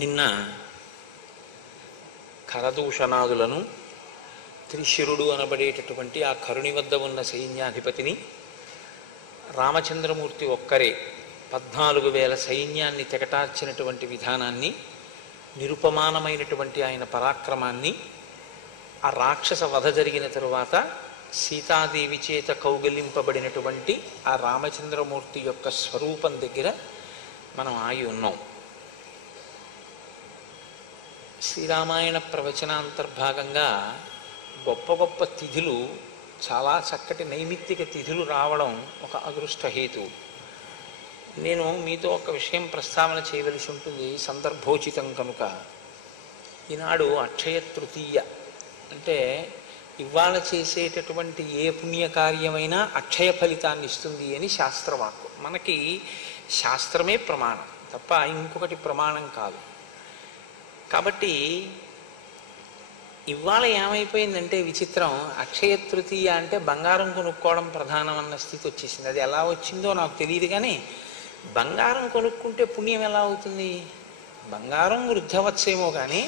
నిన్న కరదూషణాదులను త్రిశిరుడు అనబడేటటువంటి ఆ కరుని వద్ద ఉన్న సైన్యాధిపతిని రామచంద్రమూర్తి ఒక్కరే 14,000 సైన్యాన్ని తెగటార్చినటువంటి విధానాన్ని, నిరుపమానమైనటువంటి ఆయన పరాక్రమాన్ని, ఆ రాక్షస వధ జరిగిన తరువాత సీతాదేవి చేత కౌగిలింపబడినటువంటి ఆ రామచంద్రమూర్తి యొక్క స్వరూపం దగ్గర మనం ఆగి ఉన్నాం. శ్రీరామాయణ ప్రవచనాంతర్భాగంగా గొప్ప గొప్ప తిథులు, చాలా చక్కటి నైమిత్తిక తిథులు రావడం ఒక అదృష్ట హేతువు. నేను మీతో ఒక విషయం ప్రస్తావన చేయవలసి ఉంటుంది, సందర్భోచితం కనుక. ఈనాడు అక్షయ తృతీయ, అంటే ఇవాళ చేసేటటువంటి ఏ పుణ్యకార్యమైనా అక్షయ ఫలితాన్ని ఇస్తుంది అని శాస్త్రవాక్కు. మనకి శాస్త్రమే ప్రమాణం తప్ప ఇంకొకటి ప్రమాణం కాదు. కాబట్టి ఇవాళ ఏమైపోయిందంటే విచిత్రం, అక్షయ తృతీయ అంటే బంగారం కొనుక్కోవడం ప్రధానం అన్న స్థితి వచ్చేసింది. అది ఎలా వచ్చిందో నాకు తెలియదు, కానీ బంగారం కొనుక్కుంటే పుణ్యం ఎలా అవుతుంది? బంగారం వృద్ధవచ్చేమో, కానీ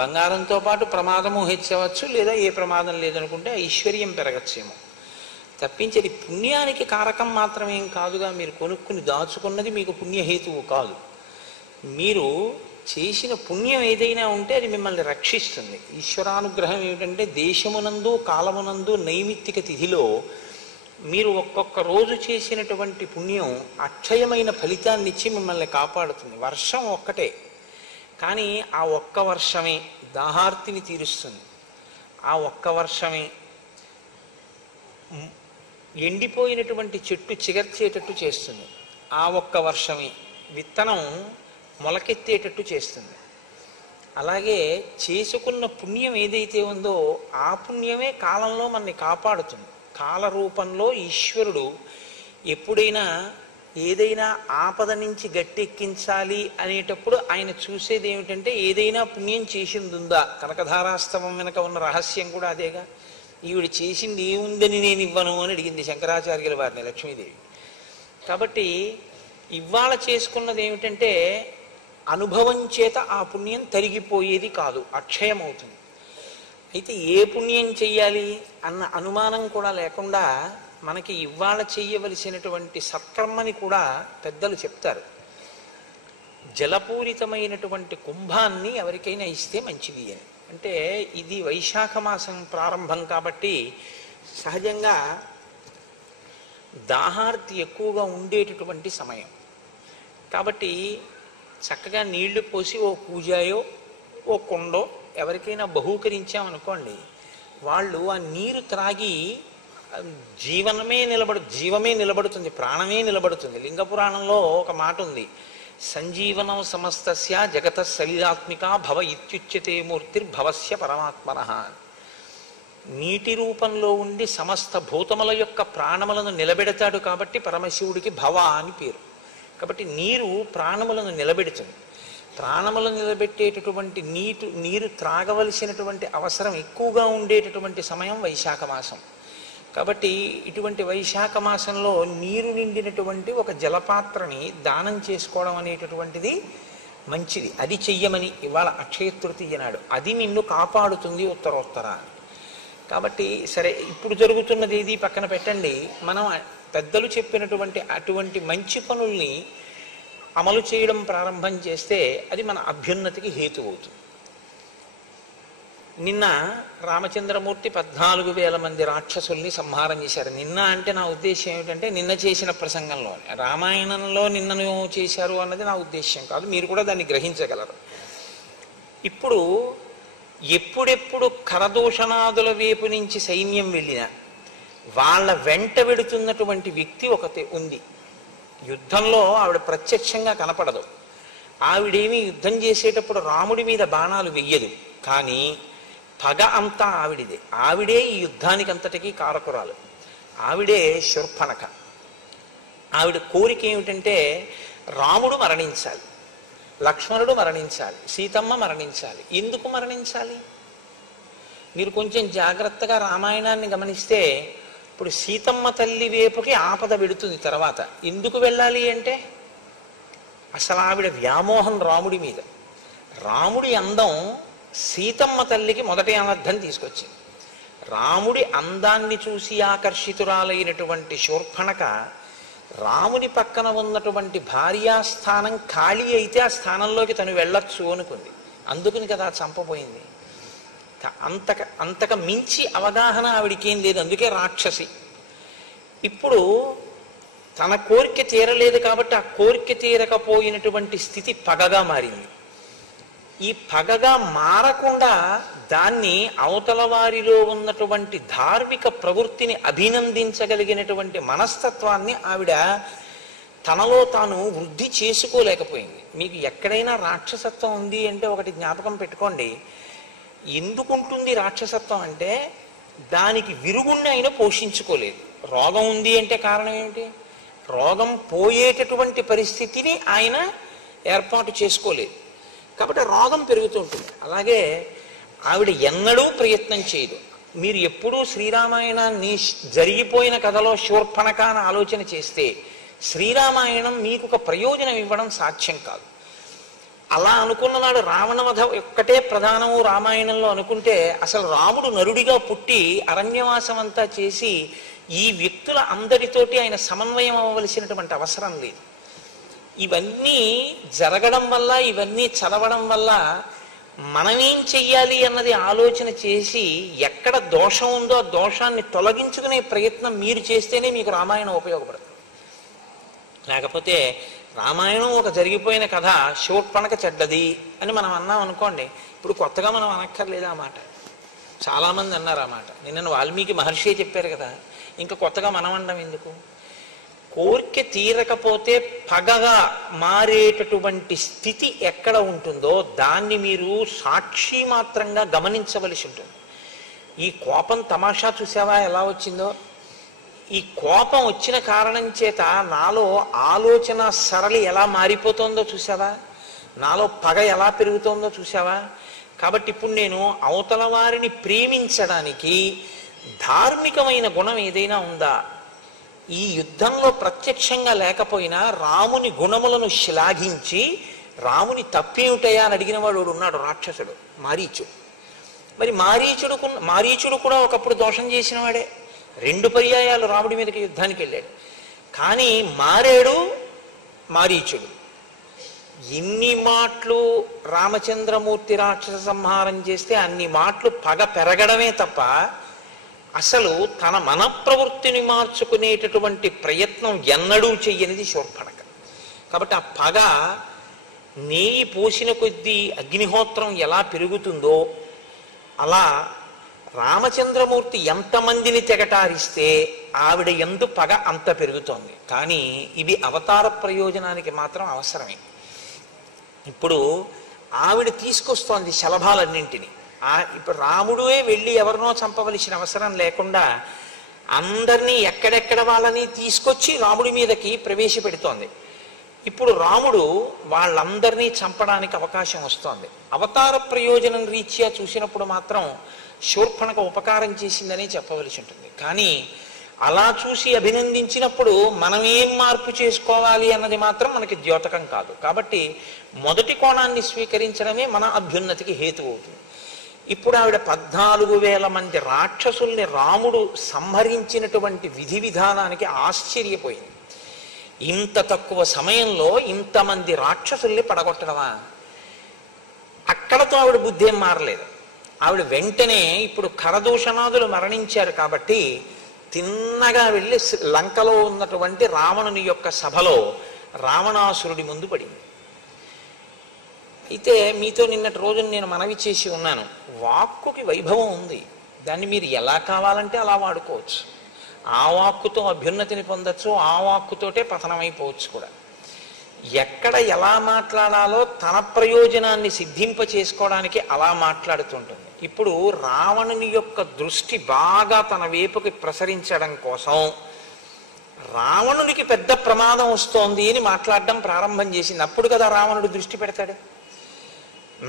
బంగారంతో పాటు ప్రమాదము హెచ్చవచ్చు, లేదా ఏ ప్రమాదం లేదనుకుంటే ఐశ్వర్యం పెరగచ్చేమో తప్పించి అది పుణ్యానికి కారకం మాత్రమేం కాదుగా. మీరు కొనుక్కుని దాచుకున్నది మీకు పుణ్యహేతువు కాదు. మీరు చేసిన పుణ్యం ఏదైనా ఉంటే అది మిమ్మల్ని రక్షిస్తుంది. ఈశ్వరానుగ్రహం ఏమిటంటే దేశమునందు కాలమునందు నైమిత్తిక తిథిలో మీరు ఒక్కొక్క రోజు చేసినటువంటి పుణ్యం అక్షయమైన ఫలితాన్ని ఇచ్చి మిమ్మల్ని కాపాడుతుంది. వర్షం ఒక్కటే, కానీ ఆ ఒక్క వర్షమే దాహార్తిని తీరుస్తుంది. ఆ ఒక్క వర్షమే ఎండిపోయినటువంటి చెట్టు చిగర్చేటట్టు చేస్తుంది. ఆ ఒక్క వర్షమే విత్తనం మొలకెత్తేటట్టు చేస్తుంది. అలాగే చేసుకున్న పుణ్యం ఏదైతే ఉందో ఆ పుణ్యమే కాలంలో మనని కాపాడుతుంది. కాల రూపంలో ఈశ్వరుడు ఎప్పుడైనా ఏదైనా ఆపద నుంచి గట్టెక్కించాలి అనేటప్పుడు ఆయన చూసేది ఏమిటంటే ఏదైనా పుణ్యం చేసింది ఉందా. కనకధారాస్తవం వెనక ఉన్న రహస్యం కూడా అదేగా. ఈవిడ చేసింది ఏముందని నేను ఇవ్వను అని అడిగింది శంకరాచార్యుల వారిని లక్ష్మీదేవి. కాబట్టి ఇవాళ చేసుకున్నది ఏమిటంటే అనుభవం చేత ఆ పుణ్యం తరిగిపోయేది కాదు, అక్షయం అవుతుంది. అయితే ఏ పుణ్యం చెయ్యాలి అన్న అనుమానం కూడా లేకుండా మనకి ఇవాళ చెయ్యవలసినటువంటి సత్కర్మని కూడా పెద్దలు చెప్తారు. జలపూరితమైనటువంటి కుంభాన్ని ఎవరికైనా ఇస్తే మంచిది అని. అంటే ఇది వైశాఖ మాసం ప్రారంభం కాబట్టి సహజంగా దాహార్తి ఎక్కువగా ఉండేటటువంటి సమయం కాబట్టి చక్కగా నీళ్లు పోసి ఓ పూజాయో ఓ కుండో ఎవరికైనా బహూకరించామనుకోండి, వాళ్ళు ఆ నీరు త్రాగి జీవమే నిలబడుతుంది, ప్రాణమే నిలబడుతుంది. లింగ పురాణంలో ఒక మాట ఉంది, సంజీవనం సమస్తస్య జగత సలిలాత్మిక భవ ఇత్యుచ్యతే మూర్తిర్భవస్య పరమాత్మనః. నీటి రూపంలో ఉండి సమస్త భూతముల యొక్క ప్రాణములను నిలబెడతాడు కాబట్టి పరమశివుడికి భవ అని పేరు. కాబట్టి నీరు ప్రాణములను నిలబెడుతుంది. ప్రాణములను నిలబెట్టేటటువంటి నీరు త్రాగవలసినటువంటి అవసరం ఎక్కువగా ఉండేటటువంటి సమయం వైశాఖ మాసం. కాబట్టి ఇటువంటి వైశాఖ మాసంలో నీరు నిండినటువంటి ఒక జలపాత్రని దానం చేసుకోవడం అనేటటువంటిది మంచిది. అది చెయ్యమని ఇవాళ అక్షయ తృతీయ నాడు. అది నిన్ను కాపాడుతుంది ఉత్తరోత్తర. కాబట్టి సరే, ఇప్పుడు జరుగుతున్నది ఏది పక్కన పెట్టండి. మనం పెద్దలు చెప్పినటువంటి అటువంటి మంచి పనుల్ని అమలు చేయడం ప్రారంభం చేస్తే అది మన అభ్యున్నతికి హేతు అవుతుంది. నిన్న రామచంద్రమూర్తి 14,000 మంది రాక్షసుల్ని సంహారం చేశారు. నిన్న అంటే నా ఉద్దేశం ఏమిటంటే నిన్న చేసిన ప్రసంగంలో, రామాయణంలో నిన్నను చేశారు అన్నది నా ఉద్దేశ్యం కాదు, మీరు కూడా దాన్ని గ్రహించగలరు. ఇప్పుడు ఎప్పుడెప్పుడు కరదూషణాదుల వైపు నుంచి సైన్యం వెళ్ళినా వాళ్ళ వెంట వెడుతున్నటువంటి వ్యక్తి ఒకటి ఉంది. యుద్ధంలో ఆవిడ ప్రత్యక్షంగా కనపడదు. ఆవిడేమి యుద్ధం చేసేటప్పుడు రాముడి మీద బాణాలు వెయ్యదు, కానీ పగ అంతా ఆవిడిదే. ఆవిడే ఈ యుద్ధానికి అంతటికీ కారకురాలు. ఆవిడే శూర్పణఖ. ఆవిడ కోరిక ఏమిటంటే రాముడు మరణించాలి, లక్ష్మణుడు మరణించాలి, సీతమ్మ మరణించాలి. ఎందుకు మరణించాలి? మీరు కొంచెం జాగ్రత్తగా రామాయణాన్ని గమనిస్తే ఇప్పుడు సీతమ్మ తల్లి వైపుకి ఆపద వెడుతుంది. తర్వాత ఎందుకు వెళ్ళాలి అంటే అసలు ఆవిడ వ్యామోహం రాముడి మీద. రాముడి అందం సీతమ్మ తల్లికి మొదటి అనర్థం తీసుకొచ్చింది. రాముడి అందాన్ని చూసి ఆకర్షితురాలైనటువంటి శూర్పణఖ రాముని పక్కన ఉన్నటువంటి భార్యాస్థానం ఖాళీ అయితే ఆ స్థానంలోకి తను వెళ్ళొచ్చు అనుకుంది. అందుకుని కదా చంపబోయింది. అంతక మించి అవగాహన ఆవిడికేం లేదు, అందుకే రాక్షసి. ఇప్పుడు తన కోరిక తీరలేదు కాబట్టి ఆ కోరిక తీరకపోయినటువంటి స్థితి పగగా మారింది. ఈ పగగా మారకుండా దాన్ని అవతల వారిలో ఉన్నటువంటి ధార్మిక ప్రవృత్తిని అభినందించగలిగినటువంటి మనస్తత్వాన్ని ఆవిడ తనలో తాను వృద్ధి చేసుకోలేకపోయింది. మీకు ఎక్కడైనా రాక్షసత్వం ఉంది అంటే ఒకటి జ్ఞాపకం పెట్టుకోండి. ఎందుకుంటుంది రాక్షసత్వం అంటే దానికి విరుగుణ్ణి ఆయన పోషించుకోలేదు. రోగం ఉంది అంటే కారణం ఏమిటి? రోగం పోయేటటువంటి పరిస్థితిని ఆయన ఏర్పాటు చేసుకోలేదు కాబట్టి రోగం పెరుగుతుంటుంది. అలాగే ఆవిడ ఎన్నడూ ప్రయత్నం చేయదు. మీరు ఎప్పుడూ శ్రీరామాయణాన్ని జరిగిపోయిన కథలో శూర్పణఖ అని ఆలోచన చేస్తే శ్రీరామాయణం మీకు ఒక ప్రయోజనం ఇవ్వడం సాధ్యం కాదు. అలా అనుకున్ననాడు రావణవధ ఒక్కటే ప్రధానము రామాయణంలో అనుకుంటే అసలు రాముడు నరుడిగా పుట్టి అరణ్యవాసం అంతా చేసి ఈ వ్యక్తుల అందరితోటి ఆయన సమన్వయం అవ్వవలసినటువంటి అవసరం లేదు. ఇవన్నీ జరగడం వల్ల, ఇవన్నీ చదవడం వల్ల మనమేం చెయ్యాలి అన్నది ఆలోచన చేసి ఎక్కడ దోషం ఉందో ఆ దోషాన్ని తొలగించుకునే ప్రయత్నం మీరు చేస్తేనే మీకు రామాయణం ఉపయోగపడుతుంది. లేకపోతే రామాయణం ఒక జరిగిపోయిన కథ, శూర్పణఖ చెడ్డది అని మనం అన్నాం అనుకోండి, ఇప్పుడు కొత్తగా మనం అనక్కర్లేదు ఆ మాట. చాలామంది అన్నారు ఆ మాట. నిన్న వాల్మీకి మహర్షి చెప్పారు కదా, ఇంకా కొత్తగా మనం అనడం ఎందుకు? కోరిక తీరకపోతే పగగా మారేటటువంటి స్థితి ఎక్కడ ఉంటుందో దాన్ని మీరు సాక్షి మాత్రంగా గమనించవలసి ఉంటుంది. ఈ కోపం తమాషా చూసావా ఎలా వచ్చిందో? ఈ కోపం వచ్చిన కారణం చేత నాలో ఆలోచన సరళి ఎలా మారిపోతుందో చూసావా? నాలో పగ ఎలా పెరుగుతోందో చూసావా? కాబట్టి ఇప్పుడు నేను అవతల వారిని ప్రేమించడానికి ధార్మికమైన గుణం ఏదైనా ఉందా? ఈ యుద్ధంలో ప్రత్యక్షంగా లేకపోయినా రాముని గుణములను శ్లాఘించి రాముని తప్పేమిటయా అని అడిగిన వాడు ఉన్నాడు, రాక్షసుడు మారీచుడు. మరి మారీచుడు కూడా ఒకప్పుడు దోషం చేసిన వాడే. 2 పర్యాయాలు రాముడి మీదకి యుద్ధానికి వెళ్ళాడు. కానీ మారాడు మారీచుడు. ఎన్ని మాటలు రామచంద్రమూర్తి రాక్షస సంహారం చేస్తే అన్ని మాటలు పగ పెరగడమే తప్ప అసలు తన మన ప్రవృత్తిని మార్చుకునేటటువంటి ప్రయత్నం ఎన్నడూ చెయ్యనిది శూర్పణఖ. కాబట్టి ఆ పగ నెయ్యి పోసిన కొద్దీ అగ్నిహోత్రం ఎలా పెరుగుతుందో అలా రామచంద్రమూర్తి ఎంతమందిని తెగటారిస్తే ఆవిడ ఎందు పగ అంత పెరుగుతోంది. కానీ ఇది అవతార ప్రయోజనానికి మాత్రం అవసరమే. ఇప్పుడు ఆవిడ తీసుకొస్తోంది శలభాలన్నింటినీ. ఇప్పుడు రాముడే వెళ్ళి ఎవరినో చంపవలసిన అవసరం లేకుండా అందరినీ ఎక్కడెక్కడ వాళ్ళని తీసుకొచ్చి రాముడి మీదకి ప్రవేశపెడుతోంది. ఇప్పుడు రాముడు వాళ్ళందరినీ చంపడానికి అవకాశం వస్తోంది. అవతార ప్రయోజనం రీత్యా చూసినప్పుడు మాత్రం శూర్పణఖ ఉపకారం చేసిందని చెప్పవలసి ఉంటుంది. కానీ అలా చూసి అభినందించినప్పుడు మనం ఏం మార్పు చేసుకోవాలి అన్నది మాత్రం మనకి ద్యోతకం కాదు. కాబట్టి మొదటి కోణాన్ని స్వీకరించడమే మన అభ్యున్నతికి హేతు అవుతుంది. ఇప్పుడు ఆవిడ 14,000 మంది రాక్షసుల్ని రాముడు సంహరించినటువంటి విధి విధానానికి ఆశ్చర్యపోయింది. ఇంత తక్కువ సమయంలో ఇంతమంది రాక్షసుల్ని పడగొట్టడమా? అక్కడతో ఆవిడ బుద్ధి ఏం మారలేదు. ఆవిడ వెంటనే ఇప్పుడు ఖరదూషణాదులు మరణించారు కాబట్టి తిన్నగా వెళ్ళి లంకలో ఉన్నటువంటి రావణుని యొక్క సభలో రావణాసురుడి ముందు పడింది. అయితే మీతో నిన్నటి రోజున నేను మనవి చేసి ఉన్నాను, వాక్కుకి వైభవం ఉంది, దాన్ని మీరు ఎలా కావాలంటే అలా వాడుకోవచ్చు. ఆ వాక్కుతో అభ్యున్నతిని పొందొచ్చు, ఆ వాక్కుతోటే పతనమైపోవచ్చు కూడా. ఎక్కడ ఎలా మాట్లాడాలో తన ప్రయోజనాన్ని సిద్ధింప చేసుకోవడానికి అలా మాట్లాడుతుంటుంది. ఇప్పుడు రావణుని యొక్క దృష్టి బాగా తన వైపుకి ప్రసరించడం కోసం రావణునికి పెద్ద ప్రమాదం వస్తోంది అని మాట్లాడడం ప్రారంభం చేసింది. అప్పుడు కదా రావణుడు దృష్టి పెడతాడు.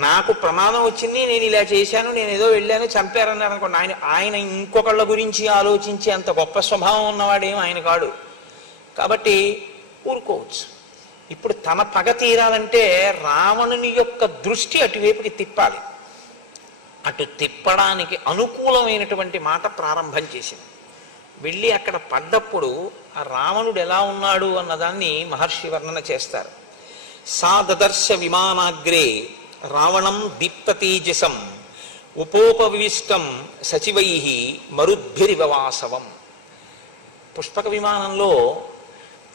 నాకు ప్రమాదం వచ్చింది, నేను ఇలా చేశాను, నేను ఏదో వెళ్ళాను, చంపారన్నారు అనుకోండి, ఆయన ఇంకొకళ్ళ గురించి ఆలోచించి అంత గొప్ప స్వభావం ఉన్నవాడేం ఆయన కాడు. కాబట్టి ఊరుకోవచ్చు. ఇప్పుడు తన పగ తీరాలంటే రావణుని యొక్క దృష్టి అటువైపుకి తిప్పాలి. అటు తిప్పడానికి అనుకూలమైనటువంటి మాట ప్రారంభం చేసింది. వెళ్ళి అక్కడ పడ్డప్పుడు ఆ రావణుడు ఎలా ఉన్నాడు అన్నదాన్ని మహర్షి వర్ణన చేస్తారు. సా దదర్శ విమానాగ్రే రావణం దీప్తతేజసం ఉపోపవిష్టం సచివై మరుద్భిరివవాసవం. పుష్పక విమానంలో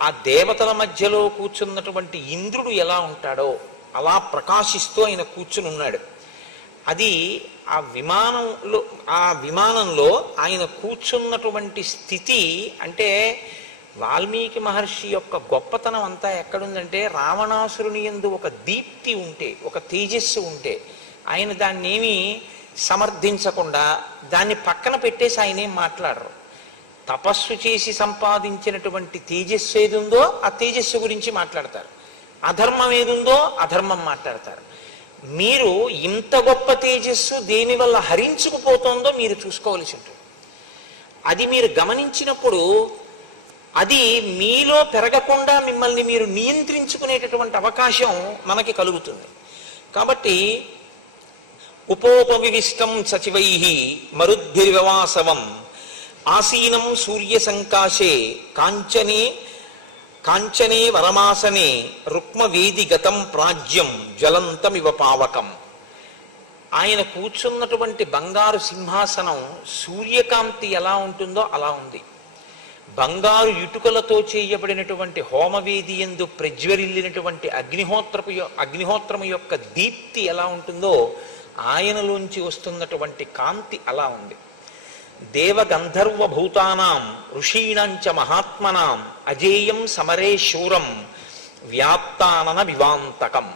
ఆ దేవతల మధ్యలో కూర్చున్నటువంటి ఇంద్రుడు ఎలా ఉంటాడో అలా ప్రకాశిస్తూ ఆయన కూర్చుని ఉన్నాడు. అది ఆ విమానంలో ఆయన కూర్చున్నటువంటి స్థితి అంటే వాల్మీకి మహర్షి యొక్క గొప్పతనం అంతా ఎక్కడుందంటే రావణాసురుని యందు ఒక దీప్తి ఉంటే, ఒక తేజస్సు ఉంటే ఆయన దాన్ని ఏమీ సమర్థించకుండా దాన్ని పక్కన పెట్టేసి ఆయన ఏం మాట్లాడరు. తపస్సు చేసి సంపాదించినటువంటి తేజస్సు ఏది ఉందో ఆ తేజస్సు గురించి మాట్లాడతారు, అధర్మం ఏదుందో అధర్మం మాట్లాడతారు. మీరు ఇంత గొప్ప తేజస్సు దేనివల్ల హరించుకుపోతుందో మీరు చూసుకోవలసి ఉంటుంది. అది మీరు గమనించినప్పుడు అది మీలో పెరగకుండా మిమ్మల్ని మీరు నియంత్రించుకునేటటువంటి అవకాశం మనకి కలుగుతుంది. కాబట్టి ఉపోపవిష్టం సచివై మరుద్భిర్వివాసవం ఆసీనం సూర్య సంకాశే కాంచనే వరమాసనే రుక్మవేది గతం ప్రాజ్యం జ్వలంతమివ పావకం. ఆయన కూర్చున్నటువంటి బంగారు సింహాసనం సూర్యకాంతి ఎలా ఉంటుందో అలా ఉంది. బంగారు ఇటుకలతో చేయబడినటువంటి హోమవేది యందు ప్రజ్వరిల్లినటువంటి అగ్నిహోత్రము యొక్క దీప్తి ఎలా ఉంటుందో ఆయనలోంచి వస్తున్నటువంటి కాంతి అలా ఉంది. దేవగంధర్వ భూతానాం ఋషీణంచ మహాత్మనాం అజేయం సమరే శూరం వ్యాప్తానన వివాంతకం.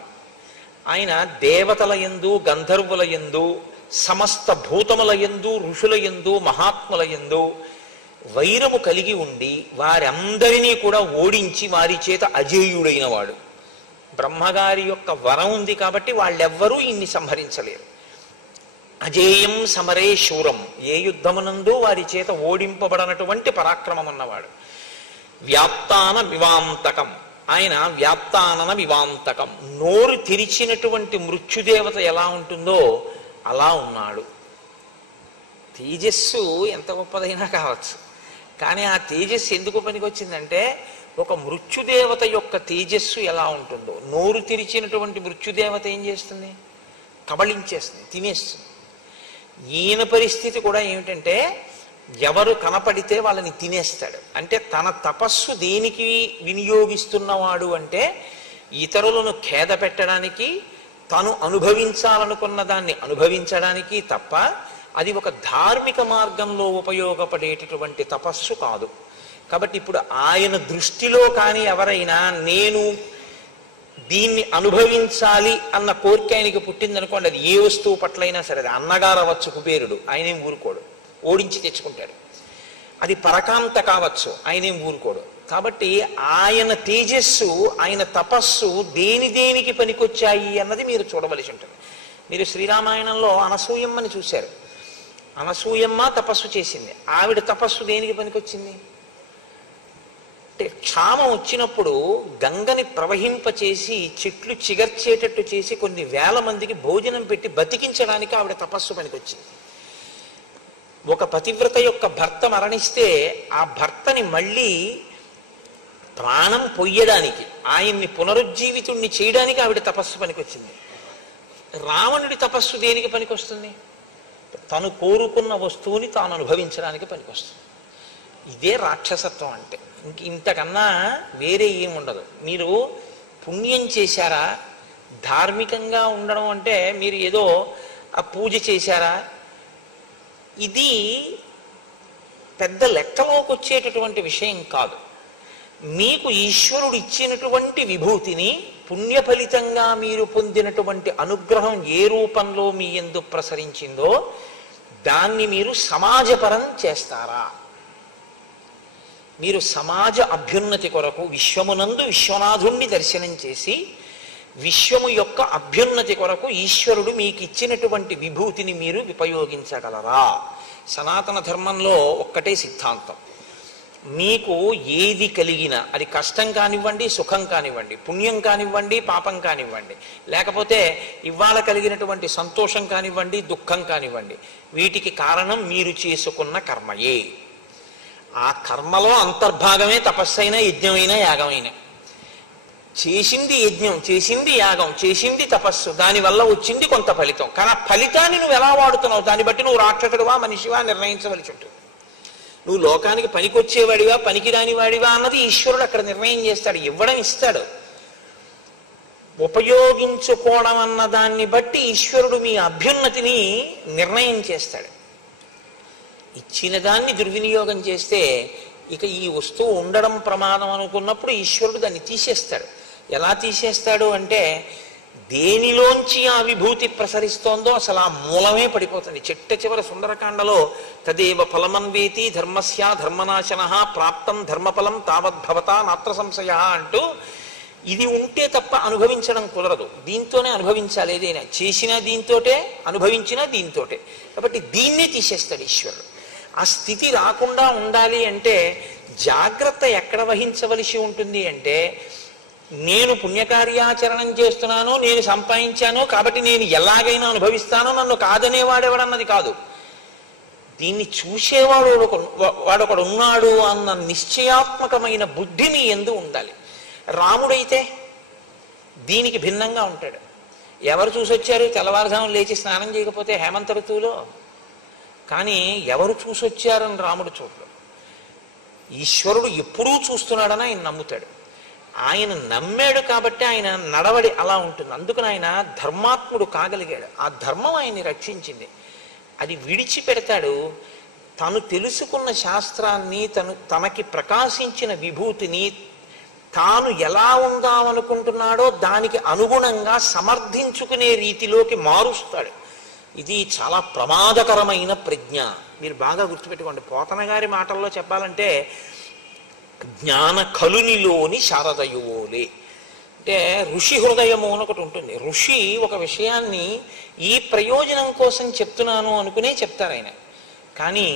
ఆయన దేవతల యందు గంధర్వుల యందు సమస్త భూతముల యందు ఋషుల యందు మహాత్ముల యందు వైరము కలిగి ఉండి వారందరినీ కూడా ఓడించి వారి చేత అజేయుడైన వాడు. బ్రహ్మగారి యొక్క వరం ఉంది కాబట్టి వాళ్ళెవ్వరూ ఇన్ని సంహరించలేరు. అజేయం సమరే శూరం, ఏ యుద్ధమునందు వారి చేత ఓడింపబడనటువంటి పరాక్రమం ఉన్నవాడు. వ్యాప్తాన వివాంతకం, ఆయన వ్యాప్తానన వివాంతకం, నోరు తెరిచినటువంటి మృత్యుదేవత ఎలా ఉంటుందో అలా ఉన్నాడు. తేజస్సు ఎంత గొప్పదైనా కావచ్చు, కానీ ఆ తేజస్సు ఎందుకు పనికి వచ్చిందంటే ఒక మృత్యుదేవత యొక్క తేజస్సు ఎలా ఉంటుందో, నోరు తెరిచినటువంటి మృత్యుదేవత ఏం చేస్తుంది? కబళించేస్తుంది, తినేస్తుంది. ఈయన పరిస్థితి కూడా ఏమిటంటే ఎవరు కనపడితే వాళ్ళని తినేస్తాడు. అంటే తన తపస్సు దేనికి వినియోగిస్తున్నవాడు అంటే ఇతరులను ఖేద పెట్టడానికి, తను అనుభవించాలనుకున్న దాన్ని అనుభవించడానికి తప్ప అది ఒక ధార్మిక మార్గంలో ఉపయోగపడేటటువంటి తపస్సు కాదు. కాబట్టి ఇప్పుడు ఆయన దృష్టిలో కానీ ఎవరైనా నేను దీన్ని అనుభవించాలి అన్న కోరిక ఆయనకి పుట్టిందనుకోండి, అది ఏ వస్తువు పట్లైనా సరే, అది అన్నగారు అవ్వచ్చు కుబేరుడు, ఆయనేం ఊరుకోడు, ఓడించి తెచ్చుకుంటాడు. అది పరకాంత కావచ్చు, ఆయనేం ఊరుకోడు. కాబట్టి ఆయన తేజస్సు, ఆయన తపస్సు దేనికి పనికొచ్చాయి అన్నది మీరు చూడవలసి ఉంటుంది. మీరు శ్రీరామాయణంలో అనసూయమ్మని చూశారు. అనసూయమ్మ తపస్సు చేసింది. ఆవిడ తపస్సు దేనికి పనికొచ్చింది అంటే క్షామం వచ్చినప్పుడు గంగని ప్రవహింపచేసి చెట్లు చిగర్చేటట్టు చేసి కొన్ని వేల మందికి భోజనం పెట్టి బతికించడానికి ఆవిడ తపస్సు పనికొచ్చింది. ఒక పతివ్రత యొక్క భర్త మరణిస్తే ఆ భర్తని మళ్ళీ ప్రాణం పొయ్యడానికి, ఆయన్ని పునరుజ్జీవితుణ్ణి చేయడానికి ఆవిడ తపస్సు పనికొచ్చింది. రావణుడి తపస్సు దేనికి పనికొస్తుంది? తను కోరుకున్న వస్తువుని తాను అనుభవించడానికి పనికొస్తుంది. ఇదే రాక్షసత్వం అంటే. ఇంతకన్నా వేరే ఏముండదు. మీరు పుణ్యం చేశారా, ధార్మికంగా ఉండడం అంటే మీరు ఏదో ఆ పూజ చేశారా, ఇది పెద్ద లెక్కలోకి వచ్చేటటువంటి విషయం కాదు. మీకు ఈశ్వరుడు ఇచ్చినటువంటి విభూతిని పుణ్య ఫలితంగా మీరు పొందినటువంటి అనుగ్రహం ఏ రూపంలో మీ యందు ప్రసరించిందో దాన్ని మీరు సమాజపరం చేస్తారా? మీరు సమాజ అభ్యున్నతి కొరకు విశ్వమునందు విశ్వనాథుణ్ణి దర్శనం చేసి విశ్వము యొక్క అభ్యున్నతి కొరకు ఈశ్వరుడు మీకు ఇచ్చినటువంటి విభూతిని మీరు ఉపయోగించగలరా? సనాతన ధర్మంలో ఒక్కటే సిద్ధాంతం, మీకు ఏది కలిగినా అది కష్టం కానివ్వండి, సుఖం కానివ్వండి, పుణ్యం కానివ్వండి, పాపం కానివ్వండి, లేకపోతే ఇవాళ కలిగినటువంటి సంతోషం కానివ్వండి, దుఃఖం కానివ్వండి, వీటికి కారణం మీరు చేసుకున్న కర్మయే. ఆ కర్మలో అంతర్భాగమే తపస్సైన, యజ్ఞమైన, యాగమైన. చేసింది యజ్ఞం, చేసింది యాగం, చేసింది తపస్సు, దానివల్ల వచ్చింది కొంత ఫలితం. కానీ ఆ ఫలితాన్ని నువ్వు ఎలా వాడుతున్నావు దాన్ని బట్టి నువ్వు రాక్షసుడివా మనిషివా నిర్ణయించవలసి ఉంటుంది. నువ్వు లోకానికి పనికొచ్చేవాడివా పనికిరాని వాడివా అన్నది ఈశ్వరుడు అక్కడ నిర్ణయం చేస్తాడు. ఇవ్వడం ఇస్తాడు, ఉపయోగించుకోవడం అన్న దాన్ని బట్టి ఈశ్వరుడు మీ అభ్యున్నతిని నిర్ణయం చేస్తాడు. ఇచ్చిన దాన్ని దుర్వినియోగం చేస్తే ఇక ఈ వస్తువు ఉండడం ప్రమాదం అనుకున్నప్పుడు ఈశ్వరుడు దాన్ని తీసేస్తాడు. ఎలా తీసేస్తాడు అంటే దేనిలోంచి ఆ విభూతి ప్రసరిస్తోందో అసలు ఆ మూలమే పడిపోతుంది. చిట్ట చివరి సుందరకాండలో తదేవ ఫలమన్వేతి ధర్మస్య ధర్మనాశన ప్రాప్తం ధర్మఫలం తావద్భవతా నాత్ర సంశయ అంటూ ఇది ఉంటే తప్ప అనుభవించడం కుదరదు. దీంతోనే అనుభవించాలి. ఏదైనా చేసినా దీంతోటే, అనుభవించినా దీంతోటే. కాబట్టి దీన్నే తీసేస్తాడు ఈశ్వరుడు. ఆ స్థితి రాకుండా ఉండాలి అంటే జాగ్రత్త ఎక్కడ వహించవలసి ఉంటుంది అంటే నేను పుణ్యకార్యాచరణం చేస్తున్నాను, నేను సంపాదించాను కాబట్టి నేను ఎలాగైనా అనుభవిస్తానో, నన్ను కాదనేవాడెవడన్నది కాదు. దీన్ని చూసేవాడు వాడొకడు ఉన్నాడు అన్న నిశ్చయాత్మకమైన బుద్ధి మీ యందు ఉండాలి. రాముడైతే దీనికి భిన్నంగా ఉంటాడు. ఎవరు చూసొచ్చారు? తెల్లవారుజామున లేచి స్నానం చేయకపోతే హేమంత ఋతువులో. కానీ ఎవరు చూసొచ్చారని రాముడు చూడడు. ఈశ్వరుడు ఎప్పుడూ చూస్తున్నాడని ఆయన నమ్ముతాడు. ఆయన నమ్మాడు కాబట్టి ఆయన నడవడి అలా ఉంటుంది. అందుకని ఆయన ధర్మాత్ముడు కాగలిగాడు. ఆ ధర్మం ఆయన్ని రక్షించింది. అది విడిచిపెడతాడు. తను తెలుసుకున్న శాస్త్రాన్ని, తనకి ప్రకాశించిన విభూతిని తాను ఎలా ఉందామనుకుంటున్నాడో దానికి అనుగుణంగా సమర్థించుకునే రీతిలోకి మారుస్తాడు. ఇది చాలా ప్రమాదకరమైన ప్రజ్ఞ. మీరు బాగా గుర్తుపెట్టుకోండి. పోతన గారి మాటల్లో చెప్పాలంటే జ్ఞాన కలునిలోని శారదయువోలే. అంటే ఋషి హృదయము అని ఒకటి ఉంటుంది. ఋషి ఒక విషయాన్ని ఈ ప్రయోజనం కోసం చెప్తున్నాను అనుకునే చెప్తారు ఆయన. కానీ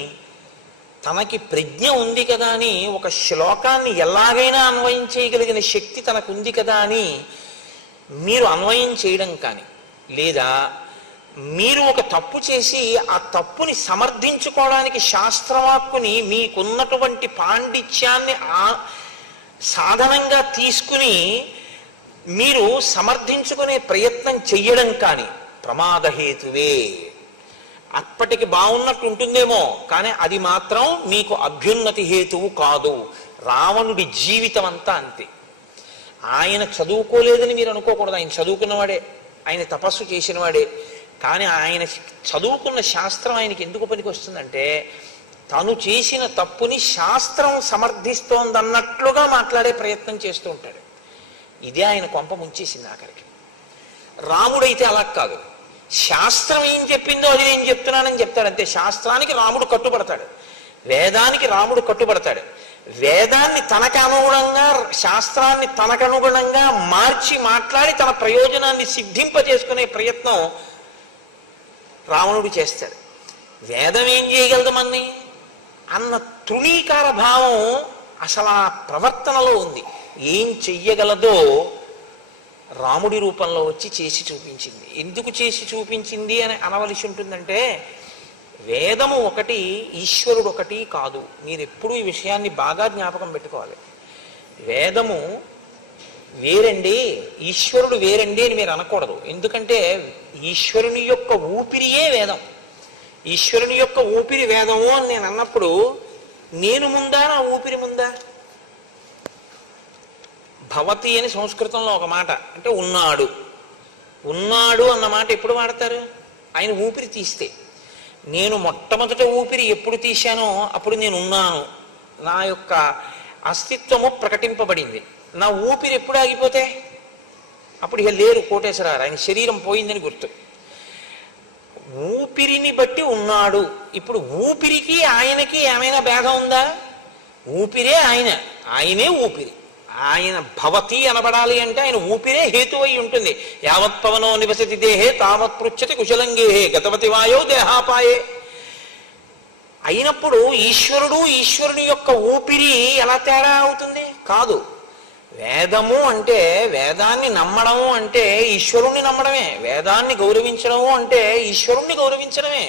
తనకి ప్రజ్ఞ ఉంది కదా అని ఒక శ్లోకాన్ని ఎలాగైనా అన్వయం చేయగలిగిన శక్తి తనకు ఉంది కదా అని మీరు అన్వయం చేయడం కానీ, లేదా మీరు ఒక తప్పు చేసి ఆ తప్పుని సమర్థించుకోవడానికి శాస్త్రవాక్కుని మీకున్నటువంటి పాండిత్యాన్ని సాధనంగా తీసుకుని మీరు సమర్థించుకునే ప్రయత్నం చెయ్యడం కానీ ప్రమాదహేతువే. అప్పటికి బాగున్నట్టు ఉంటుందేమో, కానీ అది మాత్రం మీకు అభ్యున్నతి హేతువు కాదు. రావణుడి జీవితం అంతా అంతే. ఆయన చదువుకోలేదని మీరు అనుకోకూడదు. ఆయన చదువుకున్నవాడే, ఆయన తపస్సు చేసినవాడే. కానీ ఆయన చదువుకున్న శాస్త్రం ఆయనకి ఎందుకు పనికి వస్తుందంటే తను చేసిన తప్పుని శాస్త్రం సమర్థిస్తోందన్నట్లుగా మాట్లాడే ప్రయత్నం చేస్తూ ఉంటాడు. ఇదే ఆయన కొంప ముంచేసింది ఆఖరికి. రాముడైతే అలా కాదు. శాస్త్రం ఏం చెప్పిందో అది నేను చెప్తున్నానని చెప్తాడు అంతే. శాస్త్రానికి రాముడు కట్టుబడతాడు, వేదానికి రాముడు కట్టుబడతాడు. వేదాన్ని తనకు అనుగుణంగా, శాస్త్రాన్ని తనకు అనుగుణంగా మార్చి మాట్లాడి తన ప్రయోజనాన్ని సిద్ధింపజేసుకునే ప్రయత్నం రావణుడు చేస్తాడు. వేదం ఏం చేయగలదు మన్ని అన్న తృణీకార భావం అసలు ఆ ప్రవర్తనలో ఉంది. ఏం చెయ్యగలదో రాముడి రూపంలో వచ్చి చేసి చూపించింది. ఎందుకు చేసి చూపించింది అని అనవలసి ఉంటుందంటే వేదము ఒకటి, ఈశ్వరుడు ఒకటి కాదు. మీరు ఎప్పుడూ ఈ విషయాన్ని బాగా జ్ఞాపకం పెట్టుకోవాలి. వేదము వేరండి, ఈశ్వరుడు వేరండి అని మీరు అనకూడదు. ఎందుకంటే ఈశ్వరుని యొక్క ఊపిరియే వేదం. ఈశ్వరుని యొక్క ఊపిరి వేదము అని నేను అన్నప్పుడు నేను ముందా, నా ఊపిరి ముందా? భవతి అని సంస్కృతంలో ఒక మాట, అంటే ఉన్నాడు. ఉన్నాడు అన్న మాట ఎప్పుడు వాడతారు? ఆయన ఊపిరి తీస్తే. నేను మొట్టమొదట ఊపిరి ఎప్పుడు తీశానో అప్పుడు నేను ఉన్నాను, నా యొక్క అస్తిత్వము ప్రకటింపబడింది. నా ఊపిరి ఎప్పుడు ఆగిపోతే అప్పుడు ఇక లేరు కోటేశ్వరారు, ఆయన శరీరం పోయిందని గుర్తు. ఊపిరిని బట్టి ఉన్నాడు. ఇప్పుడు ఊపిరికి ఆయనకి ఏమైనా భేదం ఉందా? ఊపిరే ఆయన, ఆయనే ఊపిరి. ఆయన భవతి అనబడాలి అంటే ఆయన ఊపిరే హేతు అయి ఉంటుంది. యావత్ పవనో నివసతి దేహే తావత్ పృచ్చతి కుశలంగేహే గతవతి వాయో దేహాపాయే. అయినప్పుడు ఈశ్వరుని యొక్క ఊపిరి ఎలా తేడా అవుతుంది? కాదు. వేదము అంటే, వేదాన్ని నమ్మడము అంటే ఈశ్వరుణ్ణి నమ్మడమే. వేదాన్ని గౌరవించడము అంటే ఈశ్వరుణ్ణి గౌరవించడమే.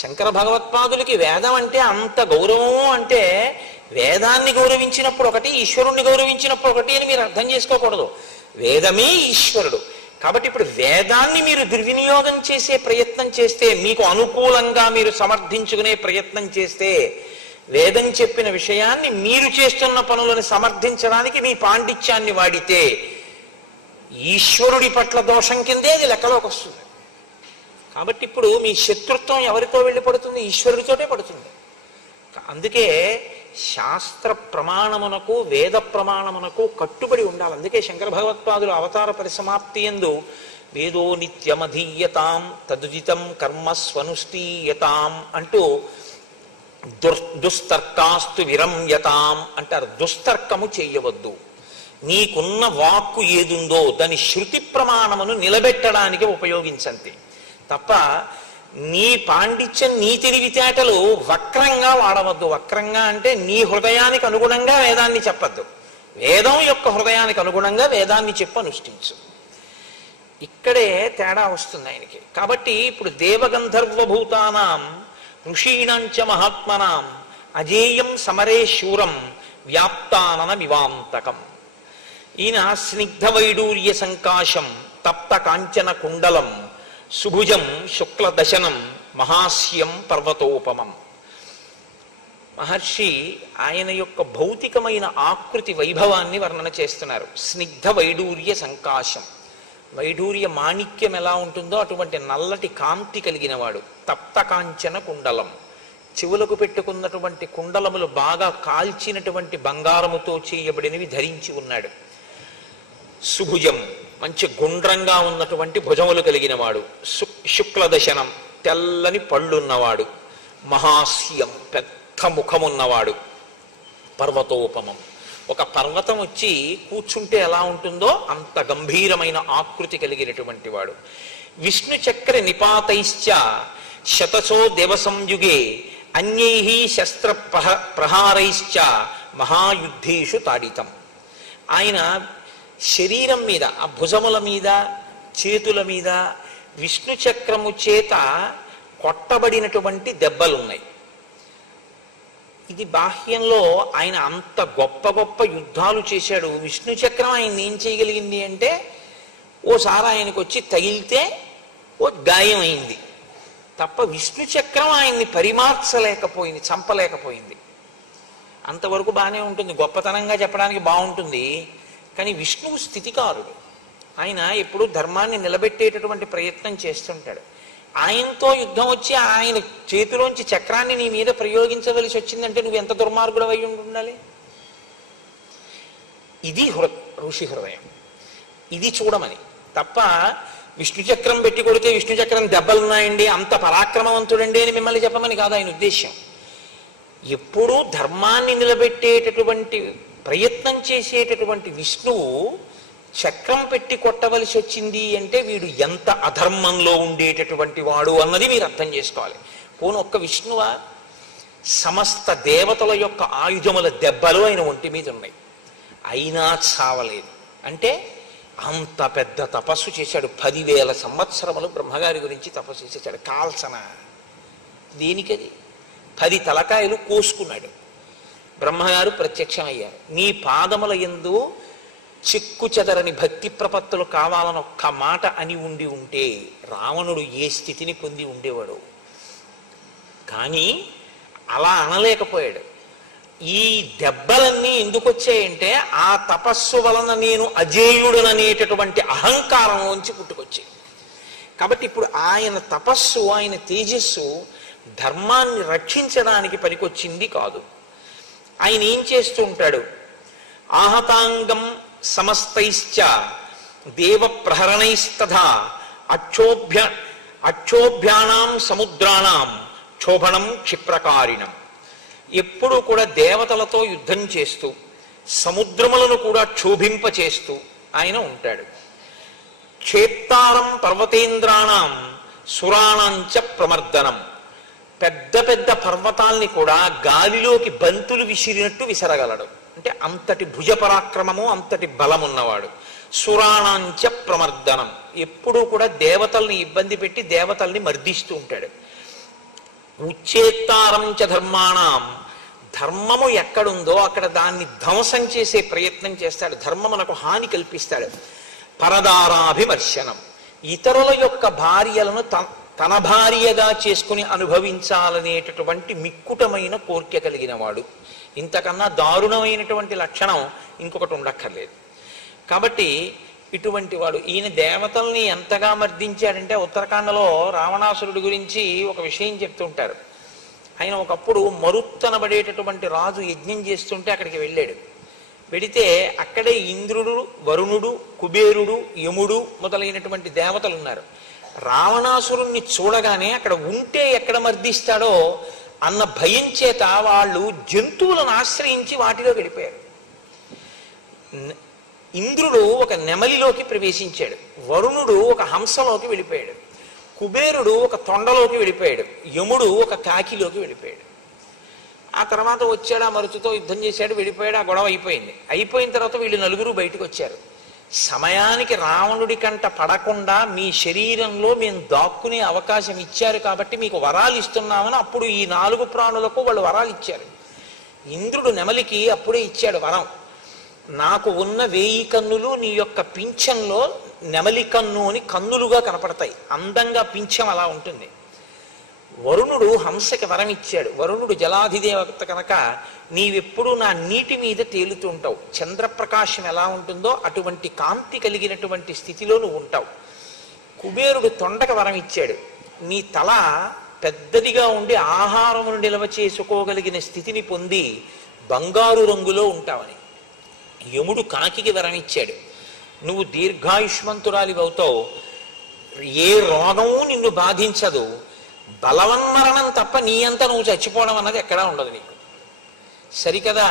శంకర భగవత్పాదులకి వేదం అంటే అంత గౌరవము అంటే వేదాన్ని గౌరవించినప్పుడు ఒకటి, ఈశ్వరుణ్ణి గౌరవించినప్పుడు ఒకటి అని మీరు అర్థం చేసుకోకూడదు. వేదమే ఈశ్వరుడు. కాబట్టి ఇప్పుడు వేదాన్ని మీరు దుర్వినియోగం చేసే ప్రయత్నం చేస్తే, మీకు అనుకూలంగా మీరు సమర్థించుకునే ప్రయత్నం చేస్తే, వేదం చెప్పిన విషయాన్ని మీరు చేస్తున్న పనులను సమర్థించడానికి మీ పాండిత్యాన్ని వాడితే ఈశ్వరుడి పట్ల దోషం కిందే అది లెక్కలోకి వస్తుంది. కాబట్టి ఇప్పుడు మీ శత్రుత్వం ఎవరితో వెళ్ళి పడుతుంది? ఈశ్వరుడితోటే పడుతుంది. అందుకే శాస్త్ర ప్రమాణమునకు వేద ప్రమాణమునకు కట్టుబడి ఉండాలి. అందుకే శంకర భగవత్పాదులు అవతార పరిసమాప్తి యందు వేదో నిత్యమధీయతాం తదుజితం కర్మ స్వనుష్ఠీయతాం అంటూ దుస్తర్కాస్తు విరమ్యతాం అంటారు. దుస్తర్కము చేయవద్దు. నీకున్న వాక్కు ఏదుందో దాని శృతి ప్రమాణమును నిలబెట్టడానికి ఉపయోగించండి తప్ప నీ పాండిత్యం, నీ తెలివితేటలు వక్రంగా వాడవద్దు. వక్రంగా అంటే నీ హృదయానికి అనుగుణంగా వేదాన్ని చెప్పద్దు. వేదం యొక్క హృదయానికి అనుగుణంగా వేదాన్ని చెప్పి అనుష్ఠించు. ఇక్కడే తేడా వస్తుంది ఆయనకి. కాబట్టి ఇప్పుడు దేవగంధర్వభూతానాం ఋషీణంచ మహాత్మనాం అజేయం సమరే శూరం వ్యాప్తానన వివాంతకం. ఈయన స్నిగ్ధ వైడూర్య సంకాశం తప్త కాంచన కుండలం సుభుజం శుక్లదశనం మహాస్యం పర్వతోపమం. మహర్షి ఆయన యొక్క భౌతికమైన ఆకృతి వైభవాన్ని వర్ణన చేస్తున్నారు. స్నిగ్ధ వైడూర్య సంకాశం, వైడూర్య మాణిక్యం ఎలా ఉంటుందో అటువంటి నల్లటి కాంతి కలిగిన వాడు. తప్త కాంచన కుండలం, చెవులకు పెట్టుకున్నటువంటి కుండలములు బాగా కాల్చినటువంటి బంగారముతో చేయబడినవి ధరించి ఉన్నాడు. సుభుజం, మంచి గుండ్రంగా ఉన్నటువంటి భుజములు కలిగిన వాడు. శుక్లదశనం, తెల్లని పళ్ళున్నవాడు. మహాస్యం, పెద్ద ముఖమున్నవాడు. పర్వతోపమం, ఒక పర్వతం వచ్చి కూర్చుంటే ఎలా ఉంటుందో అంత గంభీరమైన ఆకృతి కలిగినటువంటి వాడు. విష్ణు చక్ర నిపాతైశ్చ శతసో దేవసంయుగే అన్యై శస్త్ర ప్రహారైశ్చ మహాయుద్ధేషు తాడితం. ఆయన శరీరం మీద, ఆ భుజముల మీద, చేతుల మీద విష్ణు చక్రము చేత కొట్టబడినటువంటి దెబ్బలున్నాయి. ఇది బాహ్యంలో ఆయన అంత గొప్ప గొప్ప యుద్ధాలు చేశాడు. విష్ణు చక్రం ఆయన ఏం చేయగలిగింది అంటే, ఓసారి ఆయనకు వచ్చి తగిలితే ఓ గాయం అయింది తప్ప విష్ణు చక్రం ఆయన్ని పరిమార్చలేకపోయింది, చంపలేకపోయింది. అంతవరకు బాగానే ఉంటుంది, గొప్పతనంగా చెప్పడానికి బాగుంటుంది. కానీ విష్ణువు స్థితికారుడు. ఆయన ఎప్పుడూ ధర్మాన్ని నిలబెట్టేటటువంటి ప్రయత్నం చేస్తుంటాడు. ఆయనతో యుద్ధం వచ్చి ఆయన చేతిలోంచి చక్రాన్ని నీ మీద ప్రయోగించవలసి వచ్చిందంటే నువ్వు ఎంత దుర్మార్గుడు అయి ఉండాలి. ఇది ఋషి హృదయం. ఇది చూడమని తప్ప విష్ణు చక్రం పెట్టి కొడితే విష్ణు చక్రం దెబ్బలున్నాయండి, అంత పరాక్రమవంతుడండి అని మిమ్మల్ని చెప్పమని కాదు ఆయన ఉద్దేశ్యం. ఎప్పుడూ ధర్మాన్ని నిలబెట్టేటటువంటి ప్రయత్నం చేసేటటువంటి విష్ణువు చక్రం పెట్టి కొట్టవలసి వచ్చింది అంటే వీడు ఎంత అధర్మంలో ఉండేటటువంటి వాడు అన్నది మీరు అర్థం చేసుకోవాలి. పోను ఒక్క విష్ణువా, సమస్త దేవతల యొక్క ఆయుధముల దెబ్బలు ఆయన ఒంటి మీద ఉన్నాయి, అయినా చావలేదు. అంటే అంత పెద్ద తపస్సు చేశాడు. 10,000 సంవత్సరములు బ్రహ్మగారి గురించి తపస్సు చేశాడు. కాల్సన దేనికది? 10 తలకాయలు కోసుకున్నాడు. బ్రహ్మగారు ప్రత్యక్షమయ్యారు. నీ పాదముల యందు చిక్కు చెదరని భక్తి ప్రపత్తులు కావాలని ఒక్క మాట అని ఉండి ఉంటే రావణుడు ఏ స్థితిని పొంది ఉండేవాడు. కానీ అలా అనలేకపోయాడు. ఈ దెబ్బలన్నీ ఎందుకు వచ్చాయంటే ఆ తపస్సు వలన నేను అజేయుడననేటటువంటి అహంకారంలోంచి పుట్టుకొచ్చాయి. కాబట్టి ఇప్పుడు ఆయన తపస్సు, ఆయన తేజస్సు ధర్మాన్ని రక్షించడానికి పనికొచ్చింది కాదు. ఆయన ఏం చేస్తూ ఉంటాడు? ఆహతాంగం సమస్తైశ్చ దేవ ప్రహరణైస్తథా అక్షోభ్యానాం సముద్రాణం క్షోభణం క్షిప్రకారిణం. ఎప్పుడూ కూడా దేవతలతో యుద్ధం చేస్తూ సముద్రములను కూడా క్షోభింపచేస్తూ ఆయన ఉంటాడు. క్షేప్తారం పర్వతేంద్రాణం సురాణంచ ప్రమర్దనం. పెద్ద పెద్ద పర్వతాల్ని కూడా గాలిలోకి బంతులు విసిరినట్టు విసరగలడు. అంటే అంతటి భుజ పరాక్రమము, అంతటి బలమున్నవాడు. సురాణాంచ ప్రమర్దనం, ఎప్పుడూ కూడా దేవతల్ని ఇబ్బంది పెట్టి దేవతల్ని మర్దిస్తూ ఉంటాడు. ఉచ్చేత్తారంచ ధర్మాణం, ధర్మము ఎక్కడుందో అక్కడ దాన్ని ధ్వంసం చేసే ప్రయత్నం చేస్తాడు, ధర్మమునకు హాని కల్పిస్తాడు. పరదారాభిమర్శనం, ఇతరుల యొక్క భార్యలను తన భార్యగా చేసుకుని అనుభవించాలనేటటువంటి మిక్కుటమైన కోరిక కలిగిన వాడు. ఇంతకన్నా దారుణమైనటువంటి లక్షణం ఇంకొకటి ఉండక్కర్లేదు. కాబట్టి ఇటువంటి వాడు. ఈయన దేవతల్ని ఎంతగా మర్దించాడంటే ఉత్తరాఖండలో రావణాసురుడి గురించి ఒక విషయం చెప్తుంటారు. ఆయన ఒకప్పుడు మరుత్తనబడేటటువంటి రాజు యజ్ఞం చేస్తుంటే అక్కడికి వెళ్ళాడు. వెడితే అక్కడే ఇంద్రుడు, వరుణుడు, కుబేరుడు, యముడు మొదలైనటువంటి దేవతలు ఉన్నారు. రావణాసురుణ్ణి చూడగానే అక్కడ ఉంటే ఎక్కడ మర్దిస్తాడో అన్న భయం చేత వాళ్ళు జంతువులను ఆశ్రయించి వాటిలో వెళ్ళిపోయారు. ఇంద్రుడు ఒక నెమలిలోకి ప్రవేశించాడు, వరుణుడు ఒక హంసలోకి వెళ్ళిపోయాడు, కుబేరుడు ఒక తొండలోకి వెళ్ళిపోయాడు, యముడు ఒక కాకిలోకి వెళ్ళిపోయాడు. ఆ తర్వాత వచ్చాడు, ఆ మరుచుతో యుద్ధం చేశాడు, వెళ్ళిపోయాడు. ఆ గొడవ అయిపోయింది. అయిపోయిన తర్వాత వీళ్ళు నలుగురు బయటకు వచ్చారు. సమయానికి రావణుడి కంట పడకుండా మీ శరీరంలో మేము దాక్కునే అవకాశం ఇచ్చారు కాబట్టి మీకు వరాలు ఇస్తున్నామని అప్పుడు ఈ 4 ప్రాణులకు వాళ్ళు వరాలు ఇచ్చారు. ఇంద్రుడు నెమలికి అప్పుడే ఇచ్చాడు వరం, నాకు ఉన్న 1000 కన్నులు నీ యొక్క పింఛంలో నెమలి కన్ను అని కన్నులుగా కనపడతాయి, అందంగా పింఛం అలా ఉంటుంది. వరుణుడు హంసకి వరం ఇచ్చాడు. వరుణుడు జలాధిదేవత కనుక నీవెప్పుడు నా నీటి మీద తేలుతుంటావు, చంద్రప్రకాశం ఎలా ఉంటుందో అటువంటి కాంతి కలిగినటువంటి స్థితిలో నువ్వు ఉంటావు. కుబేరుడు తొండక వరం ఇచ్చాడు, నీ తల పెద్దదిగా ఉండి ఆహారమును నిల్వ చేసుకోగలిగిన స్థితిని పొంది బంగారు రంగులో ఉంటావని. యముడు కాకికి వరం ఇచ్చాడు, నువ్వు దీర్ఘాయుష్మంతురాలివి అవుతావు, ఏ రోగము నిన్ను బాధించదు, బలవన్మరణం తప్ప నీ అంతా నువ్వు చచ్చిపోవడం అన్నది ఎక్కడా ఉండదు నీకు. సరికదా,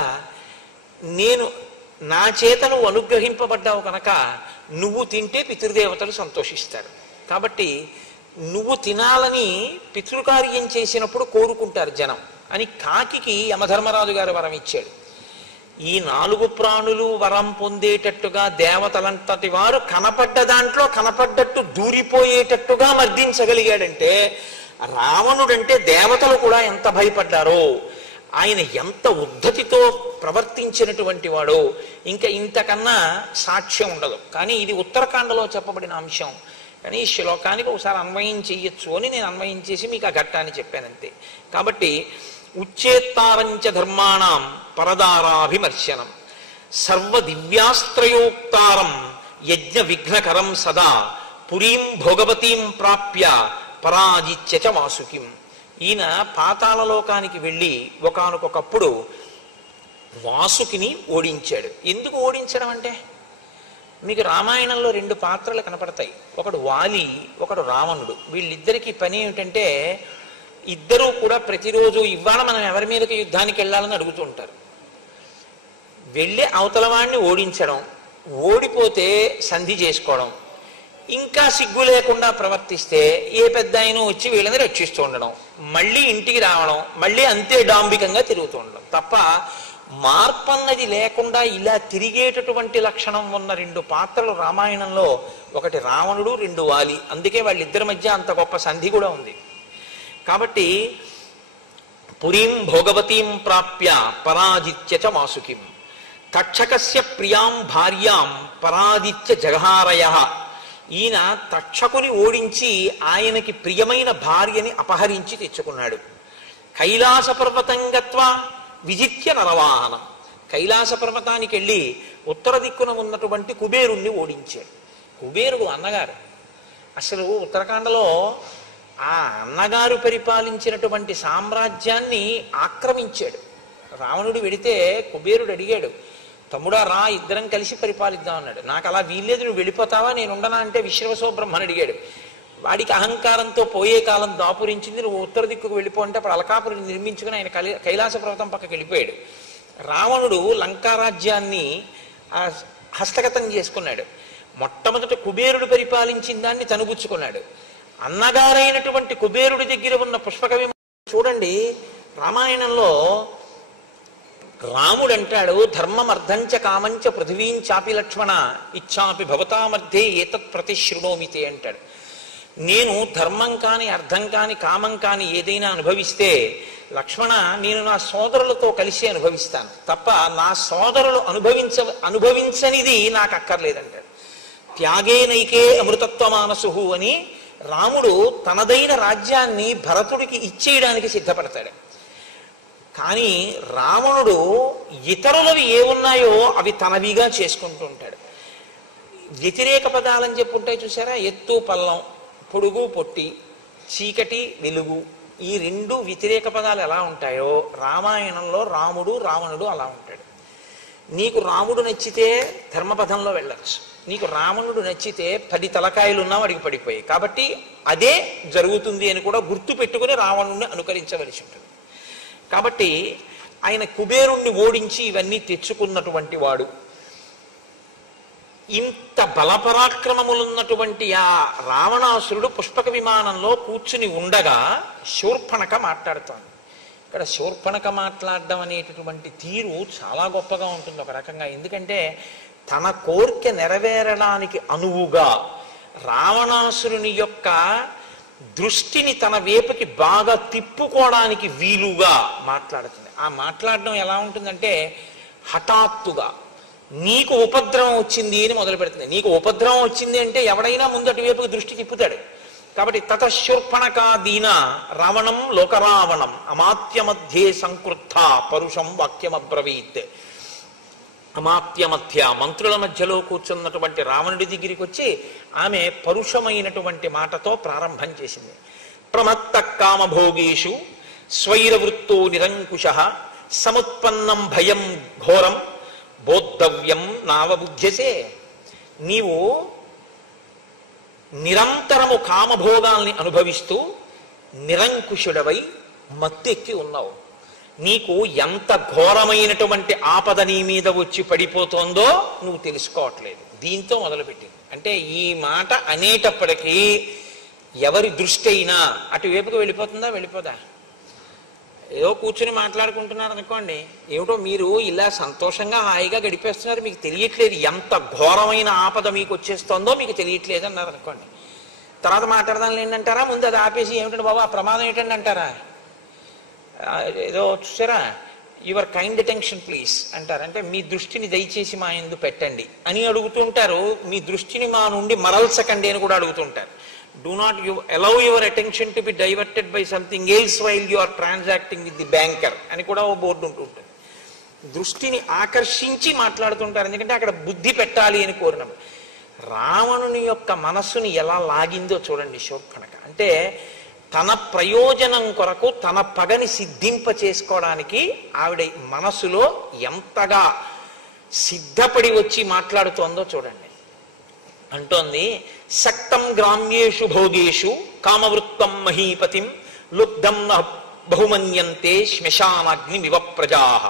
నేను నా చేత నువ్వు అనుగ్రహింపబడ్డావు కనుక నువ్వు తింటే పితృదేవతలు సంతోషిస్తారు. కాబట్టి నువ్వు తినాలని పితృకార్యం చేసినప్పుడు కోరుకుంటారు జనం అని కాకికి యమధర్మరాజు గారు వరం ఇచ్చాడు. ఈ 4 ప్రాణులు వరం పొందేటట్టుగా దేవతలంతటి వారు కనపడ్డ దాంట్లో కనపడ్డట్టు దూరిపోయేటట్టుగా మర్దించగలిగాడంటే రావణుడంటే దేవతలు కూడా ఎంత భయపడ్డారో, ఆయన ఎంత ఉద్ధతితో ప్రవర్తించినటువంటి వాడో ఇంకా ఇంతకన్నా సాక్ష్యం ఉండదు. కానీ ఇది ఉత్తరాఖండలో చెప్పబడిన అంశం. కానీ ఈ శ్లోకానికి ఒకసారి అన్వయం చెయ్యొచ్చు అని నేను అన్వయం చేసి మీకు ఆ ఘట్టాన్ని చెప్పానంతే. కాబట్టి ఉచ్చేత్తారంచ ధర్మాణం పరదారాభిమర్శనం సర్వ దివ్యాస్త్రయోక్తారం యజ్ఞ విఘ్నకరం సదా పురీం భోగవతీం ప్రాప్య పరాజిత్య వాసుకిం. ఈయన పాతాళలోకానికి వెళ్ళి ఒకానొకప్పుడు వాసుకిని ఓడించాడు. ఎందుకు ఓడించడం అంటే మీకు రామాయణంలో 2 పాత్రలు కనపడతాయి, ఒకడు వాలి, ఒకడు రావణుడు. వీళ్ళిద్దరికీ పని ఏమిటంటే ఇద్దరూ కూడా ప్రతిరోజు ఇవాళ మనం ఎవరి మీదకి యుద్ధానికి వెళ్ళాలని అడుగుతూ ఉంటారు. వెళ్ళి అవతల వాడిని ఓడించడం, ఓడిపోతే సంధి చేసుకోవడం, ఇంకా సిగ్గు లేకుండా ప్రవర్తిస్తే ఏ పెద్ద ఆయన వచ్చి వీళ్ళని రక్షిస్తూ ఉండడం, మళ్ళీ ఇంటికి రావడం, మళ్ళీ అంతే డాంబికంగా తిరుగుతూ ఉండడం తప్ప మార్పన్నది లేకుండా ఇలా తిరిగేటటువంటి లక్షణం ఉన్న 2 పాత్రలు రామాయణంలో, ఒకటి రావణుడు, 2 వాలి. అందుకే వాళ్ళిద్దరి మధ్య అంత గొప్ప సంధి కూడా ఉంది. కాబట్టి పురీం భోగవతీం ప్రాప్య పరాజిత్య చ వాసుకిం తక్షకస్య ప్రియాం భార్యాం పరాజిత్య జగహారయః. ఈయన తక్షకుని ఓడించి ఆయనకి ప్రియమైన భార్యని అపహరించి తెచ్చుకున్నాడు. కైలాస పర్వతం గత్వా విజిత్య నరవాహనం, కైలాస పర్వతానికి వెళ్ళి ఉత్తర దిక్కున ఉన్నటువంటి కుబేరుణ్ణి ఓడించాడు. కుబేరుడు అన్నగారు. అసలు ఉత్తరాఖండలో ఆ అన్నగారు పరిపాలించినటువంటి సామ్రాజ్యాన్ని ఆక్రమించాడు. రావణుడు వెడితే కుబేరుడు అడిగాడు, తమ్ముడా రా, ఇద్దరం కలిసి పరిపాలిద్దాం అన్నాడు. నాకు అలా వీల్లేదు, నువ్వు వెళ్ళిపోతావా, నేను ఉండనా అంటే విశ్రవసో బ్రహ్మని అడిగాడు. వాడికి అహంకారంతో పోయే కాలం దాపురించింది, నువ్వు ఉత్తర దిక్కుకు వెళ్ళిపో అంటే అప్పుడు అలకాపురి నిర్మించుకుని ఆయన కైలాస పర్వతం పక్కకి వెళ్ళిపోయాడు. రావణుడు లంకారాజ్యాన్ని హస్తగతం చేసుకున్నాడు. మొట్టమొదట కుబేరుడు పరిపాలించిన దాన్ని తనుగుచ్చుకున్నాడు. అన్నగారైనటువంటి కుబేరుడి దగ్గర ఉన్న పుష్పక చూడండి, రామాయణంలో రాముడు అంటాడు, ధర్మం అర్థంచ కామంచ పృథివీంచాపి లక్ష్మణ ఇచ్చాపి భవతా మధ్యే ఏతత్ ప్రతిశృణోమితే అంటాడు. నేను ధర్మం కాని అర్థం కాని కామం కాని ఏదైనా అనుభవిస్తే లక్ష్మణ నేను నా సోదరులతో కలిసి అనుభవిస్తాను తప్ప నా సోదరులు అనుభవించనిది నాకు అక్కర్లేదంటాడు. త్యాగేనైకే అమృతత్వ మానసు అని రాముడు తనదైన రాజ్యాన్ని భరతుడికి ఇచ్చేయడానికి సిద్ధపడతాడు. కానీ రావణుడు ఇతరులవి ఏమున్నాయో అవి తనవిగా చేసుకుంటూ ఉంటాడు. వ్యతిరేక పదాలని చెప్పుంటాయి చూసారా, ఎత్తు పల్లం, పొడుగు పొట్టి, చీకటి వెలుగు, ఈ రెండు వ్యతిరేక పదాలు ఎలా ఉంటాయో రామాయణంలో రాముడు రావణుడు అలా ఉంటాడు. నీకు రాముడు నచ్చితే ధర్మపథంలో వెళ్ళచ్చు, నీకు రావణుడు నచ్చితే 10 తలకాయలున్నా వాడికి పడిపోయాయి. కాబట్టి అదే జరుగుతుంది అని కూడా గుర్తు పెట్టుకుని రావణుడిని అనుకరించవలసి ఉంటుంది. కాబట్టి ఆయన కుబేరుణ్ణి ఓడించి ఇవన్నీ తెచ్చుకున్నటువంటి వాడు. ఇంత బలపరాక్రమములున్నటువంటి ఆ రావణాసురుడు పుష్పక విమానంలో కూర్చుని ఉండగా శూర్పణఖ మాట్లాడుతోంది. ఇక్కడ శూర్పణఖ మాట్లాడడం అనేటటువంటి తీరు చాలా గొప్పగా ఉంటుంది ఒక రకంగా. ఎందుకంటే తన కోరిక నెరవేరడానికి అనువుగా రావణాసురుని యొక్క దృష్టిని తన వైపుకి బాగా తిప్పుకోవడానికి వీలుగా మాట్లాడుతుంది. ఆ మాట్లాడడం ఎలా ఉంటుందంటే హఠాత్తుగా నీకు ఉపద్రవం వచ్చింది అని మొదలు పెడుతుంది. నీకు ఉపద్రవం వచ్చింది అంటే ఎవడైనా ముందటి వైపుకి దృష్టి తిప్పుతాడు. కాబట్టి తతశూర్పణఖాదీన రావణం లోకరావణం అమాత్య మధ్యే సంకృత్త పరుషం వాక్యమబ్రవీత్. అమాత్య మధ్య మంత్రుల మధ్యలో కూర్చున్నటువంటి రావణుడి దగ్గరికి వచ్చి ఆమె పరుషమైనటువంటి మాటతో ప్రారంభం చేసింది. ప్రమత్త కామభోగేషు స్వైరవృత్తో నిరంకుశ సముత్పన్నం భయం ఘోరం బోద్ధవ్యం నావబుధ్యసే. నీవు నిరంతరము కామభోగాల్ని అనుభవిస్తూ నిరంకుశుడవై మత్తెక్కి ఉన్నావు. నీకు ఎంత ఘోరమైనటువంటి ఆపద నీ మీద వచ్చి పడిపోతుందో నువ్వు తెలుసుకోవట్లేదు. దీంతో మొదలుపెట్టింది. అంటే ఈ మాట అనేటప్పటికీ ఎవరి దృష్టి అయినా అటువైపుకి వెళ్ళిపోతుందా, వెళ్ళిపోదా? ఏదో కూర్చుని మాట్లాడుకుంటున్నారు అనుకోండి, ఏమిటో మీరు ఇలా సంతోషంగా హాయిగా గడిపేస్తున్నారు, మీకు తెలియట్లేదు ఎంత ఘోరమైన ఆపద మీకు వచ్చేస్తుందో మీకు తెలియట్లేదు అన్నారు అనుకోండి. తర్వాత మాట్లాడదాం ఏంటంటారా, ముందు అది ఆపేసి ఏమిటండి బాబు ఆ ప్రమాదం ఏంటండి అంటారా? ఏదో చూసారా, యువర్ కైండ్ అటెన్షన్ ప్లీజ్ అంటారు. అంటే మీ దృష్టిని దయచేసి మా యందు పెట్టండి అని అడుగుతుంటారు. మీ దృష్టిని మా నుండి మరల్చకండి అని కూడా అడుగుతుంటారు. Do not allow your attention to be diverted by something else while you are transacting with the banker అని కూడా ఓ బోర్డు ఉంటుంటుంది. దృష్టిని ఆకర్షించి మాట్లాడుతుంటారు, ఎందుకంటే అక్కడ బుద్ధి పెట్టాలి అని కోరినప్పుడు. రావణుని యొక్క మనస్సుని ఎలా లాగిందో చూడండి శూర్పణఖ. అంటే తన ప్రయోజనం కొరకు తన పగని సిద్ధింప చేసుకోవడానికి ఆవిడ మనసులో ఎంతగా సిద్ధపడి వచ్చి మాట్లాడుతోందో చూడండి. అంటోంది, సక్తం గ్రామ్యేషు భోగేషు కామవృత్తం మహీపతిం లుబ్ధం బహుమన్యంతే శ్మశానాగ్నిమివ ప్రజాః.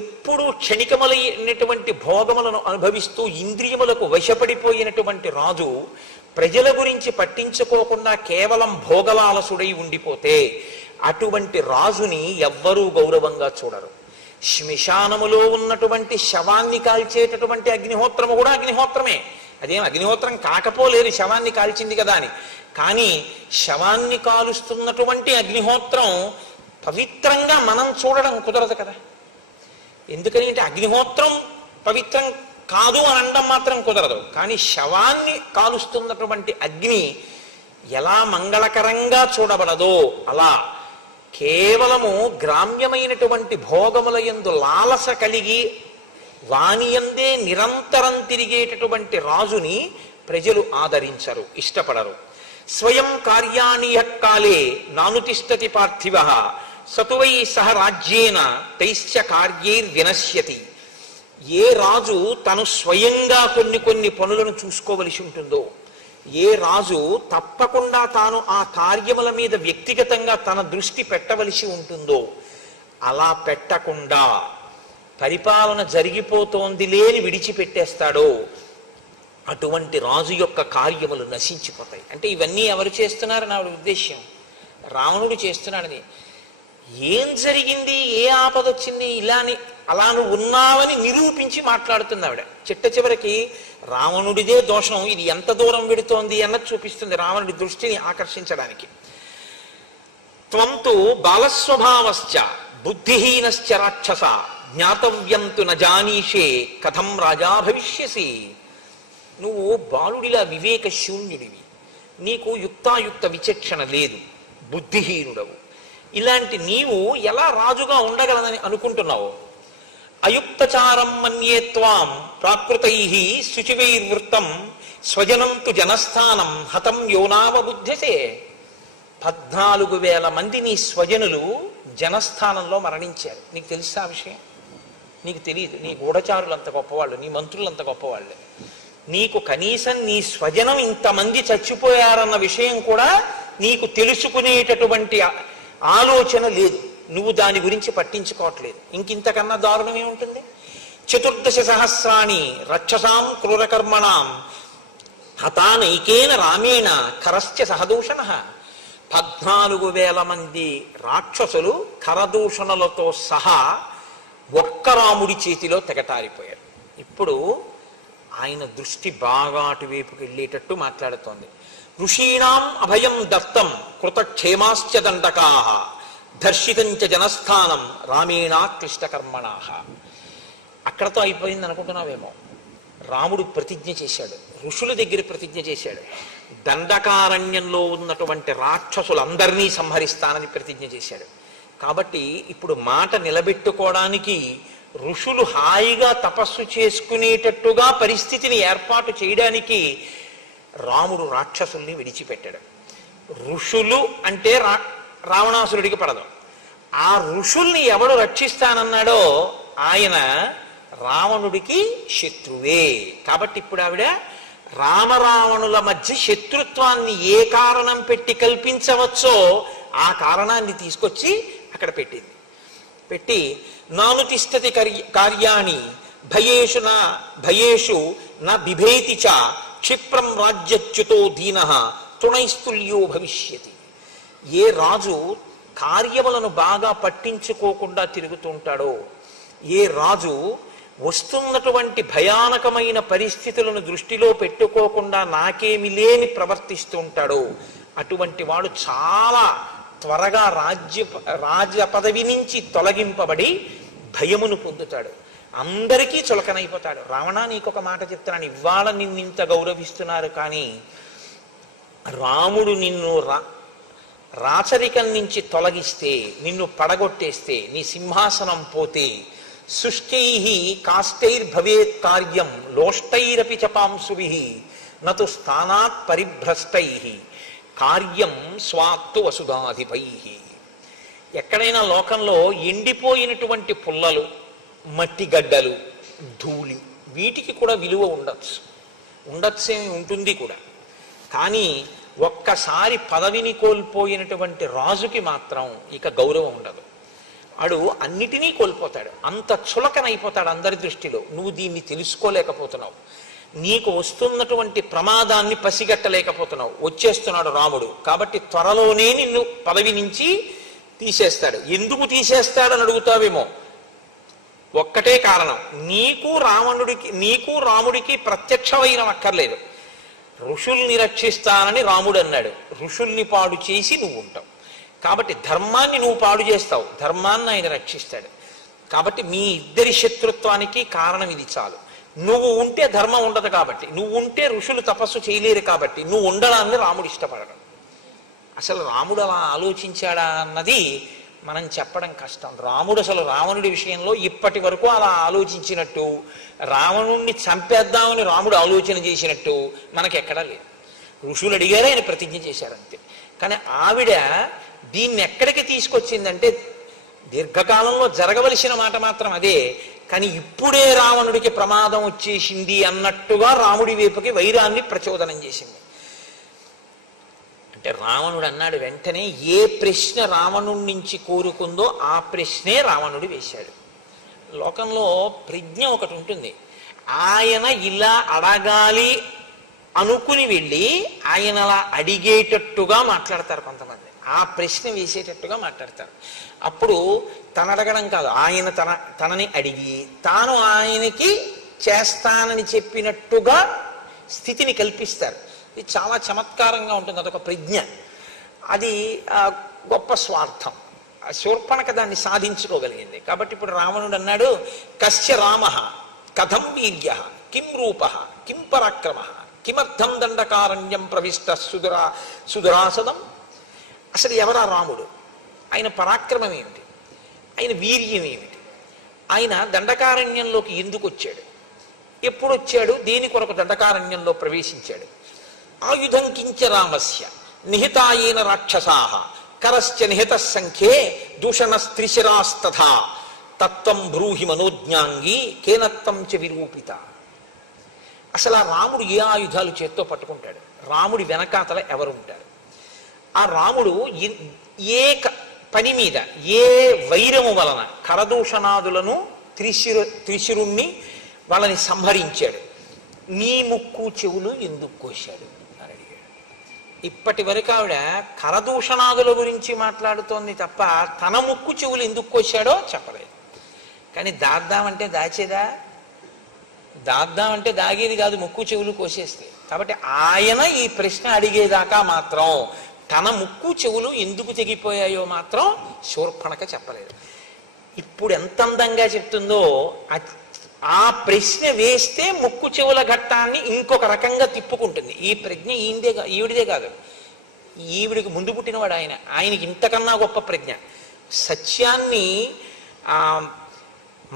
ఎప్పుడు క్షణికములైనటువంటి భోగములను అనుభవిస్తూ ఇంద్రియములకు వశపడిపోయినటువంటి రాజు ప్రజల గురించి పట్టించుకోకుండా కేవలం భోగలాలసుడై ఉండిపోతే అటువంటి రాజుని ఎవ్వరూ గౌరవంగా చూడరు. శ్మశానములో ఉన్నటువంటి శవాన్ని కాల్చేటటువంటి అగ్నిహోత్రము కూడా అగ్నిహోత్రమే. అదేం అగ్నిహోత్రం కాకపోలేదు శవాన్ని కాల్చింది కదా అని. కానీ శవాన్ని కాలుస్తున్నటువంటి అగ్నిహోత్రం పవిత్రంగా మనం చూడడం కుదరదు కదా. ఎందుకని అంటే అగ్నిహోత్రం పవిత్రం కాదు అని అనడం మాత్రం కుదరదు. కానీ శవాన్ని కాలుస్తున్నటువంటి అగ్ని ఎలా మంగళకరంగా చూడబడదో అలా కేవలము గ్రామ్యమైనటువంటి భోగముల యందు లాలస కలిగి వానియందే నిరంతరం తిరిగేటటువంటి రాజుని ప్రజలు ఆదరించరు, ఇష్టపడరు. స్వయం కార్యాణి కాలే నానుతిష్టతి పార్థివ సతువై సహ రాజ్యేన తైశ్చ కార్యైర్వినశ్యతి. ఏ రాజు తను స్వయంగా కొన్ని పనులను చూసుకోవలసి ఉంటుందో, ఏ రాజు తప్పకుండా తాను ఆ కార్యముల మీద వ్యక్తిగతంగా తన దృష్టి పెట్టవలసి ఉంటుందో అలా పెట్టకుండా పరిపాలన జరిగిపోతోంది లేని విడిచిపెట్టేస్తాడో అటువంటి రాజు యొక్క కార్యములు నశించిపోతాయి. అంటే ఇవన్నీ ఎవరు చేస్తున్నారని ఆవిడ ఉద్దేశ్యం. రావణుడు చేస్తున్నాడని. ఏం జరిగింది, ఏ ఆపద వచ్చింది, అలా నువ్వు ఉన్నావని నిరూపించి మాట్లాడుతుంది ఆవిడ. చిట్ట చివరికి రావణుడిదే దోషం, ఇది ఎంత దూరం వెడుతోంది అన్నది చూపిస్తుంది రావణుడి దృష్టిని ఆకర్షించడానికి. త్వంతు బాలస్వభావశ్చ బుద్ధిహీనశ్చ రాక్షస జ్ఞాతవ్యంతు నజానీషే కథం రాజా భవిష్యసి. నువ్వు బాలుడిలా వివేక శూన్యుడివి, నీకు యుక్తాయుక్త విచక్షణ లేదు, బుద్ధిహీనుడవు. ఇలాంటి నీవు ఎలా రాజుగా ఉండగలదని అనుకుంటున్నావు? అయుక్తచారం మన్యే త్వాం ప్రాకృతై శుచివైర్వృత్తం స్వజనంతు జనస్థానం హతం యోనావబుద్ధ్యసే. 14,000 మంది నీ స్వజనులు జనస్థానంలో మరణించారు. నీకు తెలుసా ఆ విషయం? నీకు తెలియదు. నీ గూఢచారులు అంత గొప్పవాళ్ళు, నీ మంత్రులు అంత గొప్పవాళ్ళు. నీకు కనీసం నీ స్వజనం ఇంతమంది చచ్చిపోయారన్న విషయం కూడా నీకు తెలుసుకునేటటువంటి ఆలోచన లేదు. నువ్వు దాని గురించి పట్టించుకోవట్లేదు. ఇంకింతకన్నా దారుణం ఏముంటుంది? 14 సహస్రాణి రక్షసాం క్రూరకర్మణాం హతానైకేన రామేణ కరశ్చ సహదూషణ. 14,000 మంది రాక్షసులు కరదూషణలతో సహా ఒక్క రాముడి చేతిలో తెగటారిపోయారు. ఇప్పుడు ఆయన దృష్టి బాగా అటువైపుకి వెళ్ళేటట్టు మాట్లాడుతోంది. ఋషీణాం అభయం దత్తం కృతక్షేమాశ్చ దండకాః దర్శితంచ జనస్థానం రామేణా క్లిష్టకర్మణాః. అక్కడతో అయిపోయింది అనుకుంటున్నావేమో. రాముడు ప్రతిజ్ఞ చేశాడు, ఋషుల దగ్గర ప్రతిజ్ఞ చేశాడు, దండకారణ్యంలో ఉన్నటువంటి రాక్షసులందరినీ సంహరిస్తానని ప్రతిజ్ఞ చేశాడు. కాబట్టి ఇప్పుడు మాట నిలబెట్టుకోవడానికి ఋషులు హాయిగా తపస్సు చేసుకునేటట్టుగా పరిస్థితిని ఏర్పాటు చేయడానికి రాముడు రాక్షసుల్ని విడిచిపెట్టాడు. ఋషులు అంటే రావణాసురుడికి పడదు. ఆ ఋషుల్ని ఎవడు రక్షిస్తానన్నాడో ఆయన రావణుడికి శత్రువే. కాబట్టి ఇప్పుడు ఆవిడ రామరావణుల మధ్య శత్రుత్వాన్ని ఏ కారణం పెట్టి కల్పించవచ్చో ఆ కారణాన్ని తీసుకొచ్చి అక్కడ పెట్టింది. పెట్టి నాను తిష్టతి కార్యాణి భయేషు నా బిభేతి చ క్షిప్రం రాజ్యచ్యుతో దీనః తృణైస్తుల్యో భవిష్యతి. ఏ రాజు కార్యములను బాగా పట్టించుకోకుండా తిరుగుతుంటాడో, ఏ రాజు వస్తున్నటువంటి భయానకమైన పరిస్థితులను దృష్టిలో పెట్టుకోకుండా నాకేమి లేని ప్రవర్తిస్తూ ఉంటాడో అటువంటి వాడు చాలా త్వరగా రాజ పదవి నుంచి తొలగింపబడి భయమును పొందుతాడు, అందరికీ చులకనైపోతాడు. రావణ, నీకొక మాట చెప్తున్నాను, ఇవాళ నిన్నింత గౌరవిస్తున్నారు, కానీ రాముడు నిన్ను రాచరికం నుంచి తొలగిస్తే, నిన్ను పడగొట్టేస్తే, నీ సింహాసనం పోతే శుష్కై కాష్టైర్భవేత్ కార్యం లోష్టైరపి చపాంసుభి నతు స్థానాత్ పరిభ్రష్టై కార్యం స్వాత్తు వసుధాధిపై. ఎక్కడైనా లోకంలో ఎండిపోయినటువంటి పుల్లలు, మట్టి గడ్డలు, ధూళి, వీటికి కూడా విలువ ఉండొచ్చేమి ఉంటుంది కూడా. కానీ ఒక్కసారి పదవిని కోల్పోయినటువంటి రాజుకి మాత్రం ఇక గౌరవం ఉండదు. వాడు అన్నిటినీ కోల్పోతాడు, అంత చులకనైపోతాడు అందరి దృష్టిలో. నువ్వు దీన్ని తెలుసుకోలేకపోతున్నావు, నీకు వస్తున్నటువంటి ప్రమాదాన్ని పసిగట్టలేకపోతున్నావు. వచ్చేస్తున్నాడు రాముడు, కాబట్టి త్వరలోనే నిన్ను పదవి నుంచి తీసేస్తాడు. ఎందుకు తీసేస్తాడని అడుగుతావేమో. ఒక్కటే కారణం, నీకు రాముడికి ప్రత్యక్ష వైరం అక్కర్లేదు. ఋషుల్ని రక్షిస్తానని రాముడు అన్నాడు, ఋషుల్ని పాడు చేసి నువ్వు ఉంటావు. కాబట్టి ధర్మాన్ని నువ్వు పాడు చేస్తావు, ధర్మాన్ని ఆయన రక్షిస్తాడు. కాబట్టి మీ ఇద్దరి శత్రుత్వానికి కారణం ఇది చాలు. నువ్వు ఉంటే ధర్మం ఉండదు, కాబట్టి నువ్వు ఉంటే ఋషులు తపస్సు చేయలేరు, కాబట్టి నువ్వు ఉండడాన్ని రాముడు ఇష్టపడడు. అసలు రాముడు అలా ఆలోచించాడా అన్నది మనం చెప్పడం కష్టం. రాముడు అసలు రావణుడి విషయంలో ఇప్పటి వరకు అలా ఆలోచించినట్టు, రావణుణ్ణి చంపేద్దామని రాముడు ఆలోచన చేసినట్టు మనకెక్కడా లేదు. ఋషులు అడిగారు, ఆయన ప్రతిజ్ఞ చేశారంతే. కానీ ఆవిడ దీన్ని ఎక్కడికి తీసుకొచ్చిందంటే, దీర్ఘకాలంలో జరగవలసిన మాట మాత్రం అదే, కానీ ఇప్పుడే రావణుడికి ప్రమాదం వచ్చేసింది అన్నట్టుగా రాముడి వైపుకి వైరాన్ని ప్రచోదనం చేసింది. అంటే రావణుడు అన్నాడు, వెంటనే ఏ ప్రశ్న రావణుడి నుంచి కోరుకుందో ఆ ప్రశ్నే రావణుడు వేశాడు. లోకంలో ప్రజ్ఞ ఒకటి ఉంటుంది, ఆయన ఇలా అడగాలి అనుకుని వెళ్ళి ఆయన అలా అడిగేటట్టుగా మాట్లాడతారు కొంతమంది. ఆ ప్రశ్న వేసేటట్టుగా మాట్లాడతారు. అప్పుడు తను అడగడం కాదు, ఆయన తనని అడిగి తాను ఆయనకి చేస్తానని చెప్పినట్టుగా స్థితిని కల్పిస్తారు. ఇది చాలా చమత్కారంగా ఉంటుంది, అదొక ప్రజ్ఞ, అది గొప్ప స్వార్థం. శూర్పణఖ దాన్ని సాధించుకోగలిగింది. కాబట్టి ఇప్పుడు రావణుడు అన్నాడు, కస్య రామ కథం వీర్య కిం రూప కిం పరాక్రమ కిమర్థం దండకారణ్యం ప్రవిష్ట సుదురాసదం. అసలు ఎవరా రాముడు, ఆయన పరాక్రమం ఏమిటి, ఆయన వీర్యం ఏమిటి, ఆయన దండకారణ్యంలోకి ఎందుకు వచ్చాడు, ఎప్పుడు వచ్చాడు, దేని కొరకు దండకారణ్యంలో ప్రవేశించాడు. ఆయుధం కించ రామస్య నిహితాయేన రాక్షసాః కరశ్చ నిహిత సంఖ్యే దూషణస్త్రిశిరాస్తథా తత్వం బ్రూహి మనోజ్ఞాంగి కేనత్తం చ విరూపిత. అసలు ఆ రాముడు ఏ ఆయుధాలు చేత్తో పట్టుకుంటాడు, రాముడి వెనకాతల ఎవరు ఉంటారు, ఆ రాముడు ఏ పని మీద ఏ వైరము వలన కరదూషణాదులను త్రిశిరుణ్ణి వాళ్ళని సంహరించాడు, నీ ముక్కు చెవులు ఎందుకు కోశాడు అని అడిగాడు. ఇప్పటి వరకు ఆవిడ కరదూషణాదుల గురించి మాట్లాడుతోంది తప్ప తన ముక్కు చెవులు ఎందుకు కోశాడో చెప్పలేదు. కానీ దాద్దామంటే దాచేదా, దాద్దామంటే దాగేది కాదు, ముక్కు చెవులు కోసేస్తే. కాబట్టి ఆయన ఈ ప్రశ్న అడిగేదాకా మాత్రం తన ముక్కు చెవులు ఎందుకు తెగిపోయాయో మాత్రం శూర్పణఖ చెప్పలేదు. ఇప్పుడు ఎంత అందంగా చెప్తుందో, ఆ ప్రశ్న వేస్తే ముక్కు చెవుల ఘట్టాన్ని ఇంకొక రకంగా తిప్పుకుంటుంది. ఈ ప్రజ్ఞ ఈవిడిదే కాదు, ఈవిడికి ముందు పుట్టినవాడు ఆయన, ఆయనకి ఇంతకన్నా గొప్ప ప్రజ్ఞ. సత్యాన్ని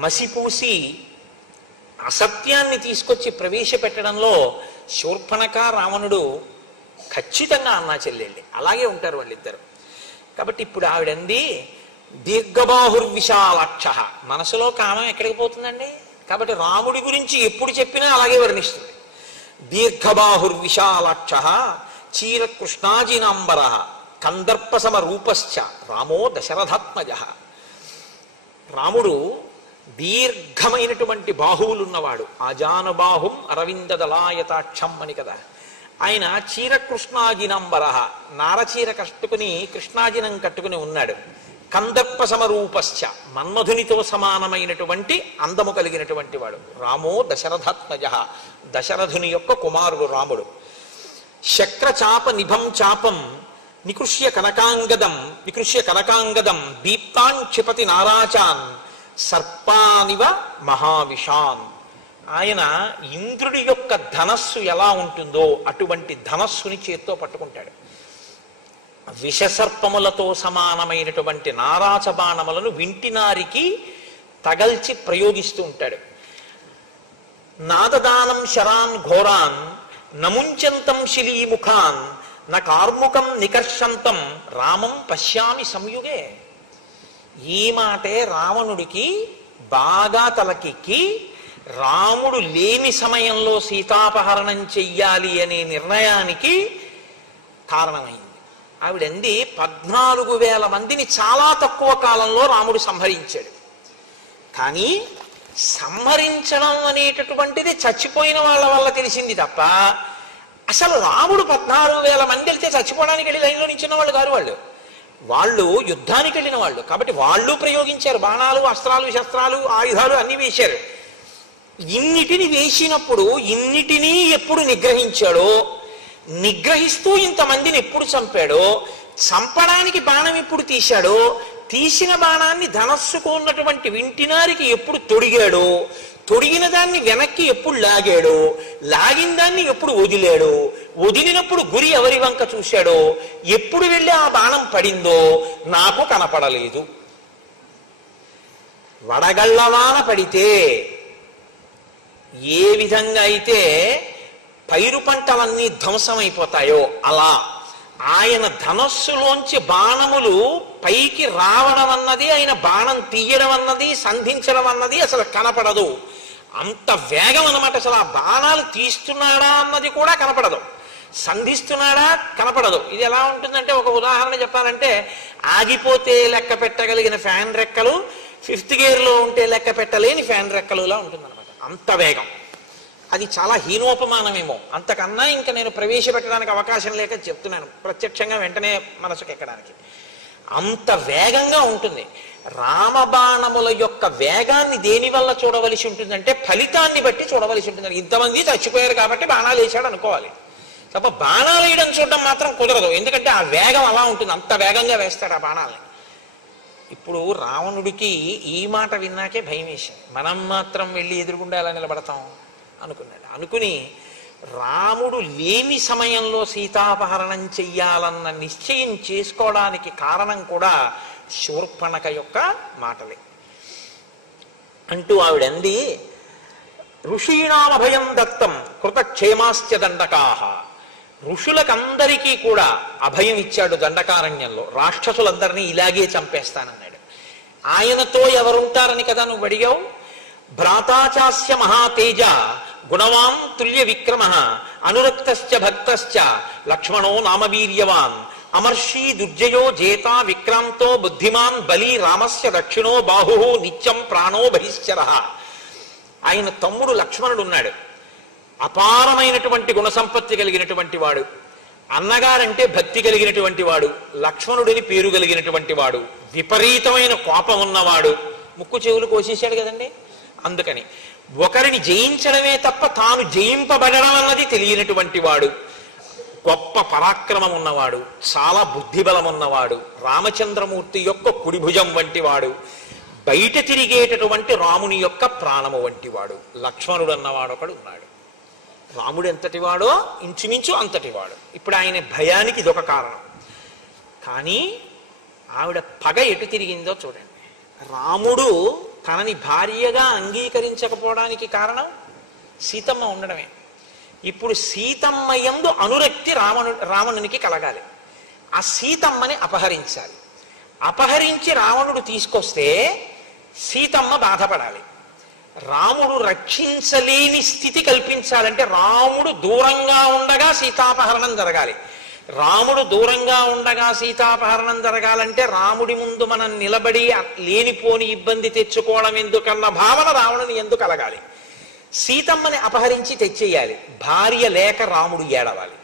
మసిపూసి అసత్యాన్ని తీసుకొచ్చి ప్రవేశపెట్టడంలో శూర్పణఖ రావణుడు ఖచ్చితంగా అన్నా చెల్లెళ్ళి అలాగే ఉంటారు వాళ్ళిద్దరు. కాబట్టి ఇప్పుడు ఆవిడంది దీర్ఘబాహుర్విశాలాక్ష, మనసులో కామం ఎక్కడికి పోతుందండి. కాబట్టి రాముడి గురించి ఎప్పుడు చెప్పినా అలాగే వర్ణిస్తుంది. దీర్ఘబాహుర్విశాలాక్ష చీరకృష్ణాజినాంబర కందర్పసమ రూపశ్చ రామో దశరథాత్మజ. రాముడు దీర్ఘమైనటువంటి బాహువులున్నవాడు, ఆజానుబాహుం అరవిందదలాయతాక్షం అని కదా. ఆయన చీరకృష్ణాజినంబర, నారచీర కట్టుకుని కృష్ణాజినం కట్టుకుని ఉన్నాడు. కందర్ప సమరూపశ్చ, మన్మధునితో సమానమైనటువంటి అందము కలిగినటువంటి వాడు. రామో దశరథాత్మజ, దశరథుని యొక్క కుమారుడు రాముడు. శక్రచాప నిభం చాపం వికృష్య కనకాంగదం దీప్తాన్ క్షిపతి నారాచాన్ సర్పానివ మహావిషాన్. ఆయన ఇంద్రుడి యొక్క ధనస్సు ఎలా ఉంటుందో అటువంటి ధనస్సుని చేత్తో పట్టుకుంటాడు. విషసర్పములతో సమానమైనటువంటి నారాచ బాణములను వింటినారికి తగల్చి ప్రయోగిస్తూ ఉంటాడు. నాదదానం శరాన్ ఘోరాన్ నముంచంతం శిలీముఖాన్ న కార్ముకం నికర్షంతం రామం పశ్యామి సంయుగే. ఈ మాటే రావణుడికి బాగా తలకెక్కి రాముడు లేని సమయంలో సీతాపహరణం చెయ్యాలి అనే నిర్ణయానికి కారణమైంది. ఆవిడంది 14,000 మందిని చాలా తక్కువ కాలంలో రాముడు సంహరించాడు. కానీ సంహరించడం అనేటటువంటిది చచ్చిపోయిన వాళ్ళ వల్ల తెలిసింది తప్ప అసలు రాముడు 14,000 మంది వెళ్తే చచ్చిపోవడానికి వెళ్ళి లైన్లో నించున్న వాళ్ళు కాదు. వాళ్ళు యుద్ధానికి వెళ్ళిన వాళ్ళు కాబట్టి వాళ్ళు ప్రయోగించారు, బాణాలు అస్త్రాలు శస్త్రాలు ఆయుధాలు అన్ని వేశారు. ఇన్నిటిని వేసినప్పుడు ఇన్నిటినీ ఎప్పుడు నిగ్రహించాడో, నిగ్రహిస్తూ ఇంతమందిని ఎప్పుడు చంపాడో, చంపడానికి బాణం ఎప్పుడు తీశాడో, తీసిన బాణాన్ని ధనస్సుకు ఉన్నటువంటి వింటినారికి ఎప్పుడు తొడిగాడో, తొడిగిన దాన్ని వెనక్కి ఎప్పుడు లాగాడో, లాగిన దాన్ని ఎప్పుడు వదిలాడో, వదిలినప్పుడు గురి ఎవరి వంక చూశాడో, ఎప్పుడు వెళ్ళి ఆ బాణం పడిందో నాకు కనపడలేదు. వడగళ్ళవాన పడితే ఏ విధంగా అయితే పైరు పంటలన్నీ ధ్వంసమైపోతాయో అలా ఆయన ధనస్సులోంచి బాణములు పైకి రావడం అన్నది, ఆయన బాణం తీయడం అన్నది, సంధించడం అన్నది అసలు కనపడదు. అంత వేగం అన్నమాట. అసలు ఆ బాణాలు తీస్తున్నాడా అన్నది కూడా కనపడదు, సంధిస్తున్నాడా కనపడదు. ఇది ఎలా ఉంటుందంటే, ఒక ఉదాహరణ చెప్పాలంటే, ఆగిపోతే లెక్క పెట్టగలిగిన ఫ్యాన్ రెక్కలు 5th గేర్లో ఉంటే లెక్క పెట్టలేని ఫ్యాన్ రెక్కలులా ఉంటుందన్నమాట. అంత వేగం. అది చాలా హీనోపమానమేమో, అంతకన్నా ఇంకా నేను ప్రవేశపెట్టడానికి అవకాశం లేక చెప్తున్నాను, ప్రత్యక్షంగా వెంటనే మనసుకు ఎక్కడానికి. అంత వేగంగా ఉంటుంది. రామబాణముల యొక్క వేగాన్ని దేనివల్ల చూడవలసి ఉంటుందంటే ఫలితాన్ని బట్టి చూడవలసి ఉంటుంది. ఇంతమంది చచ్చిపోయారు కాబట్టి బాణాలు వేశాడు అనుకోవాలి తప్ప బాణాలు వేయడం చూడడం మాత్రం కుదరదు. ఎందుకంటే ఆ వేగం అలా ఉంటుంది, అంత వేగంగా వేస్తాడు ఆ బాణాలని. ఇప్పుడు రావణుడికి ఈ మాట విన్నాకే భయం వేసింది. మనం మాత్రం వెళ్ళి ఎదురుగుండా ఎలా నిలబడతాం అనుకున్నాడు. అనుకుని రాముడు లేని సమయంలో సీతాపహరణం చెయ్యాలన్న నిశ్చయం చేసుకోవడానికి కారణం కూడా శూర్పణఖ యొక్క మాటలే. అంటూ ఆవిడంది, ఋషీణామభయం దత్తం కృతక్షేమాశ్చ దండకాహ. ఋషులకందరికీ కూడా అభయం ఇచ్చాడు దండకారణ్యంలో. రాక్షసులందరినీ ఇలాగే చంపేస్తానన్నాడు. ఆయనతో ఎవరుంటారని కదా నువ్వు అడిగావు. భ్రాతాచాస్య మహాతేజ గుణవాన్ తుల్య విక్రమ అనురక్తశ్చ భక్తశ్చ లక్ష్మణో నామవీర్యవాన్ అమర్షీ దుర్జయో జేత విక్రాంతో బుద్ధిమాన్ బలి రామస్య దక్షిణో బాహు నిత్యం ప్రాణో బహిశ్చర. ఆయన తమ్ముడు లక్ష్మణుడు ఉన్నాడు. అపారమైనటువంటి గుణసంపత్తి కలిగినటువంటి వాడు. అన్నగారంటే భక్తి కలిగినటువంటి వాడు. లక్ష్మణుడిని పేరు కలిగినటువంటి వాడు. విపరీతమైన కోపం ఉన్నవాడు. ముక్కు చెవులు కోసేశాడు కదండి. అందుకని ఒకరిని జయించడమే తప్ప తాను జయింపబడడం అన్నది తెలియనటువంటి వాడు. గొప్ప పరాక్రమం ఉన్నవాడు. చాలా బుద్ధిబలం ఉన్నవాడు. రామచంద్రమూర్తి యొక్క కుడిభుజం వంటి వాడు. బయట తిరిగేటటువంటి రాముని యొక్క ప్రాణము వంటివాడు లక్ష్మణుడు అన్నవాడు ఒకడు ఉన్నాడు. రాముడు ఎంతటివాడో ఇంచుమించు అంతటివాడు. ఇప్పుడు ఆయన భయానికి ఇదొక కారణం. కానీ ఆవిడ పగ ఎటు తిరిగిందో చూడండి. రాముడు తనని భార్యగా అంగీకరించకపోవడానికి కారణం సీతమ్మ ఉండడమే. ఇప్పుడు సీతమ్మ యందు అనురక్తి రావణునికి కలగాలి. ఆ సీతమ్మని అపహరించాలి. అపహరించి రావణుడు తీసుకొస్తే సీతమ్మ బాధపడాలి. రాముడు రక్షించలేని స్థితి కల్పించాలంటే రాముడు దూరంగా ఉండగా సీతాపహరణం జరగాలి. రాముడు దూరంగా ఉండగా సీతాపహరణం జరగాలంటే రాముడి ముందు మనం నిలబడి లేనిపోని ఇబ్బంది తెచ్చుకోవడం ఎందుకన్న భావన రావణుని ఎందుకు కలగాలి. సీతమ్మని అపహరించి తెచ్చేయాలి. భార్య లేక రాముడు ఏడవాలి.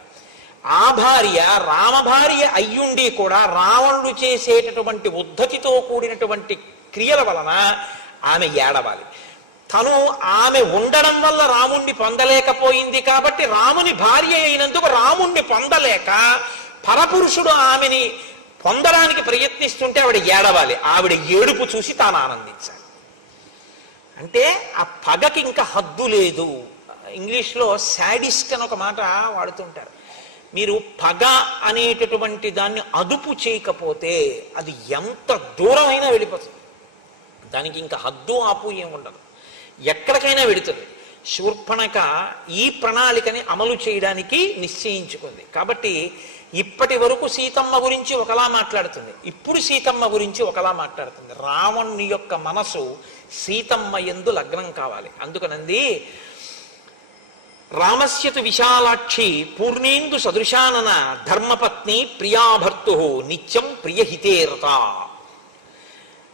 ఆ భార్య రామ భార్య అయ్యుండి కూడా రావణుడు చేసేటటువంటి ఉద్ధతితో కూడినటువంటి క్రియల వలన ఆమె ఏడవాలి. తను ఆమె ఉండడం వల్ల రాముణ్ణి పొందలేకపోయింది కాబట్టి రాముని భార్య అయినందుకు రాముణ్ణి పొందలేక పరపురుషుడు ఆమెని పొందడానికి ప్రయత్నిస్తుంటే ఆవిడ ఏడవాలి. ఆవిడ ఏడుపు చూసి తాను ఆనందించాలి. అంటే ఆ పగకి ఇంకా హద్దు లేదు. ఇంగ్లీష్లో శాడిస్ట్ అని ఒక మాట వాడుతుంటారు. మీరు పగ అనేటటువంటి దాన్ని అదుపు చేయకపోతే అది ఎంత దూరమైనా వెళ్ళిపోతుంది. దానికి ఇంకా హద్దు ఆపు ఏమి ఉండదు, ఎక్కడికైనా వెడుతుంది. శూర్పణఖ ఈ ప్రణాళికని అమలు చేయడానికి నిశ్చయించుకుంది. కాబట్టి ఇప్పటి వరకు సీతమ్మ గురించి ఒకలా మాట్లాడుతుంది, ఇప్పుడు సీతమ్మ గురించి ఒకలా మాట్లాడుతుంది. రావణుని యొక్క మనసు సీతమ్మ యందు లగ్నం కావాలి. అందుకనంది, రామస్యతు విశాలాక్షి పూర్ణేందు సదృశానన ధర్మపత్ని ప్రియాభర్తు నిత్యం ప్రియహితేరత.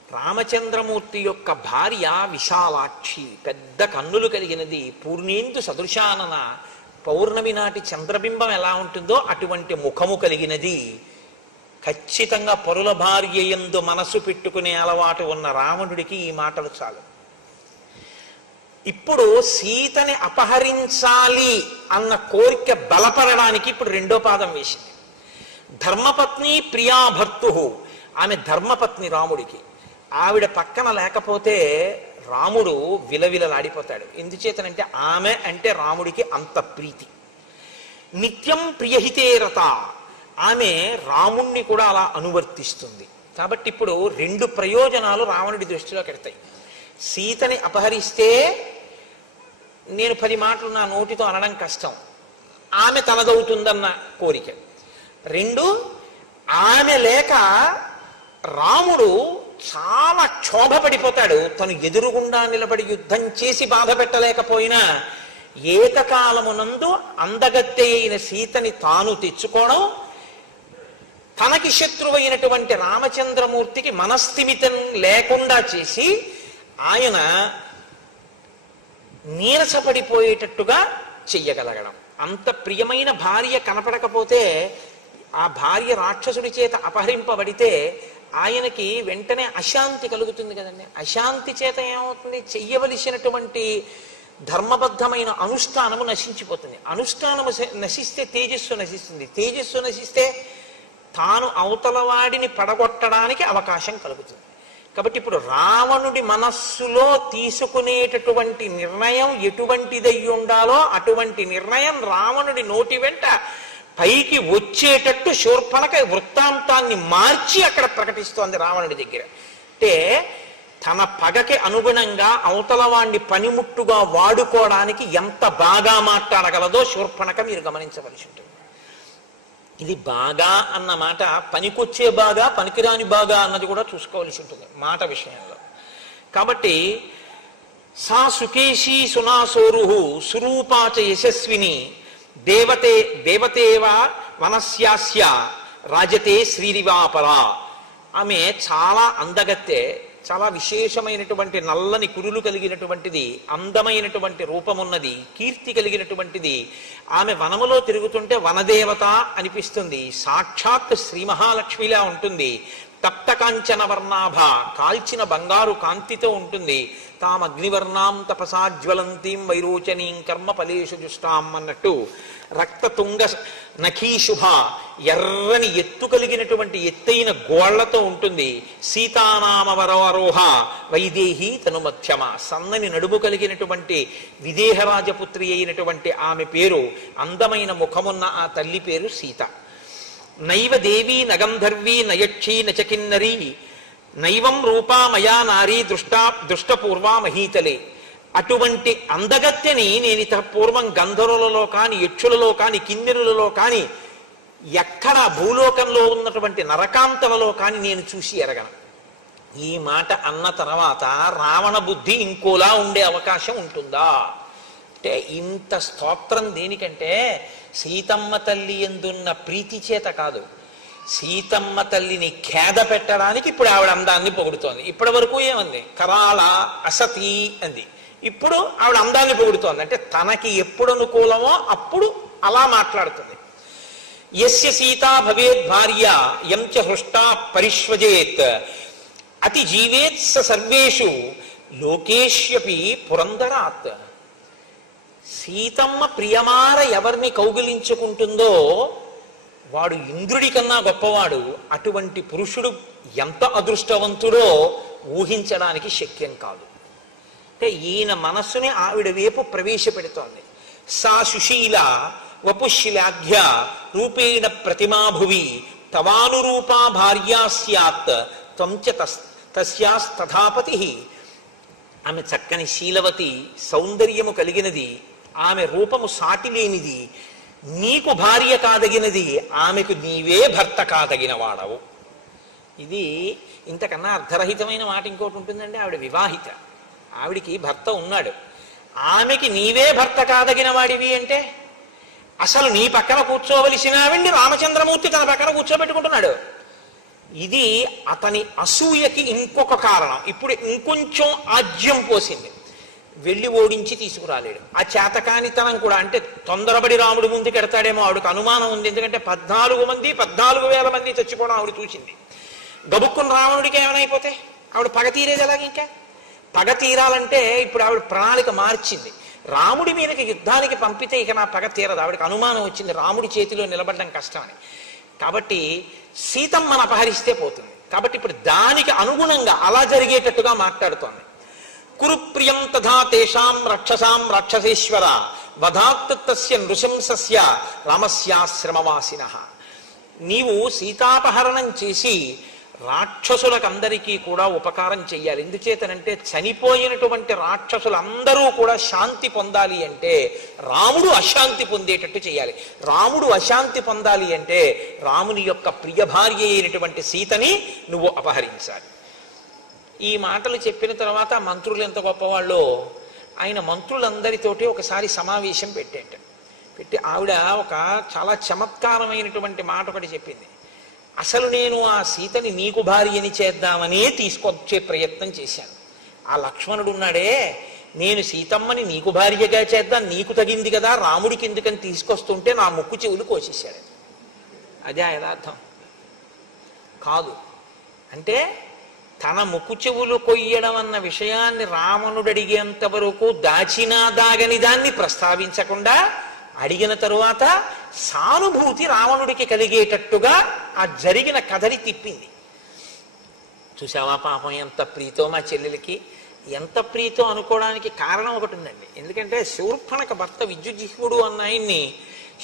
రామచంద్రమూర్తి యొక్క భార్య విశాలాక్షి, పెద్ద కన్నులు కలిగినది. పూర్ణేందు సదృశానన, పౌర్ణమి నాటి చంద్రబింబం ఎలా ఉంటుందో అటువంటి ముఖము కలిగినది. ఖచ్చితంగా పరుల భార్య యందు మనసు పెట్టుకునే అలవాటు ఉన్న రావణుడికి ఈ మాటలు చాలు. ఇప్పుడు సీతని అపహరించాలి అన్న కోరిక బలపడడానికి ఇప్పుడు రెండో పాదం వేసింది. ధర్మపత్ని ప్రియాభర్తు, ఆమె ధర్మపత్ని రాముడికి. ఆవిడ పక్కన లేకపోతే రాముడు విలవిలలాడిపోతాడు. ఎందుచేతనంటే ఆమె అంటే రాముడికి అంత ప్రీతి. నిత్యం ప్రియహితేరత, ఆమె రాముణ్ణి కూడా అలా అనువర్తిస్తుంది. కాబట్టి ఇప్పుడు రెండు ప్రయోజనాలు రావణుడి దృష్టిలో పెడతాయి. సీతని అపహరిస్తే నేను 10 మాటలు నా నోటితో అనడం కష్టం, ఆమె తనదవుతుందన్న కోరిక. 2, ఆమె లేక రాముడు చాలా క్షోభపడిపోతాడు. తను ఎదురుగుండా నిలబడి యుద్ధం చేసి బాధ పెట్టలేకపోయినా ఏకకాలమునందు అందగత్తె అయిన సీతని తాను తెచ్చుకోవడం, తనకి శత్రువైనటువంటి రామచంద్రమూర్తికి మనస్థిమితం లేకుండా చేసి ఆయన నీరసపడిపోయేటట్టుగా చెయ్యగలగడం. అంత ప్రియమైన భార్య కనపడకపోతే, ఆ భార్య రాక్షసుడి చేత అపహరింపబడితే ఆయనకి వెంటనే అశాంతి కలుగుతుంది కదండి. అశాంతి చేత ఏమవుతుంది? చెయ్యవలసినటువంటి ధర్మబద్ధమైన అనుష్ఠానము నశించిపోతుంది. అనుష్ఠానము నశిస్తే తేజస్సు నశిస్తుంది. తేజస్సు నశిస్తే తాను అవతల వాడిని పడగొట్టడానికి అవకాశం కలుగుతుంది. కాబట్టి ఇప్పుడు రావణుడి మనస్సులో తీసుకునేటటువంటి నిర్ణయం ఎటువంటిదై ఉండాలో అటువంటి నిర్ణయం రావణుడి నోటి వెంట పైకి వచ్చేటట్టు శూర్పణఖ వృత్తాంతాన్ని మార్చి అక్కడ ప్రకటిస్తోంది రావణుడి దగ్గర. అంటే తన పగకి అనుగుణంగా అవతల వాణ్ణి పనిముట్టుగా వాడుకోవడానికి ఎంత బాగా మాట్లాడగలదో శూర్పణఖ మీరు గమనించవలసి ఉంటుంది. ఇది బాగా అన్న మాట పనికొచ్చే బాగా, పనికిరాని బాగా అన్నది కూడా చూసుకోవలసి ఉంటుంది మాట విషయంలో. కాబట్టి సా సుకేశీ సునాసోరు సురూపాచ యశస్విని దేవతేవ వనస్యాస్య రాజతే శ్రీరివాపర. ఆమె చాలా అందగత్తె, చాలా విశేషమైనటువంటి నల్లని కురులు కలిగినటువంటిది, అందమైనటువంటి రూపమున్నది, కీర్తి కలిగినటువంటిది. ఆమె వనములో తిరుగుతుంటే వనదేవత అనిపిస్తుంది. సాక్షాత్ శ్రీ మహాలక్ష్మిలా ఉంటుంది. తప్త కాంచన వర్ణాభ, కాల్చిన బంగారు కాంతితో ఉంటుంది. తాం అగ్నివర్ణాం తపసాజ్వలంతీం వైరోచనీం కర్మ ఫలేషు జుష్టాం అన్నట్టు రక్తతుంగ నఖీశుభ, ఎర్రని ఎత్తు కలిగినటువంటి ఎత్తైన గోళ్లతో ఉంటుంది. సీతానామవరోహ వైదేహి తను మధ్యమ, సన్నని నడుము కలిగినటువంటి విదేహరాజపుత్రి అయినటువంటి ఆమె పేరు, అందమైన ముఖమున్న ఆ తల్లి పేరు సీత. నైవ దేవీ నగంధర్వీ నయక్షీ నచకిన్నరీ నైవం రూపా మయా నారీ దృష్టపూర్వా మహీతలే. అటువంటి అందగత్తెని నేను ఇత పూర్వం గంధర్వులలో కాని, యక్షులలో కాని, కిన్నెరులలో కాని, ఎక్కడ భూలోకంలో ఉన్నటువంటి నరకాంతలలో కాని నేను చూసి ఎరగను. ఈ మాట అన్న తర్వాత రావణ బుద్ధి ఇంకోలా ఉండే అవకాశం ఉంటుందా అంటే, ఇంత స్తోత్రం దేనికంటే సీతమ్మ తల్లి ఎందున్న ప్రీతి చేత కాదు, సీతమ్మ తల్లిని ఖేద పెట్టడానికి ఇప్పుడు ఆవిడ అందాన్ని పొగుడుతోంది. ఇప్పటి వరకు ఏమంది? కరాళ అసతి అంది. ఇప్పుడు ఆవిడ అందాన్ని పొగుడుతోంది. అంటే తనకి ఎప్పుడు అనుకూలమో అప్పుడు అలా మాట్లాడుతుంది. యస్య సీతా భవేద్ భార్య యం చ హృష్టా పరిష్వజేత్ అతి జీవేత్ స సర్వేషు లోకేష్యపి పురందరాత్. సీతమ్మ ప్రియమార ఎవరిని కౌగిలించుకుంటుందో వాడు ఇంద్రుడి కన్నా గొప్పవాడు. అటువంటి పురుషుడు ఎంత అదృష్టవంతుడో ఊహించడానికి శక్యం కాదు. అంటే ఈయన మనస్సుని ఆవిడ వైపు ప్రవేశపెడుతోంది. సా సుశీల వపుశిలాఘ్య రూపేణ ప్రతిమాభువి తవానురూపా భార్యా స్యాత్ త్వం చ తస్యాస్తథాపతి. ఆమె చక్కని శీలవతి, సౌందర్యము కలిగినది, ఆమె రూపము సాటి లేనిది, నీకు భార్య కాదగినది, ఆమెకు నీవే భర్త కాదగిన వాడవు. ఇది ఇంతకన్నా అర్ధరహితమైన మాట ఇంకోటి ఉంటుందండి. ఆవిడ వివాహిత, ఆవిడికి భర్త ఉన్నాడు. ఆమెకి నీవే భర్త కాదగిన వాడివి అంటే అసలు నీ పక్కన కూర్చోవలసిన ఆవిడ్ని రామచంద్రమూర్తి తన పక్కన కూర్చోబెట్టుకుంటున్నాడు. ఇది అతని అసూయకి ఇంకొక కారణం. ఇప్పుడు ఇంకొంచెం ఆజ్యం పోసింది. వెళ్ళి ఓడించి తీసుకురాలేడు. ఆ చేతకానితనం కూడా, అంటే తొందరపడి రాముడి ముందుకు ఎడతాడేమో ఆవిడకు అనుమానం ఉంది. ఎందుకంటే 14,000 మంది చచ్చిపోవడం ఆవిడ చూసింది. గబుక్కుని రావణుడికి ఏమైపోతే ఆవిడ పగ తీరేది ఎలాగ? ఇంకా పగ తీరాలంటే ఇప్పుడు ఆవిడ ప్రణాళిక మార్చింది. రాముడి మీదకి యుద్ధానికి పంపితే ఇక నా పగ తీరదు. ఆవిడకి అనుమానం వచ్చింది రాముడి చేతిలో నిలబడడం కష్టమని. కాబట్టి సీతమ్మను అపహరిస్తే పోతుంది. కాబట్టి ఇప్పుడు దానికి అనుగుణంగా అలా జరిగేటట్టుగా మాట్లాడుతోంది. కురుప్రియం తథా తేషాం రక్షసాం రాక్షసేశ్వర వధాత్ తస్య నృశంసస్య రామస్యాశ్రమవాసినః. నీవు సీతాపహరణం చేసి రాక్షసులకందరికీ కూడా ఉపకారం చెయ్యాలి. ఎందుచేతనంటే చనిపోయినటువంటి రాక్షసులందరూ కూడా శాంతి పొందాలి అంటే రాముడు అశాంతి పొందేటట్టు చేయాలి. రాముడు అశాంతి పొందాలి అంటే రాముని యొక్క ప్రియ భార్య అయినటువంటి సీతని నువ్వు అపహరించాలి. ఈ మాటలు చెప్పిన తర్వాత మంత్రులు ఎంత గొప్పవాళ్ళో, ఆయన మంత్రులందరితోటి ఒకసారి సమావేశం పెట్టి ఆవిడ ఒక చాలా చమత్కారమైనటువంటి మాట ఒకటి చెప్పింది. అసలు నేను ఆ సీతని నీకు భార్యని చేద్దామనే తీసుకొచ్చే ప్రయత్నం చేశాను. ఆ లక్ష్మణుడు ఉన్నాడే, నేను సీతమ్మని నీకు భార్యగా చేద్దాం, నీకు తగింది కదా రాముడికి ఎందుకని తీసుకొస్తుంటే నా ముక్కు చెవులు కోసేశాడు. అదే యథార్థం కాదు. అంటే తన ముక్కు చెవులు కొయ్యడం అన్న విషయాన్ని రావణుడు అడిగేంత వరకు దాచినా దాగని దాన్ని ప్రస్తావించకుండా అడిగిన తరువాత సానుభూతి రావణుడికి కలిగేటట్టుగా ఆ జరిగిన కథని తిప్పింది. చూసావా పాపం ఎంత ప్రీతో మా చెల్లెలకి, ఎంత ప్రీతో అనుకోవడానికి కారణం ఒకటి ఉందండి. ఎందుకంటే శూర్పణఖ భర్త విద్యుజిహ్వుడు అన్న ఆయన్ని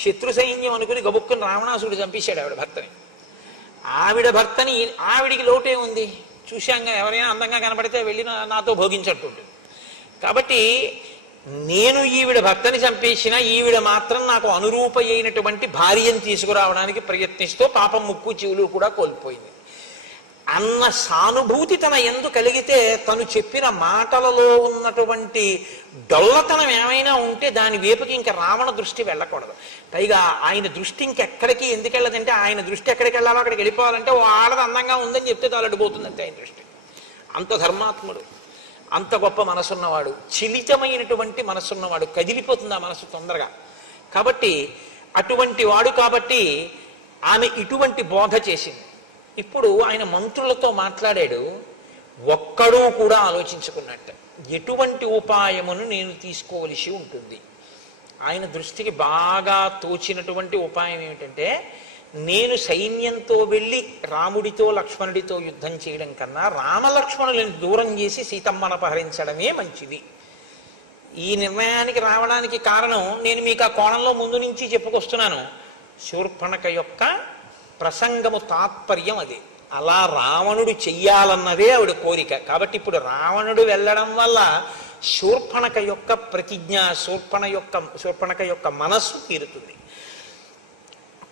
శత్రు సైన్యం అనుకుని గబుక్కుని రావణాసుడు చంపేశాడు ఆవిడ భర్తని. ఆవిడ భర్తని ఆవిడికి లోటే ఉంది. చూశాంగా ఎవరైనా అందంగా కనపడితే వెళ్ళి నాతో భోగించట్టుంటుంది. కాబట్టి నేను ఈవిడ భర్తని చంపేసిన ఈవిడ మాత్రం నాకు అనురూప అయినటువంటి భార్యను తీసుకురావడానికి ప్రయత్నిస్తూ పాపం ముక్కు చెవులు కూడా కోల్పోయింది అన్న సానుభూతి తన యందు కలిగితే తను చెప్పిన మాటలలో ఉన్నటువంటి డొల్లతనం ఏమైనా ఉంటే దాని వైపుకి ఇంకా రావణ దృష్టి వెళ్ళకూడదు. పైగా ఆయన దృష్టి ఇంకెక్కడికి ఎందుకు వెళ్ళదంటే ఆయన దృష్టి ఎక్కడికి వెళ్ళాలో అక్కడికి వెళ్ళిపోవాలంటే ఓ ఆడది అందంగా ఉందని చెప్తే తాలడిపోతుందంటే ఆయన దృష్టి. అంత ధర్మాత్ముడు, అంత గొప్ప మనసున్నవాడు, చిలితమైనటువంటి మనసున్నవాడు, కదిలిపోతుంది ఆ మనసు తొందరగా. కాబట్టి అటువంటి వాడు కాబట్టి ఆమె ఇటువంటి బోధ చేసింది. ఇప్పుడు ఆయన మంత్రులతో మాట్లాడాడు. ఒక్కడూ కూడా ఆలోచించుకున్నట్టు ఎటువంటి ఉపాయమును నేను తీసుకోవలసి ఉంటుంది. ఆయన దృష్టికి బాగా తోచినటువంటి ఉపాయం ఏమిటంటే, నేను సైన్యంతో వెళ్ళి రాముడితో లక్ష్మణుడితో యుద్ధం చేయడం కన్నా రామలక్ష్మణులను దూరం చేసి సీతమ్మను అపహరించడమే మంచిది. ఈ నిర్ణయానికి రావడానికి కారణం నేను మీకు ఆ కోణంలో ముందు నుంచి చెప్పుకొస్తున్నాను. శూర్పణఖ యొక్క ప్రసంగము తాత్పర్యం అదే. అలా రావణుడు చెయ్యాలన్నదే ఆవిడ కోరిక. కాబట్టి ఇప్పుడు రావణుడు వెళ్ళడం వల్ల శూర్పణఖ యొక్క ప్రతిజ్ఞ, శూర్పణఖ యొక్క మనస్సు తీరుతుంది.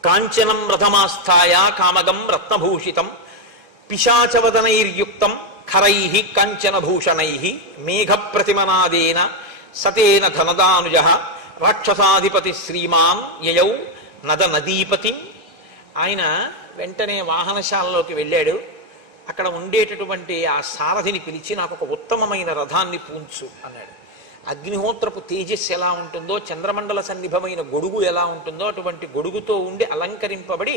కాంచనం రథమాస్థాయ కామగం రత్నభూషితం పిశాచవదనైర్యుక్తం ఖరై కాంచనభూషణై మేఘ ప్రతిమనాదేన సతేన ధనదానుజ రాక్షసాధిపతి శ్రీమాన్ యయౌ నద నదీపతి. ఆయన వెంటనే వాహనశాలలోకి వెళ్ళాడు. అక్కడ ఉండేటటువంటి ఆ సారథిని పిలిచి నాకు ఒక ఉత్తమమైన రథాన్ని పూంచు అన్నాడు. అగ్నిహోత్రపు తేజస్సు ఎలా ఉంటుందో, చంద్రమండల సన్నిభమైన గొడుగు ఎలా ఉంటుందో అటువంటి గొడుగుతో ఉండి అలంకరింపబడి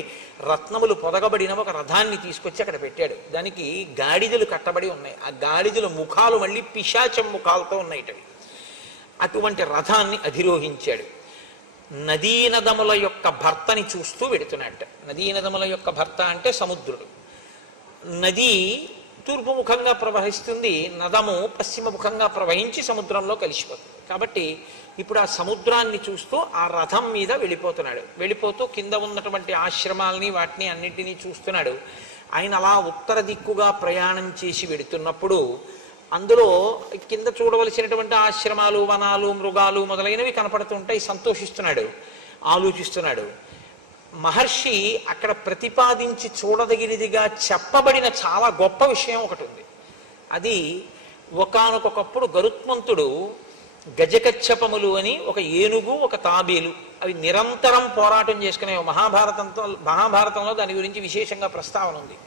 రత్నములు పొదగబడిన ఒక రథాన్ని తీసుకొచ్చి అక్కడ పెట్టాడు. దానికి గాడిదలు కట్టబడి ఉన్నాయి. ఆ గాడిదల ముఖాలు మళ్ళీ పిశాచం ముఖాలతో ఉన్నాయిటవి. అటువంటి రథాన్ని అధిరోహించాడు. నదీనదముల యొక్క భర్తని చూస్తూ వెడుతున్నట్ట. నదీనదముల యొక్క భర్త అంటే సముద్రుడు. నది తూర్పు ముఖంగా ప్రవహిస్తుంది, నదము పశ్చిమ ముఖంగా ప్రవహించి సముద్రంలో కలిసిపోతుంది. కాబట్టి ఇప్పుడు ఆ సముద్రాన్ని చూస్తూ ఆ రథం మీద వెళ్ళిపోతున్నాడు. వెళ్ళిపోతూ కింద ఉన్నటువంటి ఆశ్రమాలని వాటిని అన్నింటినీ చూస్తున్నాడు. ఆయన అలా ఉత్తర దిక్కుగా ప్రయాణం చేసి వెడుతున్నప్పుడు అందులో కింద చూడవలసినటువంటి ఆశ్రమాలు, వనాలు, మృగాలు మొదలైనవి కనపడుతుంటాయి. సంతోషిస్తున్నాడు, ఆలోచిస్తున్నాడు. మహర్షి అక్కడ ప్రతిపాదించి చూడదగినదిగా చెప్పబడిన చాలా గొప్ప విషయం ఒకటి ఉంది. అది ఒకానొకప్పుడు గరుత్మంతుడు గజకచ్చపములు అని ఒక ఏనుగు, ఒక తాబేలు, అవి నిరంతరం పోరాటం చేసుకునే మహాభారతంలో దాని గురించి విశేషంగా ప్రస్తావన ఉంది.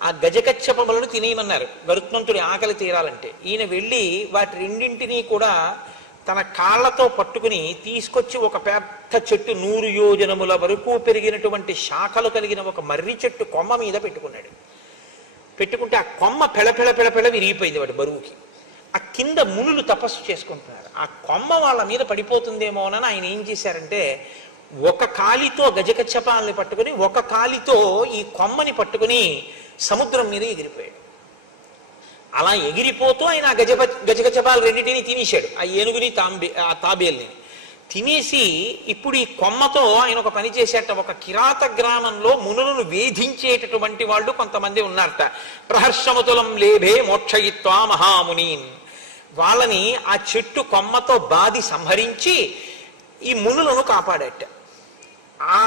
ఆ గజకచ్చపములను తినేయమన్నారు గరుత్మంతుడి ఆకలి తీరాలంటే. ఈయన వెళ్ళి వాటి రెండింటినీ కూడా తన కాళ్లతో పట్టుకుని తీసుకొచ్చి ఒక పెద్ద చెట్టు 100 యోజనముల వరకు పెరిగినటువంటి శాఖలు కలిగిన ఒక మర్రి చెట్టు కొమ్మ మీద పెట్టుకున్నాడు. పెట్టుకుంటే ఆ కొమ్మ పెళపెళ విరిగిపోయింది వాటి బరువుకి. ఆ కింద మునులు తపస్సు చేసుకుంటున్నారు. ఆ కొమ్మ వాళ్ళ మీద పడిపోతుందేమోనని ఆయన ఏం చేశారంటే ఒక కాలితో గజకచ్చపాలని పట్టుకుని ఒక కాలితో ఈ కొమ్మని పట్టుకుని సముద్రం మీద ఎగిరిపోయాడు. అలా ఎగిరిపోతూ ఆయన ఆ గజకచ్చపాలు రెండింటినీ తినేశాడు. ఆ ఏనుగుని ఆ తాబేల్ని తినేసి ఇప్పుడు ఈ కొమ్మతో ఆయన ఒక పని చేసేట. ఒక కిరాత గ్రామంలో మునులను వేధించేటటువంటి వాళ్ళు కొంతమంది ఉన్నారట. ప్రహర్షమతులం లేభే మోక్షయిత్వా మహామునీన్. వాళ్ళని ఆ చెట్టు కొమ్మతో బాది సంహరించి ఈ మునులను కాపాడట. ఆ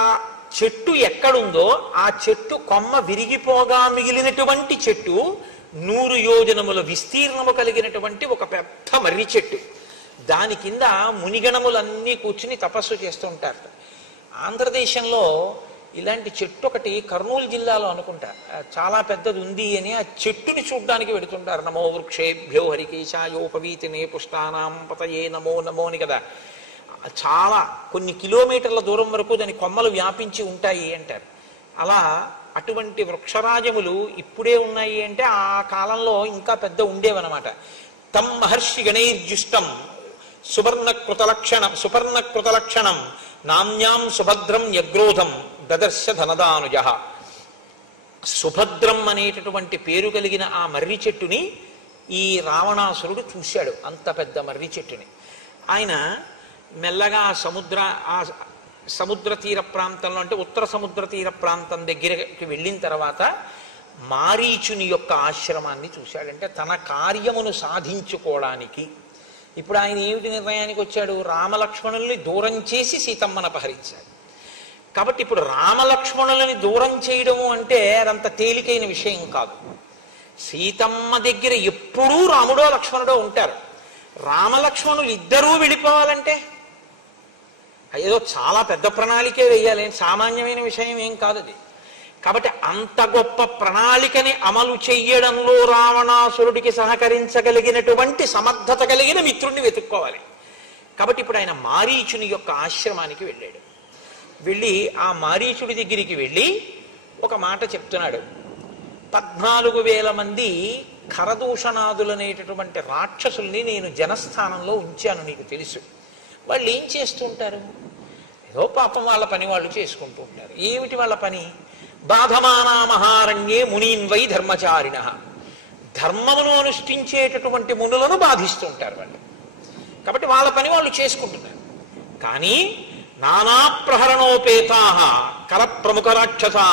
చెట్టు ఎక్కడుందో ఆ చెట్టు కొమ్మ విరిగిపోగా మిగిలినటువంటి చెట్టు 100 యోజనముల విస్తీర్ణము కలిగినటువంటి ఒక పెద్ద మర్రి చెట్టు. దాని కింద మునిగణములన్నీ కూర్చుని తపస్సు చేస్తూ ఉంటారు. ఆంధ్రదేశంలో ఇలాంటి చెట్టు ఒకటి కర్నూలు జిల్లాలో అనుకుంటా చాలా పెద్దది ఉంది అని ఆ చెట్టుని చూడ్డానికి వెడుతుంటారు. నమో వృక్షేభ్యో హరికేశాయోపవీతినే పుష్టానాం పతయే నమో నమో అని కదా. చాలా కొన్ని కిలోమీటర్ల దూరం వరకు దాని కొమ్మలు వ్యాపించి ఉంటాయి అంటారు. అలా అటువంటి వృక్షరాజములు ఇప్పుడే ఉన్నాయి అంటే ఆ కాలంలో ఇంకా పెద్ద ఉండేవన్నమాట. తం మహర్షి గణైర్జుష్టం సుపర్ణకృత లక్షణం నామ్యాం సుభద్రం యగ్రోధం దదర్శ ధనదానుజ. సుభద్రం అనేటటువంటి పేరు కలిగిన ఆ మర్రి చెట్టుని ఈ రావణాసురుడు చూశాడు. అంత పెద్ద మర్రి చెట్టుని ఆయన మెల్లగా ఆ సముద్ర తీర ప్రాంతంలో, అంటే ఉత్తర సముద్ర తీర ప్రాంతం దగ్గరికి వెళ్ళిన తర్వాత మారీచుని యొక్క ఆశ్రమాన్ని చూశాడంటే తన కార్యమును సాధించుకోవడానికి. ఇప్పుడు ఆయన ఏమిటి నిర్ణయానికి వచ్చాడు? రామలక్ష్మణుల్ని దూరం చేసి సీతమ్మను అపహరించాడు. కాబట్టి ఇప్పుడు రామలక్ష్మణులని దూరం చేయడము అంటే అదంత తేలికైన విషయం కాదు. సీతమ్మ దగ్గర ఎప్పుడూ రాముడో లక్ష్మణుడో ఉంటారు. రామలక్ష్మణులు ఇద్దరూ వెళ్ళిపోవాలంటే ఏదో చాలా పెద్ద ప్రణాళికే వేయాలి, సామాన్యమైన విషయం ఏం కాదు అది. కాబట్టి అంత గొప్ప ప్రణాళికని అమలు చెయ్యడంలో రావణాసురుడికి సహకరించగలిగినటువంటి సమర్థత కలిగిన మిత్రుడిని వెతుక్కోవాలి. కాబట్టి ఇప్పుడు ఆయన మారీచుని యొక్క ఆశ్రమానికి వెళ్ళాడు. వెళ్ళి ఆ మారీచుడి దగ్గరికి వెళ్ళి ఒక మాట చెప్తున్నాడు. 14,000 మంది ఖరదూషణాదులనేటటువంటి రాక్షసుల్ని నేను జనస్థానంలో ఉంచాను, నీకు తెలుసు. వాళ్ళు ఏం చేస్తుంటారు? ఏదో పాపం వాళ్ళ పని వాళ్ళు చేసుకుంటూ ఉంటారు. ఏమిటి వాళ్ళ పని? బాధమానా మహారణ్యే మునీన్వై ధర్మచారిణ. ధర్మమును అనుష్ఠించేటటువంటి మునులను బాధిస్తుంటారు వాళ్ళు. కాబట్టి వాళ్ళ పని వాళ్ళు చేసుకుంటున్నారు. కానీ నానా ప్రహరణోపేతా కర ప్రముఖ రాక్షసా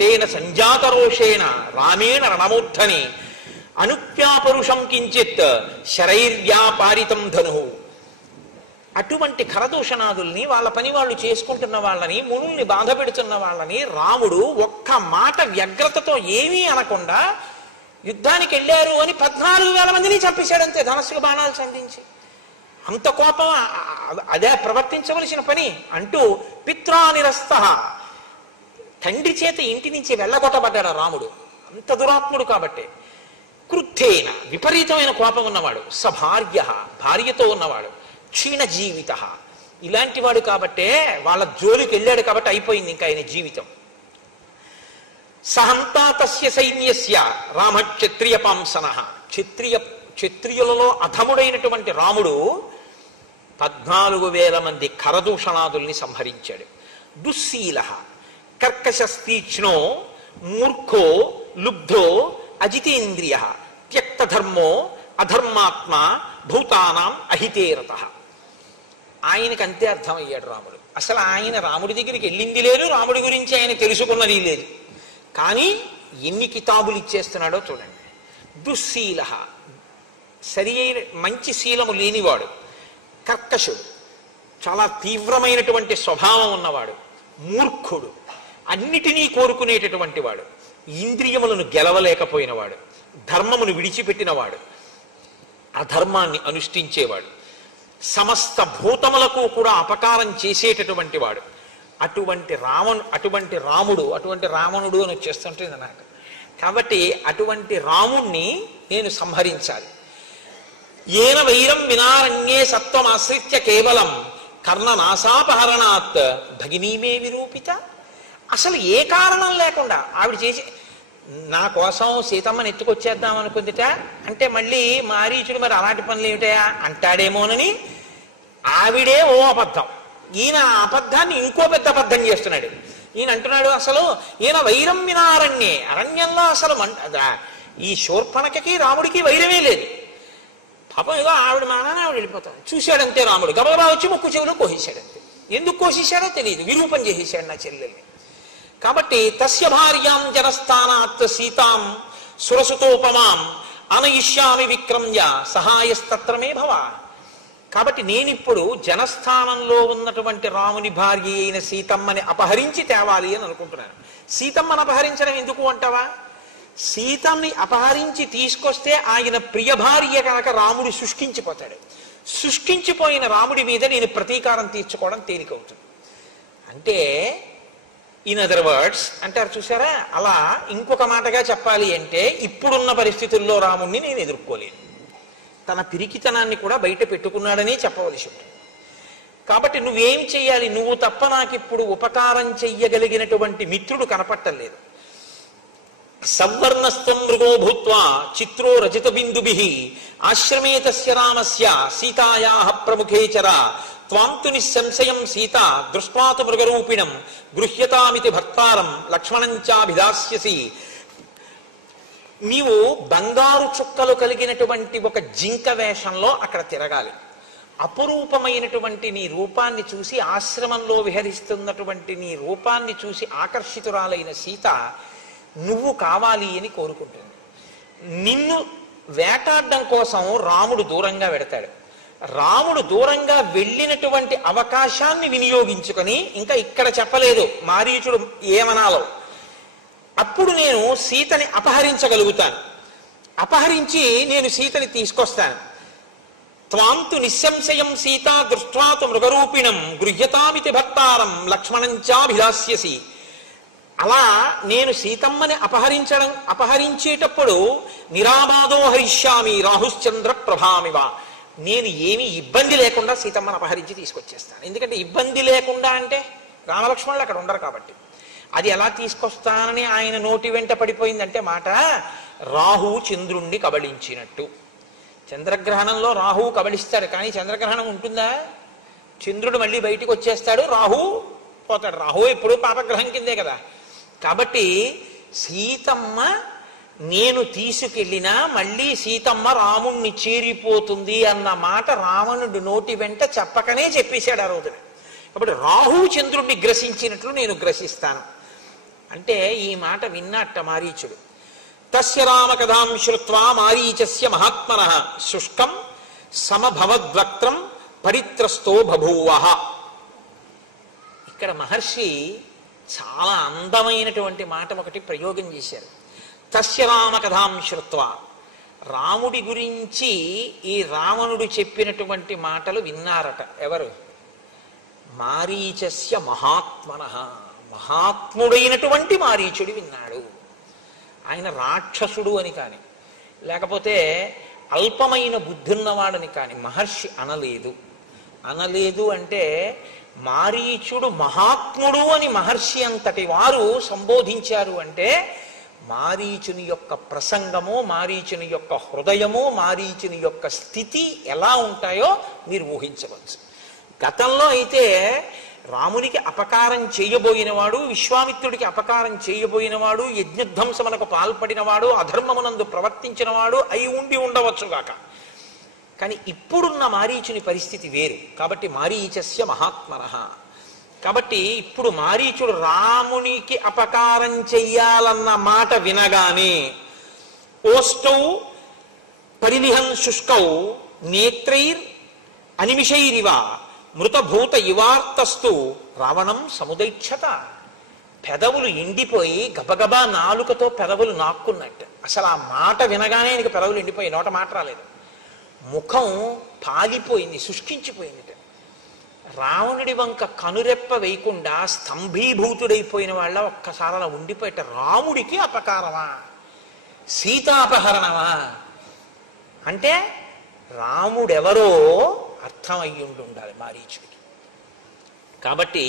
తేన సంజాత రోషేణ రామేణ రణమూర్ధని అనుప్యాపరుషం కించిత్ శరైర్వ్యాపారితం ధను. అటువంటి ఖరదూషణాదుల్ని, వాళ్ళ పని వాళ్ళు చేసుకుంటున్న వాళ్ళని, మునుల్ని బాధ పెడుతున్న వాళ్ళని రాముడు ఒక్క మాట వ్యగ్రతతో ఏమీ అనకుండా యుద్ధానికి వెళ్ళారు అని 14,000 మందిని చంపేశాడంతే, ధనస్సుకు బాణాలు సంధించి. అంత కోపం అదే ప్రవర్తించవలసిన పని అంటూ పిత్రానిరస్త, తండ్రి చేత ఇంటి నుంచి వెళ్ళగొట్టబడ్డాడు రాముడు. అంత దురాత్ముడు కాబట్టి. క్రుద్ధేన, విపరీతమైన కోపం ఉన్నవాడు. సభార్య, భార్యతో ఉన్నవాడు. క్షీణ జీవిత, ఇలాంటి వాడు కాబట్టే వాళ్ళ జోలికి వెళ్ళాడు కాబట్టి అయిపోయింది ఇంకా ఆయన జీవితం. సహంతా తస్య సైన్యస్య రామ క్షత్రియ పాంసన. క్షత్రియులలో అధముడైనటువంటి రాముడు 14,000 మంది ఖరదూషణాదుల్ని సంహరించాడు. దుశ్శీల కర్కశస్తీక్ష్ణో మూర్ఖో లుబ్ధో అజితేంద్రియ త్యక్తధర్మో అధర్మాత్మ భూతానాం అహితేరత. ఆయనకి అంతే అర్థమయ్యాడు రాముడు. అసలు ఆయన రాముడి దగ్గరికి వెళ్ళింది లేదు, రాముడి గురించి ఆయన తెలుసుకున్నది లేదు. కానీ ఎన్ని కితాబులు ఇచ్చేస్తున్నాడో చూడండి. దుశ్శీల, సరి అయిన మంచి శీలము లేనివాడు. కర్కశుడు, చాలా తీవ్రమైనటువంటి స్వభావం ఉన్నవాడు. మూర్ఖుడు, అన్నిటినీ కోరుకునేటటువంటి వాడు. ఇంద్రియములను గెలవలేకపోయినవాడు. ధర్మమును విడిచిపెట్టినవాడు. అధర్మాన్ని అనుష్ఠించేవాడు. సమస్త భూతములకు కూడా అపకారం చేసేటటువంటి వాడు. అటువంటి రావణుడు అని వచ్చేస్తుంటుంది నాకు. కాబట్టి అటువంటి రాముణ్ణి నేను సంహరించాలి. ఏన వైరం వినారణ్యే సత్వం ఆశ్రిత్య కేవలం కర్ణనాశాపహరణాత్ భగినీమే విరూపిత. అసలు ఏ కారణం లేకుండా ఆవిడ చేసి నా కోసం సీతమ్మని ఎత్తుకొచ్చేద్దాం అనుకుందిట అంటే మళ్ళీ మారీచుడు మరి అలాంటి పనులు ఏమిటయా అంటాడేమోనని ఆవిడే ఓ అబద్ధం. ఈయన అబద్ధాన్ని ఇంకో పెద్ద అబద్ధం చేస్తున్నాడు. ఈయన అంటున్నాడు అసలు ఈయన వైరం వినారణ్యే, అరణ్యంలో అసలు ఈ శూర్పణఖకి రాముడికి వైరమే లేదు. పాపం ఏదో ఆవిడ మానాన్ని ఆవిడ వెళ్ళిపోతాడు. చూశాడంతే రాముడు, గబగబా వచ్చి ముక్కు చెవులో కోసేశాడంతే. ఎందుకు కోసేశాడో తెలియదు, విరూపం చేసేశాడు నా చెల్లెల్ని. కాబట్టి తస్య భార్యాం జనస్థానాత్ సీతాం సురసుతోపమాం అనయిష్యామి విక్రమ్య సహాయస్తత్రమే భవ. కాబట్టి నేనిప్పుడు జనస్థానంలో ఉన్నటువంటి రాముని భార్య అయిన సీతమ్మని అపహరించి తేవాలి అని అనుకుంటున్నాను. సీతమ్మని అపహరించడం ఎందుకు అంటావా? సీతమ్మని అపహరించి తీసుకొస్తే ఆయన ప్రియ భార్య కనుక రాముడు శుష్కించిపోతాడు. శుష్కించిపోయిన రాముడి మీద నేను ప్రతీకారం తీర్చుకోవడం తేలికవుతుంది. అంటే ఇన్ అదర్ వర్డ్స్ అంటారు చూసారా, అలా ఇంకొక మాటగా చెప్పాలి అంటే ఇప్పుడున్న పరిస్థితుల్లో రాముణ్ణి నేను ఎదుర్కోలేను. తన పిరికితనాన్ని కూడా బయట పెట్టుకున్నాడనే చెప్పవలసి ఉంటుంది. కాబట్టి నువ్వేం చెయ్యాలి? నువ్వు తప్ప నాకిప్పుడు ఉపకారం చెయ్యగలిగినటువంటి మిత్రుడు కనపట్టలేదు. సవర్ణస్తం మృగో భూత్వా చిత్రో రజిత బిందుభిః ఆశ్రమే తస్య రామస్య సీతాయాః ప్రముఖే చర త్వాంతు నిస్సంశయం సీత దృష్ట్వాతు మృగరూపిణం గృహ్యతామితి భర్తారం లక్ష్మణంచాభిదాస్యసి. నీవు బంగారు చుక్కలు కలిగినటువంటి ఒక జింక వేషంలో అక్కడ తిరగాలి. అపురూపమైనటువంటి నీ రూపాన్ని చూసి, ఆశ్రమంలో విహరిస్తున్నటువంటి నీ రూపాన్ని చూసి ఆకర్షితురాలైన సీత నువ్వు కావాలి అని కోరుకుంటుంది. నిన్ను వేటాడడం కోసం రాముడు దూరంగా వెడతాడు. రాముడు దూరంగా వెళ్ళినటువంటి అవకాశాన్ని వినియోగించుకొని, ఇంకా ఇక్కడ చెప్పలేదు మారీచుడు ఏమనాలో, అప్పుడు నేను సీతని అపహరించగలుగుతాను. అపహరించి నేను సీతని తీసుకొస్తాను. త్వాంతు నిస్సంశయం సీత దృష్ట్వాతు మృగరూపిణం గృహ్యతామితి భర్తారం లక్ష్మణంచాభిదాస్యసి. అలా నేను సీతమ్మని అపహరించేటప్పుడు నిరాబాదో హరిష్యామి రాహుశ్చంద్ర ప్రభామివ, నేను ఏమీ ఇబ్బంది లేకుండా సీతమ్మని అపహరించి తీసుకొచ్చేస్తాను. ఎందుకంటే ఇబ్బంది లేకుండా అంటే రామలక్ష్మణులు అక్కడ ఉండరు కాబట్టి. అది ఎలా తీసుకొస్తానని ఆయన నోటి వెంట పడిపోయిందంటే మాట, రాహువు చంద్రుణ్ణి కబళించినట్టు. చంద్రగ్రహణంలో రాహువు కబళిస్తాడు, కానీ చంద్రగ్రహణం ఉంటుందా? చంద్రుడు మళ్ళీ బయటికి వచ్చేస్తాడు, రాహువు పోతాడు. రాహువు ఎప్పుడు పాపగ్రహం కిందే కదా. కాబట్టి సీతమ్మ నేను తీసుకెళ్ళినా మళ్ళీ సీతమ్మ రాముణ్ణి చేరిపోతుంది అన్న మాట రావణుడి నోటి వెంట చెప్పకనే చెప్పేశాడు ఆ రోజున. కాబట్టి రాహువు చంద్రుణ్ణి గ్రసించినట్లు నేను గ్రసిస్తాను అంటే ఈ మాట విన్నట్ట మారీచుడు. తస్య రామ కథాం శ్రుత్వా మారీచస్య మహాత్మనః శుష్కం సమభవద్వక్త్రం పరిత్రస్తో బభూవః. ఇక్కడ మహర్షి చాలా అందమైనటువంటి మాట ఒకటి ప్రయోగం చేశారు. తస్య రామ కథాం శ్రుత్వా, రాముడి గురించి ఈ రావణుడు చెప్పినటువంటి మాటలు విన్నారట. ఎవరు? మారీచస్య మహాత్మనః, మహాత్ముడైనటువంటి మారీచుడు విన్నాడు. ఆయన రాక్షసుడు అని కాని, లేకపోతే అల్పమైన బుద్ధున్నవాడని కాని మహర్షి అనలేదు. అనలేదు అంటే మారీచుడు మహాత్ముడు అని మహర్షి అంతటి వారు సంబోధించారు అంటే మారీచుని యొక్క ప్రసంగము, మారీచుని యొక్క హృదయము, మారీచుని యొక్క స్థితి ఎలా ఉంటాయో మీరు ఊహించవచ్చు. గతంలో అయితే రామునికి అపకారం చేయబోయినవాడు, విశ్వామిత్రుడికి అపకారం చేయబోయినవాడు, యజ్ఞధ్వంసమునకు పాల్పడినవాడు, అధర్మమునందు ప్రవర్తించినవాడు అయి ఉండి ఉండవచ్చుగాక. కానీ ఇప్పుడున్న మారీచుని పరిస్థితి వేరు. కాబట్టి మారీచస్య మహాత్మనః. కాబట్టి ఇప్పుడు మారీచుడు రామునికి అపకారం చెయ్యాలన్న మాట వినగానే ఓష్టౌ పరిలిహన్ శుష్కౌ నేత్రైర్ అనిమిషైరివ మృతభూత ఇవార్తస్తు రావణం సముదైక్షత. పెదవులు ఎండిపోయి గబగబా నాలుకతో పెదవులు నాక్కున్నట్టు. అసలు ఆ మాట వినగానే ఆయనకి పెదవులు ఎండిపోయి నోట మాట రాలేదు. ముఖం పాలిపోయింది, శుష్కించిపోయింది. రావణుడి వంక కనురెప్ప వేయకుండా స్తంభీభూతుడైపోయిన వాళ్ళ ఒక్కసారి అలా ఉండిపోయేట. రాముడికి అపకారమా, సీతాపహరణమా అంటే రాముడెవరో అర్థం అయ్యుండి ఉండాలి మారీచుడికి. కాబట్టి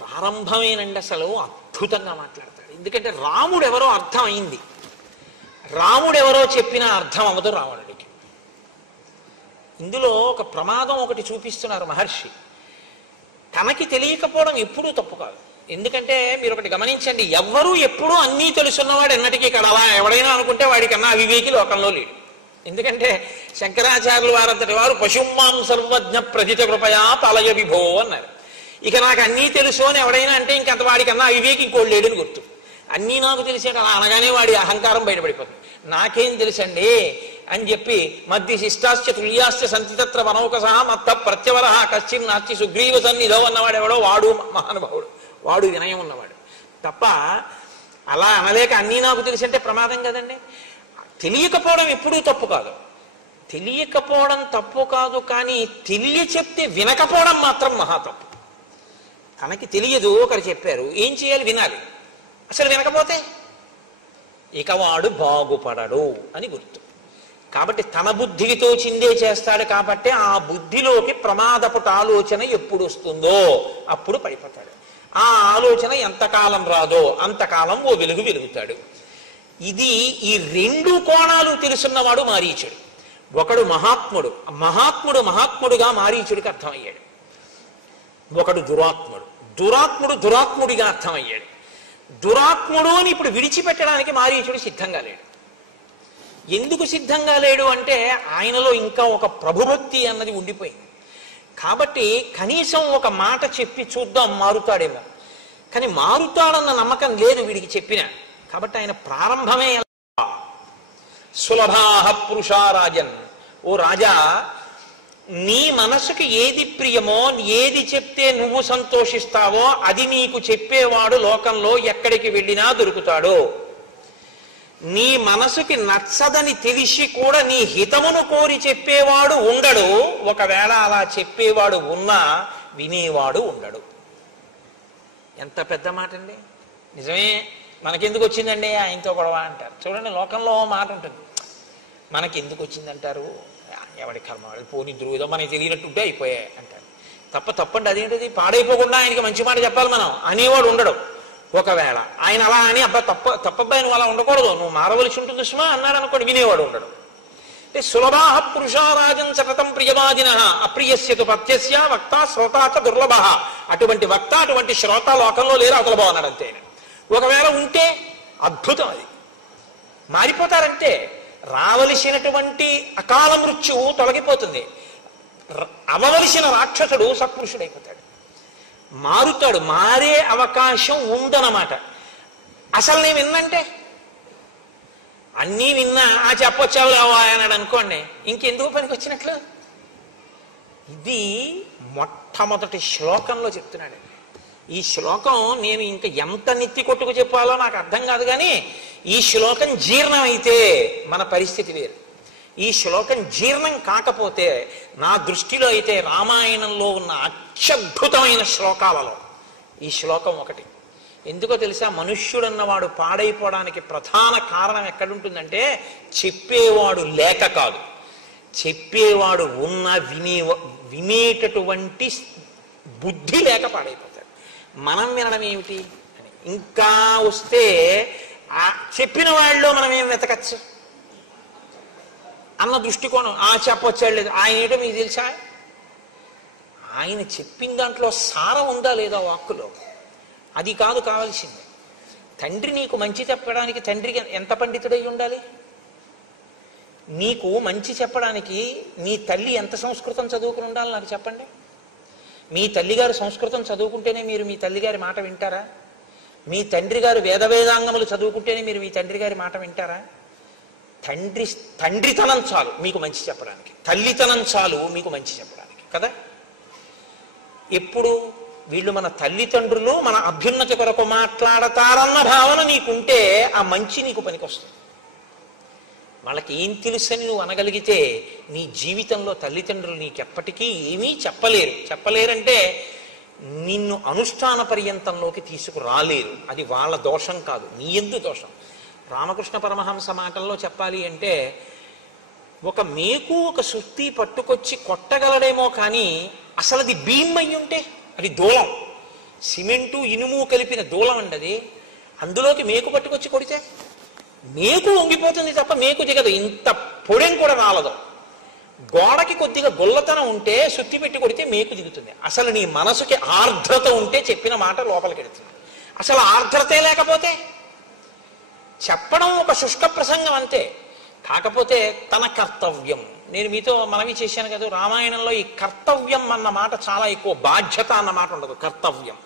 ప్రారంభమేనండి అసలు అద్భుతంగా మాట్లాడతాడు. ఎందుకంటే రాముడెవరో అర్థం అయింది. రాముడెవరో చెప్పినా అర్థం అవ్వదు రావణుడికి. ఇందులో ఒక ప్రమాదం ఒకటి చూపిస్తున్నారు మహర్షి. తనకి తెలియకపోవడం ఎప్పుడూ తప్పు కాదు. ఎందుకంటే మీరు ఒకటి గమనించండి, ఎవ్వరూ ఎప్పుడూ అన్నీ తెలుసున్నవాడు ఎన్నటికీ కడవా. ఎవడైనా అనుకుంటే వాడికన్నా అవివేకి లోకంలో లేడు. ఎందుకంటే శంకరాచార్యులు వారంతటి వారు పశుమాం సర్వజ్ఞ ప్రజిత కృపయా పాలయ విభో అన్నారు. ఇక నాకు అన్నీ తెలుసు అని ఎవడైనా అంటే ఇంకంత వాడికన్నా అవివేకి ఇంకోటి లేడని గుర్తు. అన్నీ నాకు తెలిసేట అలా అనగానే వాడి అహంకారం బయటపడిపోతుంది. నాకేం తెలుసండి అని చెప్పి మధ్య శిష్టాశ్చ తుల్యాశ్చ సంతితత్ర వనౌకస మత్త ప్రత్యవర కశ్చిన్ నాస్తి సుగ్రీవ సన్నిధో అన్నవాడు ఎవడో వాడు మహానుభావుడు, వాడు వినయం ఉన్నవాడు తప్ప అలా అనలేక అన్నీ నాకు తెలిసి అంటే ప్రమాదం కదండి. తెలియకపోవడం ఎప్పుడూ తప్పు కాదు. తెలియకపోవడం తప్పు కాదు, కానీ తెలియ చెప్తే వినకపోవడం మాత్రం మహా తప్పు. తనకి తెలియదు, ఒకరు చెప్పారు, ఏం చేయాలి? వినాలి. అసలు వినకపోతే ఇక వాడు బాగుపడడు అని గుర్తు. కాబట్టి తన బుద్ధికి తోచిందే చేస్తాడు. కాబట్టి ఆ బుద్ధిలోకి ప్రమాదపుట ఆలోచన ఎప్పుడు వస్తుందో అప్పుడు పడిపోతాడు. ఆ ఆలోచన ఎంతకాలం రాదో అంతకాలం ఓ వెలుగు వెలుగుతాడు. ఇది ఈ రెండు కోణాలు తెలుసున్నవాడు మారీచుడు. ఒకడు మహాత్ముడు, మహాత్ముడుగా మారీచుడికి అర్థమయ్యాడు. ఒకడు దురాత్ముడు, దురాత్ముడిగా అర్థమయ్యాడు. దురాత్ముడు అని ఇప్పుడు విడిచిపెట్టడానికి మారీచుడు సిద్ధంగా లేడు. ఎందుకు సిద్ధంగా లేడు అంటే ఆయనలో ఇంకా ఒక ప్రభుభక్తి అన్నది ఉండిపోయింది. కాబట్టి కనీసం ఒక మాట చెప్పి చూద్దాం మారుతాడేమో, కానీ మారుతాడన్న నమ్మకం లేదు వీడికి చెప్పిన. కాబట్టి ఆయన ప్రారంభమే సులభాహ పురుషారాజన్, ఓ రాజా, నీ మనసుకి ఏది ప్రియమో, ఏది చెప్తే నువ్వు సంతోషిస్తావో అది నీకు చెప్పేవాడు లోకంలో ఎక్కడికి వెళ్ళినా దొరుకుతాడు. నీ మనసుకి నచ్చదని తెలిసి కూడా నీ హితమును కోరి చెప్పేవాడు ఉండడు. ఒకవేళ అలా చెప్పేవాడు ఉన్నా వినేవాడు ఉండడు. ఎంత పెద్ద మాట అండి! నిజమే. మనకెందుకు వచ్చిందండి ఆయనతో గొడవ అంటారు. చూడండి, లోకంలో మాట ఉంటుంది, మనకెందుకు వచ్చిందంటారు, ఎవడి కర్మ వాళ్ళు పోని ద్రోహం మనకి తెలియనట్టుంటే అయిపోయాయి అంటారు. తప్పండి. అదేంటిది? పాడైపోకుండా ఆయనకి మంచి మాట చెప్పాలి మనం అనేవాడు ఉండడు. ఒకవేళ ఆయన అలా అని తప్పబ్బాయి నువ్వు అలా ఉండకూడదు, నువ్వు మారవలసి ఉంటుంది సుమా అన్నాడు అనుకోండి, వినేవాడు ఉండడు. అంటే సులభాహ పురుషారాజన్ సతతం ప్రియవాదిన అప్రియస్యతు పత్యస్య వక్త శ్రోతాచ దుర్లభ. అటువంటి వక్త, అటువంటి శ్రోత లోకంలో లేరు, అవతల బాగున్నాడు అంతే. ఒకవేళ ఉంటే అద్భుతం, అది మారిపోతారంటే రావలసినటువంటి అకాల మృత్యువు తొలగిపోతుంది. అవవలసిన రాక్షసుడు సత్పురుషుడైపోతాడు, మారుతాడు. మారే అవకాశం ఉందన్నమాట. అసలు నేను విన్నంటే అన్నీ విన్నా ఆ చెప్పొచ్చావులేవా అన్నాడు అనుకోండి, ఇంకెందుకు పనికి వచ్చినట్లు. ఇది మొట్టమొదటి శ్లోకంలో చెప్తున్నాడు. ఈ శ్లోకం నేను ఇంకా ఎంత నెత్తి కొట్టుకు చెప్పాలో నాకు అర్థం కాదు, కానీ ఈ శ్లోకం జీర్ణమైతే మన పరిస్థితి వేరు. ఈ శ్లోకం జీర్ణం కాకపోతే నా దృష్టిలో అయితే రామాయణంలో ఉన్న అత్యద్భుతమైన శ్లోకాలలో ఈ శ్లోకం ఒకటి. ఎందుకో తెలుసా? మనుష్యుడన్నవాడు పాడైపోవడానికి ప్రధాన కారణం ఎక్కడుంటుందంటే చెప్పేవాడు లేక కాదు, చెప్పేవాడు ఉన్న వినేటటువంటి బుద్ధి లేక పాడైపోతాడు. మనం వినడం ఏమిటి అని ఇంకా వస్తే ఆ చెప్పిన వాళ్ళలో మనం ఏం వెతకచ్చు అన్న దృష్టికోణం. చెప్పొచ్చాడు లేదు, ఆయన ఏంటో మీకు తెలుసా? ఆయన చెప్పిన దాంట్లో సారం ఉందా లేదా వాక్కులో, అది కాదు కావాల్సింది. తండ్రి నీకు మంచి చెప్పడానికి తండ్రికి ఎంత పండితుడై ఉండాలి? నీకు మంచి చెప్పడానికి నీ తల్లి ఎంత సంస్కృతం చదువుకుని ఉండాలి నాకు చెప్పండి. మీ తల్లిగారు సంస్కృతం చదువుకుంటేనే మీరు మీ తల్లిగారి మాట వింటారా? మీ తండ్రి గారు వేదాంగములు చదువుకుంటేనే మీరు మీ తండ్రి గారి మాట వింటారా? తండ్రితనం చాలు మీకు మంచి చెప్పడానికి, తల్లితనం చాలు మీకు మంచి చెప్పడానికి కదా. ఎప్పుడు వీళ్ళు మన తల్లిదండ్రులు మన అభ్యున్నతి కొరకు మాట్లాడతారన్న భావన నీకుంటే ఆ మంచి నీకు పనికొస్తుంది. వాళ్ళకి ఏం తెలుసని నువ్వు అనగలిగితే నీ జీవితంలో తల్లిదండ్రులు నీకెప్పటికీ ఏమీ చెప్పలేరంటే నిన్ను అనుష్ఠాన పర్యంతంలోకి తీసుకురాలేరు. అది వాళ్ళ దోషం కాదు, నీ యందు దోషం. రామకృష్ణ పరమహంస మాటల్లో చెప్పాలి అంటే ఒక మేకు ఒక సుత్తి పట్టుకొచ్చి కొట్టగలడేమో కానీ అసలు అది భీమ్ అయి ఉంటే అది దూలం, సిమెంటు ఇనుము కలిపిన దూలం అండి అది. అందులోకి మేకు పట్టుకొచ్చి కొడితే మేకు వంగిపోతుంది తప్ప మేకు దిగదు, ఇంత పొడెం కూడా రాలదు. గోడకి కొద్దిగా గొల్లతనం ఉంటే సుత్తి పెట్టి కొడితే మేకు దిగుతుంది. అసలు నీ మనసుకి ఆర్ద్రత ఉంటే చెప్పిన మాట లోపలికి వెళుతుంది. అసలు ఆర్ద్రతే లేకపోతే చెప్పడం ఒక శుష్క ప్రసంగం అంతే. కాకపోతే తన కర్తవ్యం, నేను మీతో మనవి చేశాను కదా, రామాయణంలో ఈ కర్తవ్యం అన్న మాట చాలా ఎక్కువ, బాధ్యత అన్న మాట ఉండదు. కర్తవ్యం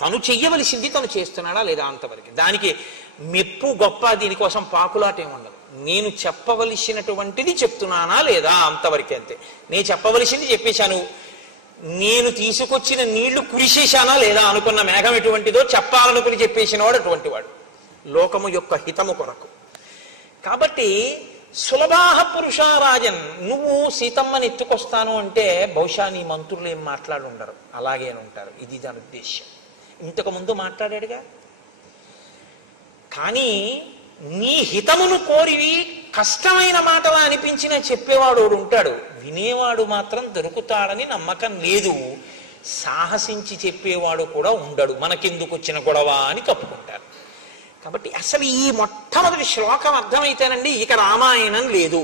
తను చెయ్యవలసింది తను చేస్తున్నాడా లేదా అంతవరకు. దానికి మెప్పు గొప్ప దీనికోసం పాకులాట ఏముండదు. నేను చెప్పవలసినటువంటిది చెప్తున్నానా లేదా అంతవరకే, అంతే. నేను చెప్పవలసింది చెప్పేశాను, నేను తీసుకొచ్చిన నీళ్లు కురిసేశానా లేదా, అనుకున్న మేఘం ఎటువంటిదో చెప్పాలనుకుని చెప్పేసిన వాడు అటువంటి వాడు లోకము యొక్క హితము కొరకు. కాబట్టి సులభాహ పురుషారాజన్, నువ్వు సీతమ్మని ఎత్తుకొస్తాను అంటే బహుశా నీ మంత్రులు ఏం మాట్లాడి ఉండరు, అలాగే ఉంటారు. ఇది దాని ఉద్దేశ్యం. ఇంతకుముందు మాట్లాడాడుగా. కానీ నీ హితమును కోరివి కష్టమైన మాటలా అనిపించినా చెప్పేవాడు ఉంటాడు, వినేవాడు మాత్రం దొరుకుతాడని నమ్మకం లేదు. సాహసించి చెప్పేవాడు కూడా ఉండడు. మనకెందుకు వచ్చిన గొడవ అని తప్పుకుంటారు. కాబట్టి అసలు ఈ మొట్టమొదటి శ్లోకం అర్థమైతేనండి ఇక రామాయణం లేదు,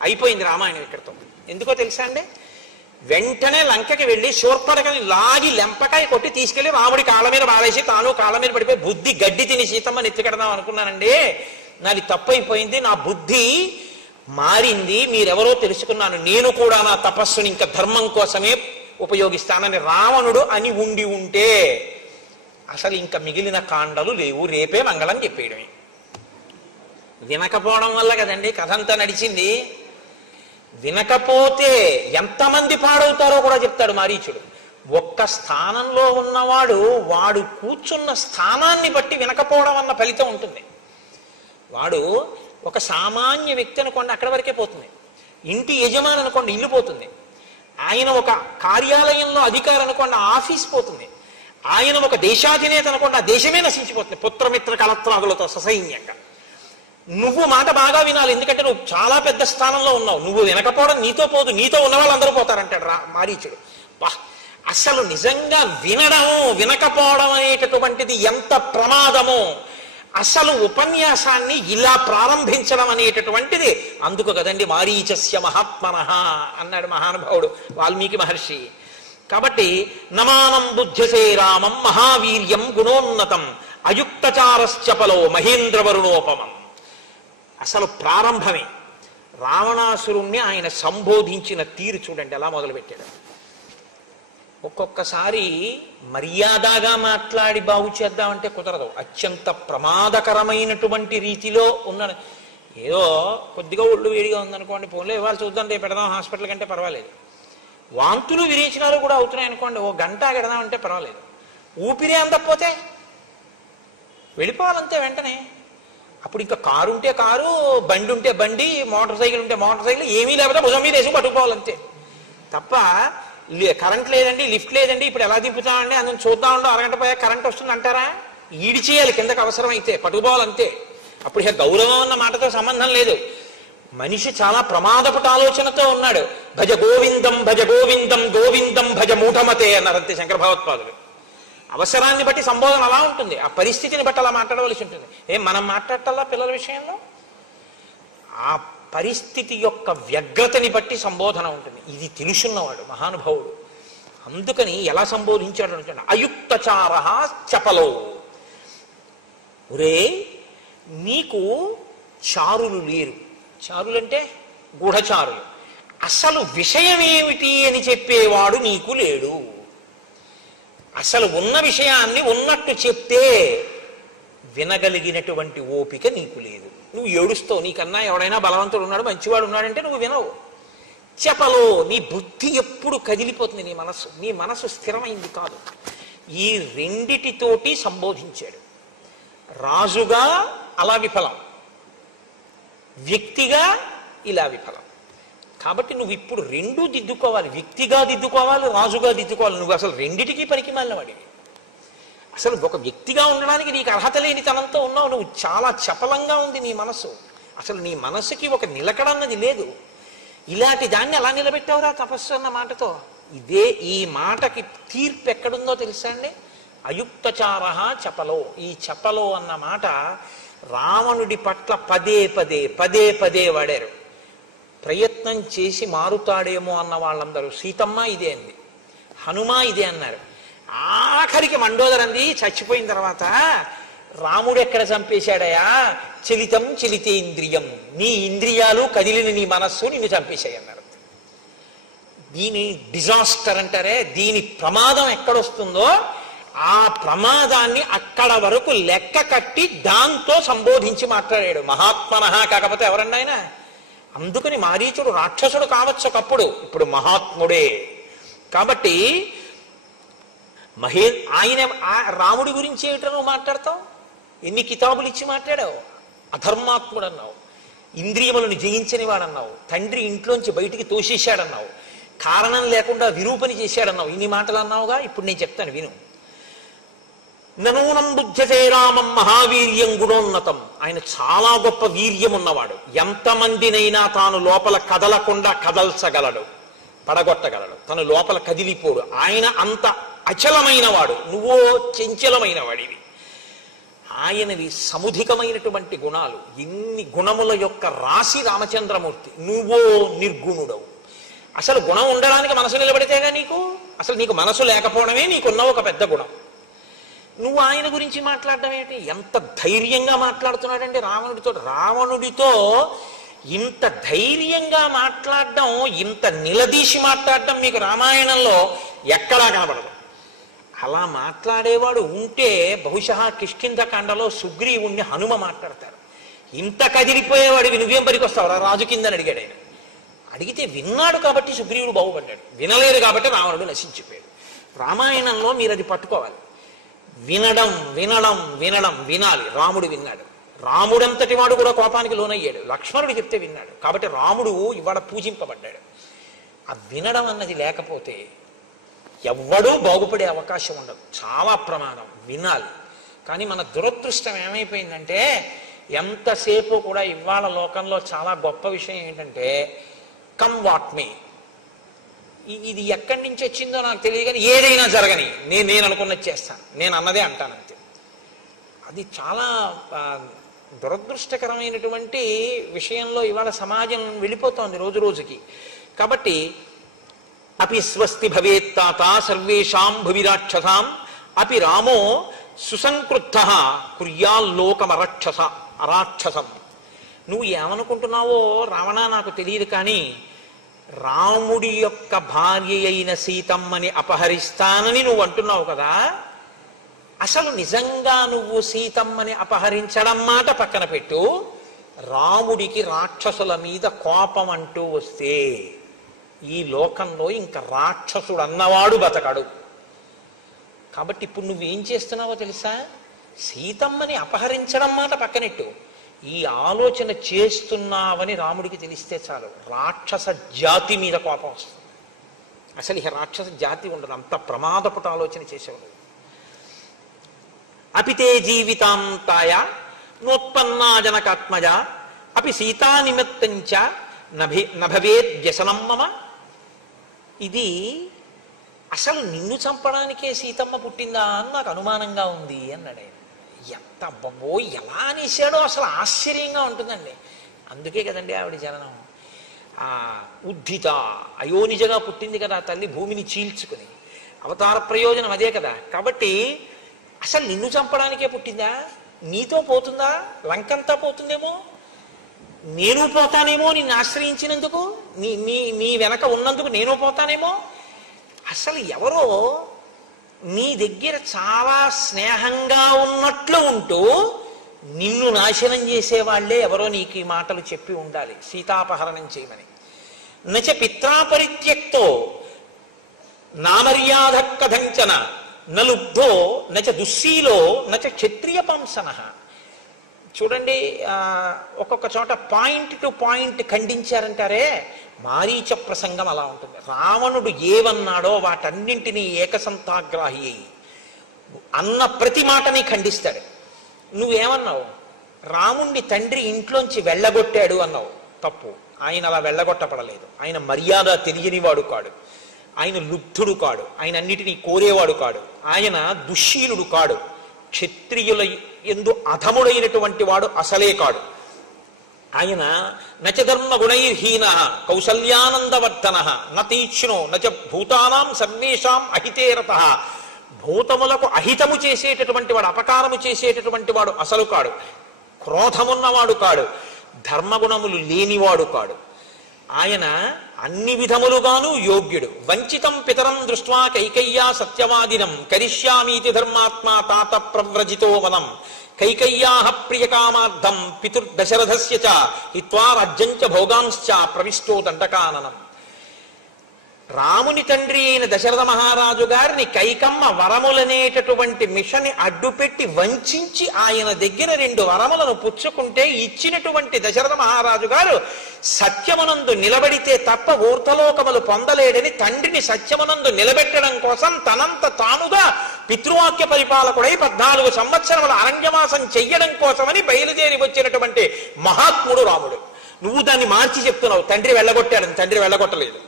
అయిపోయింది రామాయణం ఇక్కడితో. ఎందుకో తెలుసా అండి, వెంటనే లంకకి వెళ్ళి శూర్పణఖని లాగి లెంపకాయ కొట్టి తీసుకెళ్లి రాముడి కాళ్ళ మీద బాధేసి తాను కాళ్ళ మీద పడిపోయి బుద్ధి గడ్డి తిని సీతమ్మని ఎత్తుకెడదాం అనుకున్నానండి, నాది తప్పైపోయింది, నా బుద్ధి మారింది, మీరెవరో తెలుసుకున్నాను, నేను కూడా నా తపస్సుని ఇంకా ధర్మం కోసమే ఉపయోగిస్తానని రావణుడు అని ఉండి ఉంటే అసలు ఇంకా మిగిలిన కాండలు లేవు, రేపే మంగళం చెప్పేయడమే. వినకపోవడం వల్ల కదండి కథ అంతా నడిచింది. వినకపోతే ఎంతమంది పాడవుతారో కూడా చెప్తాడు మారీచుడు. ఒక్క స్థానంలో ఉన్నవాడు వాడు కూర్చున్న స్థానాన్ని బట్టి వినకపోవడం అన్న ఫలితం ఉంటుంది. వాడు ఒక సామాన్య వ్యక్తి అనుకోండి, అక్కడి వరకే పోతుంది. ఇంటి యజమాని అనుకోండి, ఇల్లు పోతుంది. ఆయన ఒక కార్యాలయంలో అధికారి అనుకోండి, ఆఫీస్ పోతుంది. ఆయన ఒక దేశాధినేత అనుకోండి, ఆ దేశమే నశించిపోతుంది పుత్రమిత్ర కలత్రాదులతో ససైన్యంగా. నువ్వు మాట బాగా వినాలి, ఎందుకంటే నువ్వు చాలా పెద్ద స్థానంలో ఉన్నావు. నువ్వు వినకపోవడం నీతో పోదు, నీతో ఉన్న వాళ్ళందరూ పోతారంటాడు మారీచుడు. అసలు నిజంగా వినడము వినకపోవడం అనేటటువంటిది ఎంత ప్రమాదమో, అసలు ఉపన్యాసాన్ని ఇలా ప్రారంభించడం అనేటటువంటిది. అందుకు కదండి మారీచస్య మహాత్మనః అన్నాడు మహానుభావుడు వాల్మీకి మహర్షి. కాబట్టి నమానం బుద్ధ్యసే రామం మహావీర్యం గుణోన్నతం అయుక్తచారశ్చపలో మహేంద్రవరుణోపమం. అసలు ప్రారంభమే. రావణాసురుణ్ణి ఆయన సంబోధించిన తీరు చూడండి ఎలా మొదలుపెట్టాడు. ఒక్కొక్కసారి మర్యాదగా మాట్లాడి బాగు చేద్దామంటే కుదరదు, అత్యంత ప్రమాదకరమైనటువంటి రీతిలో ఉన్న. ఏదో కొద్దిగా ఒళ్ళు వేడిగా ఉందనుకోండి, పోన్లే ఇవాళ చూద్దాం రేపు పెడదాం హాస్పిటల్ కంటే పర్వాలేదు. వాంతులు విరేచనాలు కూడా అవుతున్నాయి అనుకోండి, ఓ గంట పెడదామంటే పర్వాలేదు. ఊపిరి అందకపోతే వెళ్ళిపోవాలంతే వెంటనే. అప్పుడు ఇంకా కారు ఉంటే కారు, బండి ఉంటే బండి, మోటార్ సైకిల్ ఉంటే మోటార్ సైకిల్, ఏమీ లేకపోతే భుజం మీద వేసి పట్టుకుపోవాలంతే తప్ప కరెంట్ లేదండి, లిఫ్ట్ లేదండి, ఇప్పుడు ఎలా దింపుతామండి, అందులో చూద్దామండి, అరగంట పోయా కరెంట్ వస్తుంది అంటారా? ఈడి చేయాలి కిందకు అవసరమైతే, పట్టుకుపోవాలంతే. అప్పుడు ఇక గౌరవం అన్న మాటతో సంబంధం లేదు. మనిషి చాలా ప్రమాదపుట ఆలోచనతో ఉన్నాడు. భజ గోవిందం భజ గోవిందం గోవిందం భజ మూఢమతే అన్నారంతే శంకర భగవత్పాదులు. అవసరాన్ని బట్టి సంబోధన అలా ఉంటుంది, ఆ పరిస్థితిని బట్టి అలా మాట్లాడవలసి ఉంటుంది. మనం మాట్లాడటల్లా పిల్లల విషయంలో ఆ పరిస్థితి యొక్క వ్యగ్రతని బట్టి సంబోధన ఉంటుంది. ఇది తెలుసున్నవాడు మహానుభావుడు. అందుకని ఎలా సంబోధించాడు అంటే అయుక్తచార చపలో, ఒరే నీకు చారులు లేరు. చారులంటే గూఢచారులు. అసలు విషయం ఏమిటి అని చెప్పేవాడు నీకు లేడు. అసలు ఉన్న విషయాన్ని ఉన్నట్టు చెప్తే వినగలిగినటువంటి ఓపిక నీకు లేదు. నువ్వు ఏడుస్తావు, నీకన్నా ఎవడైనా బలవంతుడు ఉన్నాడు, మంచివాడు ఉన్నాడంటే నువ్వు వినవు. చెప్పలో నీ బుద్ధి ఎప్పుడు కదిలిపోతుంది, నీ మనసు స్థిరమైంది కాదు. ఈ రెండిటితోటి సంబోధించాడు. రాజుగా అలా విఫలం, వ్యక్తిగా ఇలా విఫలం. కాబట్టి నువ్వు ఇప్పుడు రెండూ దిద్దుకోవాలి, వ్యక్తిగా దిద్దుకోవాలి, రాజుగా దిద్దుకోవాలి. నువ్వు అసలు రెండిటికీ పనికి మాలినవాడివి. అసలు ఒక వ్యక్తిగా ఉండడానికి నీకు అర్హత లేని తనంతో ఉన్నావు. నువ్వు చాలా చపలంగా ఉంది నీ మనసు. అసలు నీ మనసుకి ఒక నిలకడన్నది లేదు. ఇలాంటి దాన్ని ఎలా నిలబెట్టావురా తపస్సు అన్న మాటతో? ఇదే ఈ మాటకి తీర్పు ఎక్కడుందో తెలుసా అండి? అయుక్తచార చపలో. ఈ చపలో అన్న మాట రావణుడి పట్ల పదే పదే పదే పదే వాడారు. ప్రయత్నం చేసి మారుతాడేమో అన్న వాళ్ళందరూ సీతమ్మ ఇదే అంది, హనుమ ఇదే అన్నారు. ఆఖరికి మండోదరంది చచ్చిపోయిన తర్వాత రాముడు ఎక్కడ చంపేశాడయా? చలితం చలితేంద్రియం, నీ ఇంద్రియాలు కదిలిన నీ మనస్సు నిన్ను చంపేశాయి అన్నారు. దీని డిజాస్టర్ అంటారే, దీని ప్రమాదం ఎక్కడొస్తుందో ఆ ప్రమాదాన్ని అక్కడ వరకు లెక్క కట్టి దాంతో సంబోధించి మాట్లాడాడు. మహాత్మనః కాకపోతే ఎవరండి ఆయన? అందుకని మారీచుడు రాక్షసుడు కావచ్చు ఒకప్పుడు, ఇప్పుడు మహాత్ముడే. కాబట్టి ఆయన రాముడి గురించి ఏమిటో నువ్వు మాట్లాడతావు? ఎన్ని కితాబులు ఇచ్చి మాట్లాడావు? అధర్మాత్ముడు అన్నావు. ఇంద్రియములను జయించని వాడన్నావు, తండ్రి ఇంట్లోంచి బయటికి తోసేశాడన్నావు, కారణం లేకుండా విరూపని చేశాడన్నావు. ఇన్ని మాటలు అన్నావుగా. ఇప్పుడు నేను చెప్తాను విను. ననూనం బుద్ధ్యతే రామం మహావీర్యం గుణోన్నతం. ఆయన చాలా గొప్ప వీర్యం ఉన్నవాడు. ఎంతమందినైనా తాను లోపల కదలకుండా కదల్చగలడు, పడగొట్టగలడు. తను లోపల కదిలిపోడు. ఆయన అంత అచలమైన వాడు, నువ్వో చంచలమైన వాడివి. ఆయనవి సముధికమైనటువంటి గుణాలు. ఇన్ని గుణముల యొక్క రాశి రామచంద్రమూర్తి. నువ్వో నిర్గుణుడవు. అసలు గుణం ఉండడానికి మనసు నిలబడితేగా నీకు, అసలు నీకు మనసు లేకపోవడమే నీకున్న ఒక పెద్ద గుణం. నువ్వు ఆయన గురించి మాట్లాడడం ఏంటి? ఎంత ధైర్యంగా మాట్లాడుతున్నాడండి రావణుడితో. రావణుడితో ఇంత ధైర్యంగా మాట్లాడడం, ఇంత నిలదీసి మాట్లాడడం మీకు రామాయణంలో ఎక్కడా కనబడదు. అలా మాట్లాడేవాడు ఉంటే బహుశా కిష్కింధకాండలో సుగ్రీవుణ్ణి హనుమ మాట్లాడతారు. ఇంత కదిలిపోయేవాడివి నువ్వేం పనికొస్తావు రాజు కిందని అడిగాడు ఆయన. అడిగితే విన్నాడు కాబట్టి సుగ్రీవుడు బాగుపడ్డాడు, వినలేదు కాబట్టి రావణుడు నశించిపోయాడు. రామాయణంలో మీరు అది పట్టుకోవాలి. వినడం వినడం వినడం వినాలి. రాముడు విన్నాడు. రాముడంతటి వాడు కూడా కోపానికి లోనయ్యాడు. లక్ష్మణుడు చెప్తే విన్నాడు. కాబట్టి రాముడు ఇవాళ పూజింపబడ్డాడు. ఆ వినడం అన్నది లేకపోతే ఎవ్వడూ బాగుపడే అవకాశం ఉండదు. చాలా ప్రమాదం. వినాలి. కానీ మన దురదృష్టం ఏమైపోయిందంటే, ఎంతసేపు కూడా ఇవాళ లోకంలో చాలా గొప్ప విషయం ఏంటంటే, కమ్ వాట్ మే, ఇది ఎక్కడి నుంచి వచ్చిందో నాకు తెలియదు కానీ ఏదైనా జరగని నేను అనుకున్నది చేస్తాను, నేను అన్నదే అంటానంతే. అది చాలా దురదృష్టకరమైనటువంటి విషయంలో ఇవాళ సమాజం వెళ్ళిపోతోంది రోజు రోజుకి. కాబట్టి అపి స్వస్తి భవేత్తాత సర్వేషాం భువిరాక్షసాం అపి రామో సుసంకృద్ధ అరాక్షసం. నువ్వు ఏమనుకుంటున్నావో రావణ నాకు తెలియదు, కానీ రాముడి యొక్క భార్య అయిన సీతమ్మని అపహరిస్తానని నువ్వు అంటున్నావు కదా. అసలు నిజంగా నువ్వు సీతమ్మని అపహరించడం మాట పక్కన పెట్టు. రాముడికి రాక్షసుల మీద కోపం అంటూ వస్తే ఈ లోకంలో ఇంకా రాక్షసుడు అన్నవాడు బతకడు. కాబట్టి ఇప్పుడు నువ్వేం చేస్తున్నావో తెలుసా? సీతమ్మని అపహరించడం మాట పక్కనెట్టు, ఈ ఆలోచన చేస్తున్నావని రాముడికి తెలిస్తే చాలు, రాక్షస జాతి మీద కోపం వస్తుంది. అసలు ఇక రాక్షస జాతి ఉండదు. అంత ప్రమాదపుట ఆలోచన చేసేవాడు. అపితే జీవితాంతాయ నోత్పన్నా జనకాత్మజ అపి సీతా నిమిత్తంచ నభవేద్ వ్యసనం మమ. ఇది అసలు నిన్ను చంపడానికే సీతమ్మ పుట్టిందా అని నాకు అనుమానంగా ఉంది అన్నాడు ఆయన. ఎంత అబ్బో ఎలా అనేసాడో అసలు ఆశ్చర్యంగా ఉంటుందండి. అందుకే కదండి ఆవిడ జననం. ఉద్ధిత అయోనిజగా పుట్టింది కదా తల్లి, భూమిని చీల్చుకుని. అవతార ప్రయోజనం అదే కదా. కాబట్టి అసలు నిన్ను చంపడానికే పుట్టిందా? నీతో పోతుందా? లంకంతా పోతుందేమో, నేను పోతానేమో నిన్ను ఆశ్రయించినందుకు, నీ వెనక ఉన్నందుకు నేను పోతానేమో. అసలు ఎవరో నీ దగ్గర చాలా స్నేహంగా ఉన్నట్లు ఉంటూ నిన్ను నాశనం చేసేవాళ్లే ఎవరో నీకు ఈ మాటలు చెప్పి ఉండాలి సీతాపహరణం చేయమని. నచ పిత్రాపరిత్యక్తో నామర్యాద కథంచన నలుబ్ధో నచ దుశ్శీలో నచ క్షత్రియ పంసన. చూడండి, ఒక్కొక్క చోట పాయింట్ టు పాయింట్ ఖండించారంటారే, మారీచ ప్రసంగం అలా ఉంటుంది. రావణుడు ఏవన్నాడో వాటన్నింటినీ ఏకసంతాగ్రాహి అయి అన్న ప్రతి మాటని ఖండిస్తాడు. నువ్వేమన్నావు? రాముణ్ణి తండ్రి ఇంట్లోంచి వెళ్ళగొట్టాడు అన్నావు. తప్పు. ఆయన అలా వెళ్ళగొట్టపడలేదు. ఆయన మర్యాద తెలియనివాడు కాడు, ఆయన లుబ్ధుడు కాడు, ఆయన అన్నిటినీ కోరేవాడు కాడు, ఆయన దుశ్శీలుడు కాడు, క్షత్రియుల ఎందు అధముడైనటువంటి వాడు అసలే కాడు. ఆయన నచ ధర్మ గుణైర్హీన కౌసల్యానందవర్ధన నతీక్ష్ణో నచ భూతానాం సర్వేషాం అహితేరత. భూతములకు అహితము చేసేటటువంటి వాడు, అపకారము చేసేటటువంటి వాడు అసలు కాడు, క్రోధమున్నవాడు కాడు, ధర్మగుణములు లేనివాడు కాడు. ఆయన అన్ని విధములుగాను యోగ్యుడు. వంచితం పితరం దృష్ట్వా కైకయ్యా సత్యవాదినం కరిష్యామీతి ధర్మాత్మా తాత ప్రవ్రజితో వనం కైకయ్యాః ప్రియకామార్థం పితుర్దశరథస్య చ హిత్వా రాజ్యంచ భోగాంశ్చ ప్రవిష్టో దండకాననం. రాముని తండ్రి అయిన దశరథ మహారాజు గారిని కైకమ్మ వరములనేటటువంటి మిషని అడ్డుపెట్టి వంచి ఆయన దగ్గర 2 వరములను పుచ్చుకుంటే ఇచ్చినటువంటి దశరథ మహారాజు గారు సత్యమునందు నిలబడితే తప్ప ఊర్ధలోకములు పొందలేడని తండ్రిని సత్యమునందు నిలబెట్టడం కోసం తనంత తానుగా పితృవాక్య పరిపాలకుడై 14 సంవత్సరముల అరణ్యవాసం చెయ్యడం కోసమని బయలుదేరి వచ్చినటువంటి మహాత్ముడు రాముడు. నువ్వు దాన్ని మార్చి చెప్తున్నావు, తండ్రి వెళ్ళగొట్టాడని. తండ్రి వెళ్ళగొట్టలేదు.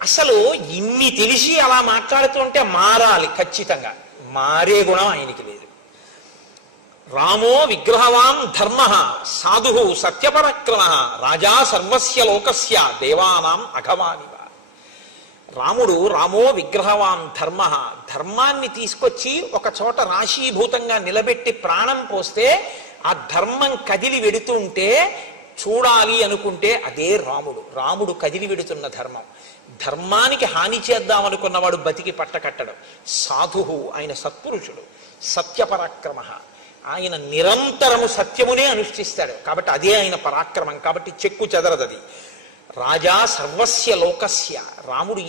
అసలు ఇన్ని తెలిసి అలా మాట్లాడుతుంటే మారాలి, ఖచ్చితంగా మారే గుణం ఆయనకి లేదు. రామో విగ్రహవాన్ ధర్మ సాధు సత్యపరాక్రమ రాజా సర్వస్య లోకస్య దేవానాం అఘవానివ. రామో విగ్రహవాన్ ధర్మ, ధర్మాన్ని తీసుకొచ్చి ఒక చోట రాశీభూతంగా నిలబెట్టి ప్రాణం పోస్తే ఆ ధర్మం కదిలి వెడుతుంటే చూడాలి అనుకుంటే అదే రాముడు కదిలి వెడుతున్న ధర్మం. ధర్మానికి హాని చేద్దామనుకున్నవాడు బతికి పట్టకట్టడం. సాధువు, ఆయన సత్పురుషుడు. సత్యపరాక్రమ, ఆయన నిరంతరము సత్యమునే అనుష్ఠిస్తాడు కాబట్టి అదే ఆయన పరాక్రమం. కాబట్టి చెక్కు చెదరదది. రాజా సర్వస్య లోకస్య, రాముడు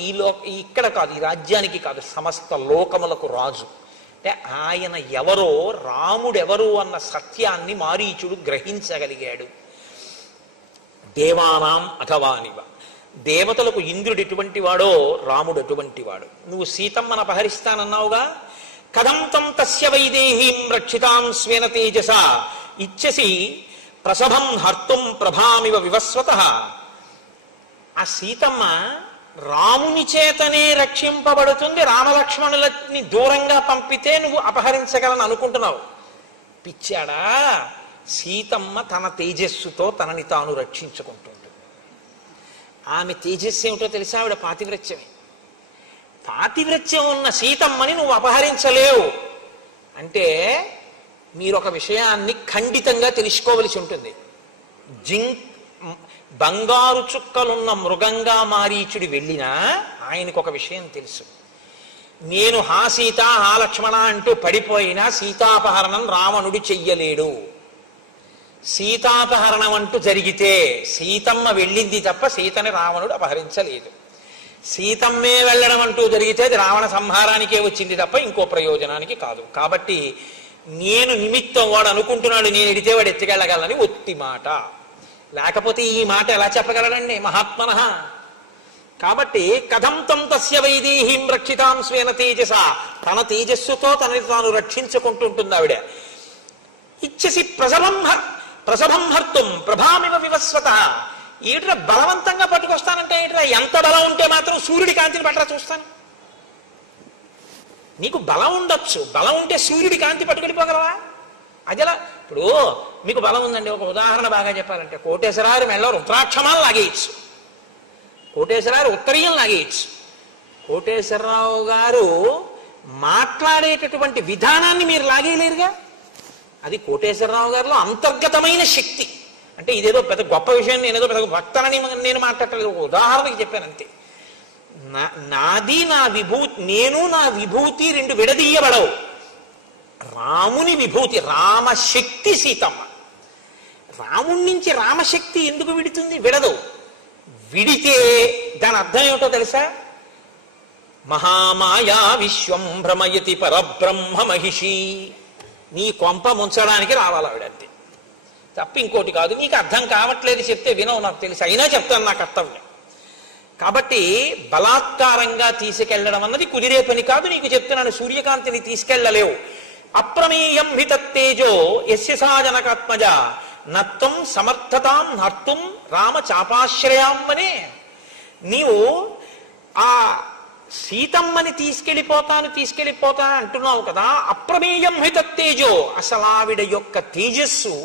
ఇక్కడ కాదు, ఈ రాజ్యానికి కాదు, సమస్త లోకములకు రాజు. అంటే ఆయన ఎవరో, రాముడెవరు అన్న సత్యాన్ని మారీచుడు గ్రహించగలిగాడు. దేవానాం అఘవానివ, దేవతలకు ఇంద్రుడు ఎటువంటి వాడో రాముడు అటువంటి వాడు. నువ్వు సీతమ్మను అపహరిస్తానన్నావుగా, కథం తం తస్య వైదేహీం రక్షితాం స్వేన తేజస ఇచ్చసి ప్రసభం హర్తుం ప్రభామివ వివస్వతః. ఆ సీతమ్మ రాముని చేతనే రక్షింపబడుతుంది, రామలక్ష్మణులని దూరంగా పంపితే నువ్వు అపహరించగలని అనుకుంటున్నావు. పిచ్చాడా? సీతమ్మ తన తేజస్సుతో తనని తాను రక్షించుకుంటుంది. ఆమె తేజస్సు ఏమిటో తెలుసా? ఆవిడ పాతివ్రత్యమే. పాతివ్రత్యం ఉన్న సీతమ్మని నువ్వు అపహరించలేవు అంటే మీరు ఒక విషయాన్ని ఖండితంగా తెలుసుకోవలసి ఉంటుంది. బంగారు చుక్కలున్న మృగంగా మారీచుడి వెళ్ళినా ఆయనకు ఒక విషయం తెలుసు. నేను హా సీత హా లక్ష్మణ అంటూ పడిపోయినా సీతాపహరణం రావణుడు చెయ్యలేడు. సీతాపహరణం అంటూ జరిగితే సీతమ్మ వెళ్ళింది తప్ప సీతని రావణుడు అపహరించలేదు. సీతమ్మే వెళ్ళడం అంటూ జరిగితే అది రావణ సంహారానికే వచ్చింది తప్ప ఇంకో ప్రయోజనానికి కాదు. కాబట్టి నేను నిమిత్తం, వాడు అనుకుంటున్నాడు నేను ఎడితే వాడు ఎత్తుకెళ్ళగలని ఒత్తి మాట. లేకపోతే ఈ మాట ఎలా చెప్పగలడండి మహాత్మనః? కాబట్టి కథం తం తస్య వైదేహీం రక్షితాం స్వేన తేజస, తన తేజస్సుతో తనని తాను రక్షించుకుంటుంటుంది ఆవిడ. ఇచ్చసి ప్రసభం హర్తుం ప్రభామివ వివస్వతః. ఏట్రా బలవంతంగా పట్టుకొస్తానంటే ఏట్రా? ఎంత బలం ఉంటే మాత్రం సూర్యుడి కాంతిని పట్టరా చూస్తాను. నీకు బలం ఉండొచ్చు, బలం ఉంటే సూర్యుడి కాంతి పట్టుకెళ్ళిపోగలవా? అదిలా. ఇప్పుడు మీకు బలం ఉందండి, ఒక ఉదాహరణ బాగా చెప్పాలంటే కోటేశ్వరారు మెళ్ళ రుద్రాక్షమాలు లాగేయచ్చు, కోటేశ్వరారు ఉత్తరీయం లాగేయచ్చు. కోటేశ్వరరావు గారు మాట్లాడేటటువంటి విధానాన్ని మీరు లాగేయలేరుగా. అది కోటేశ్వరరావు గారిలో అంతర్గతమైన శక్తి. అంటే ఇదేదో పెద్ద గొప్ప విషయం, నేనేదో పెద్ద భక్తనని నేను మాట్లాడలేదు, ఒక ఉదాహరణకి చెప్పాను అంతే. నాది నా విభూతి, నేను నా విభూతి 2 విడదీయబడవు. రాముని విభూతి రామశక్తి సీతమ్మ. రాముడి నుంచి రామశక్తి ఎందుకు విడుతుంది? విడదు. విడితే దాని అర్థం ఏమిటో తెలుసా? మహామాయా విశ్వం భ్రమయతి పరబ్రహ్మ మహిషి. నీ కొంప ముంచడానికి రావాలి ఆవిడంతే, తప్ప ఇంకోటి కాదు. నీకు అర్థం కావట్లేదు చెప్తే వినవు, నాకు తెలుసు, అయినా చెప్తాను, నా కర్తవ్యం. కాబట్టి బలాత్కారంగా తీసుకెళ్లడం అన్నది కుదిరే పని కాదు. నీకు చెప్తున్నాను, సూర్యకాంతిని తీసుకెళ్లలేవు. అప్రమేయం హి తత్తేజో యస్య సా జనకాత్మజ నత్వం సమర్థతాం హర్తుం రామ చాపాశ్రయామ్మనే. నీవు ఆ సీతమ్మని తీసుకెళ్ళిపోతా అంటున్నావు కదా. అప్రమేయం హి తత్తేజో, అసలు ఆవిడ యొక్క తేజస్సు,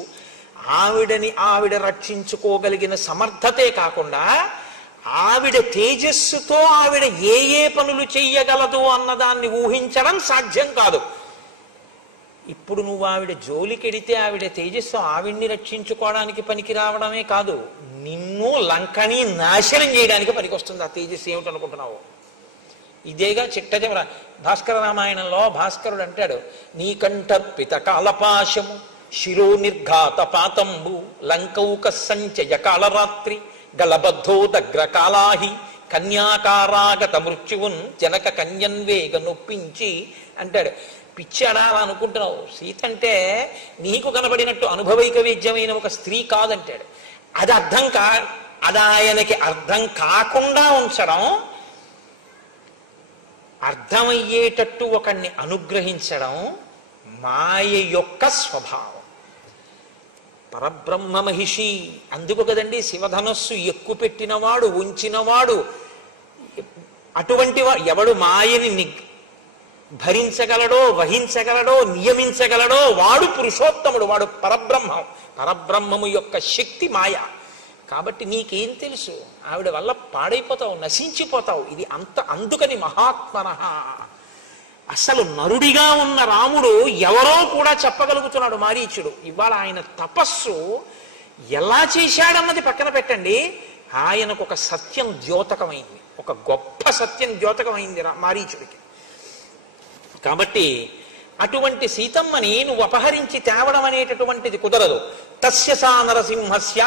ఆవిడ రక్షించుకోగలిగిన సమర్థతే కాకుండా ఆవిడ తేజస్సుతో ఆవిడ ఏ పనులు చెయ్యగలదు అన్నదాన్ని ఊహించడం సాధ్యం కాదు. ఇప్పుడు నువ్వు ఆవిడ జోలికెడితే ఆవిడ తేజస్సు ఆవిడ్ని రక్షించుకోవడానికి పనికి రావడమే కాదు, నిన్ను లంకని నాశనం చేయడానికి పనికొస్తుంది ఆ తేజస్సు. ఏమిటనుకుంటున్నావు? ఇదేగా చిట్టచివర భాస్కర రామాయణంలో భాస్కరుడు అంటాడు, నీకంఠర్పిత కాలపాశము శిరో నిర్ఘాత పాతంబు లంకౌక సంచయ కాళరాత్రి గలబద్ధో దగ్ర కాళాహి కన్యాకారాగత మృత్యువున్ జనక కన్యన్వేగ నొప్పించి అంటాడు. పిచ్చాడా అలా అనుకుంటున్నావు? సీత అంటే నీకు కనబడినట్టు అనుభవైక వేద్యమైన ఒక స్త్రీ కాదంటాడు. అది అది ఆయనకి అర్థం కాకుండా ఉంచడం, అర్థమయ్యేటట్టు ఒకణ్ణి అనుగ్రహించడం మాయ యొక్క స్వభావం. పరబ్రహ్మ మహిషి అందుకు కదండి శివధనస్సు ఎక్కువ పెట్టినవాడు, ఉంచినవాడు, అటువంటి వాడు ఎవడు మాయని భరించగలడో, వహించగలడో, నియమించగలడో వాడు పురుషోత్తముడు, వాడు పరబ్రహ్మం. పరబ్రహ్మము యొక్క శక్తి మాయ. కాబట్టి నీకేం తెలుసు? ఆవిడ వల్ల పాడైపోతావు, నశించిపోతావు. ఇది అందుకని మహాత్మనః. అసలు నరుడిగా ఉన్న రాముడు ఎవరో కూడా చెప్పగలుగుతున్నాడు మారీచుడు. ఇవాళ ఆయన తపస్సు ఎలా చేశాడన్నది పక్కన పెట్టండి, ఆయనకు ఒక సత్యం ద్యోతకమైంది, ఒక గొప్ప సత్యం ద్యోతకమైంది మారీచుడికి. కాబట్టి అటువంటి సీతమ్మని నువ్వు అపహరించి తేవడం అనేటటువంటిది కుదరదు. తస్య సా నరసింహస్య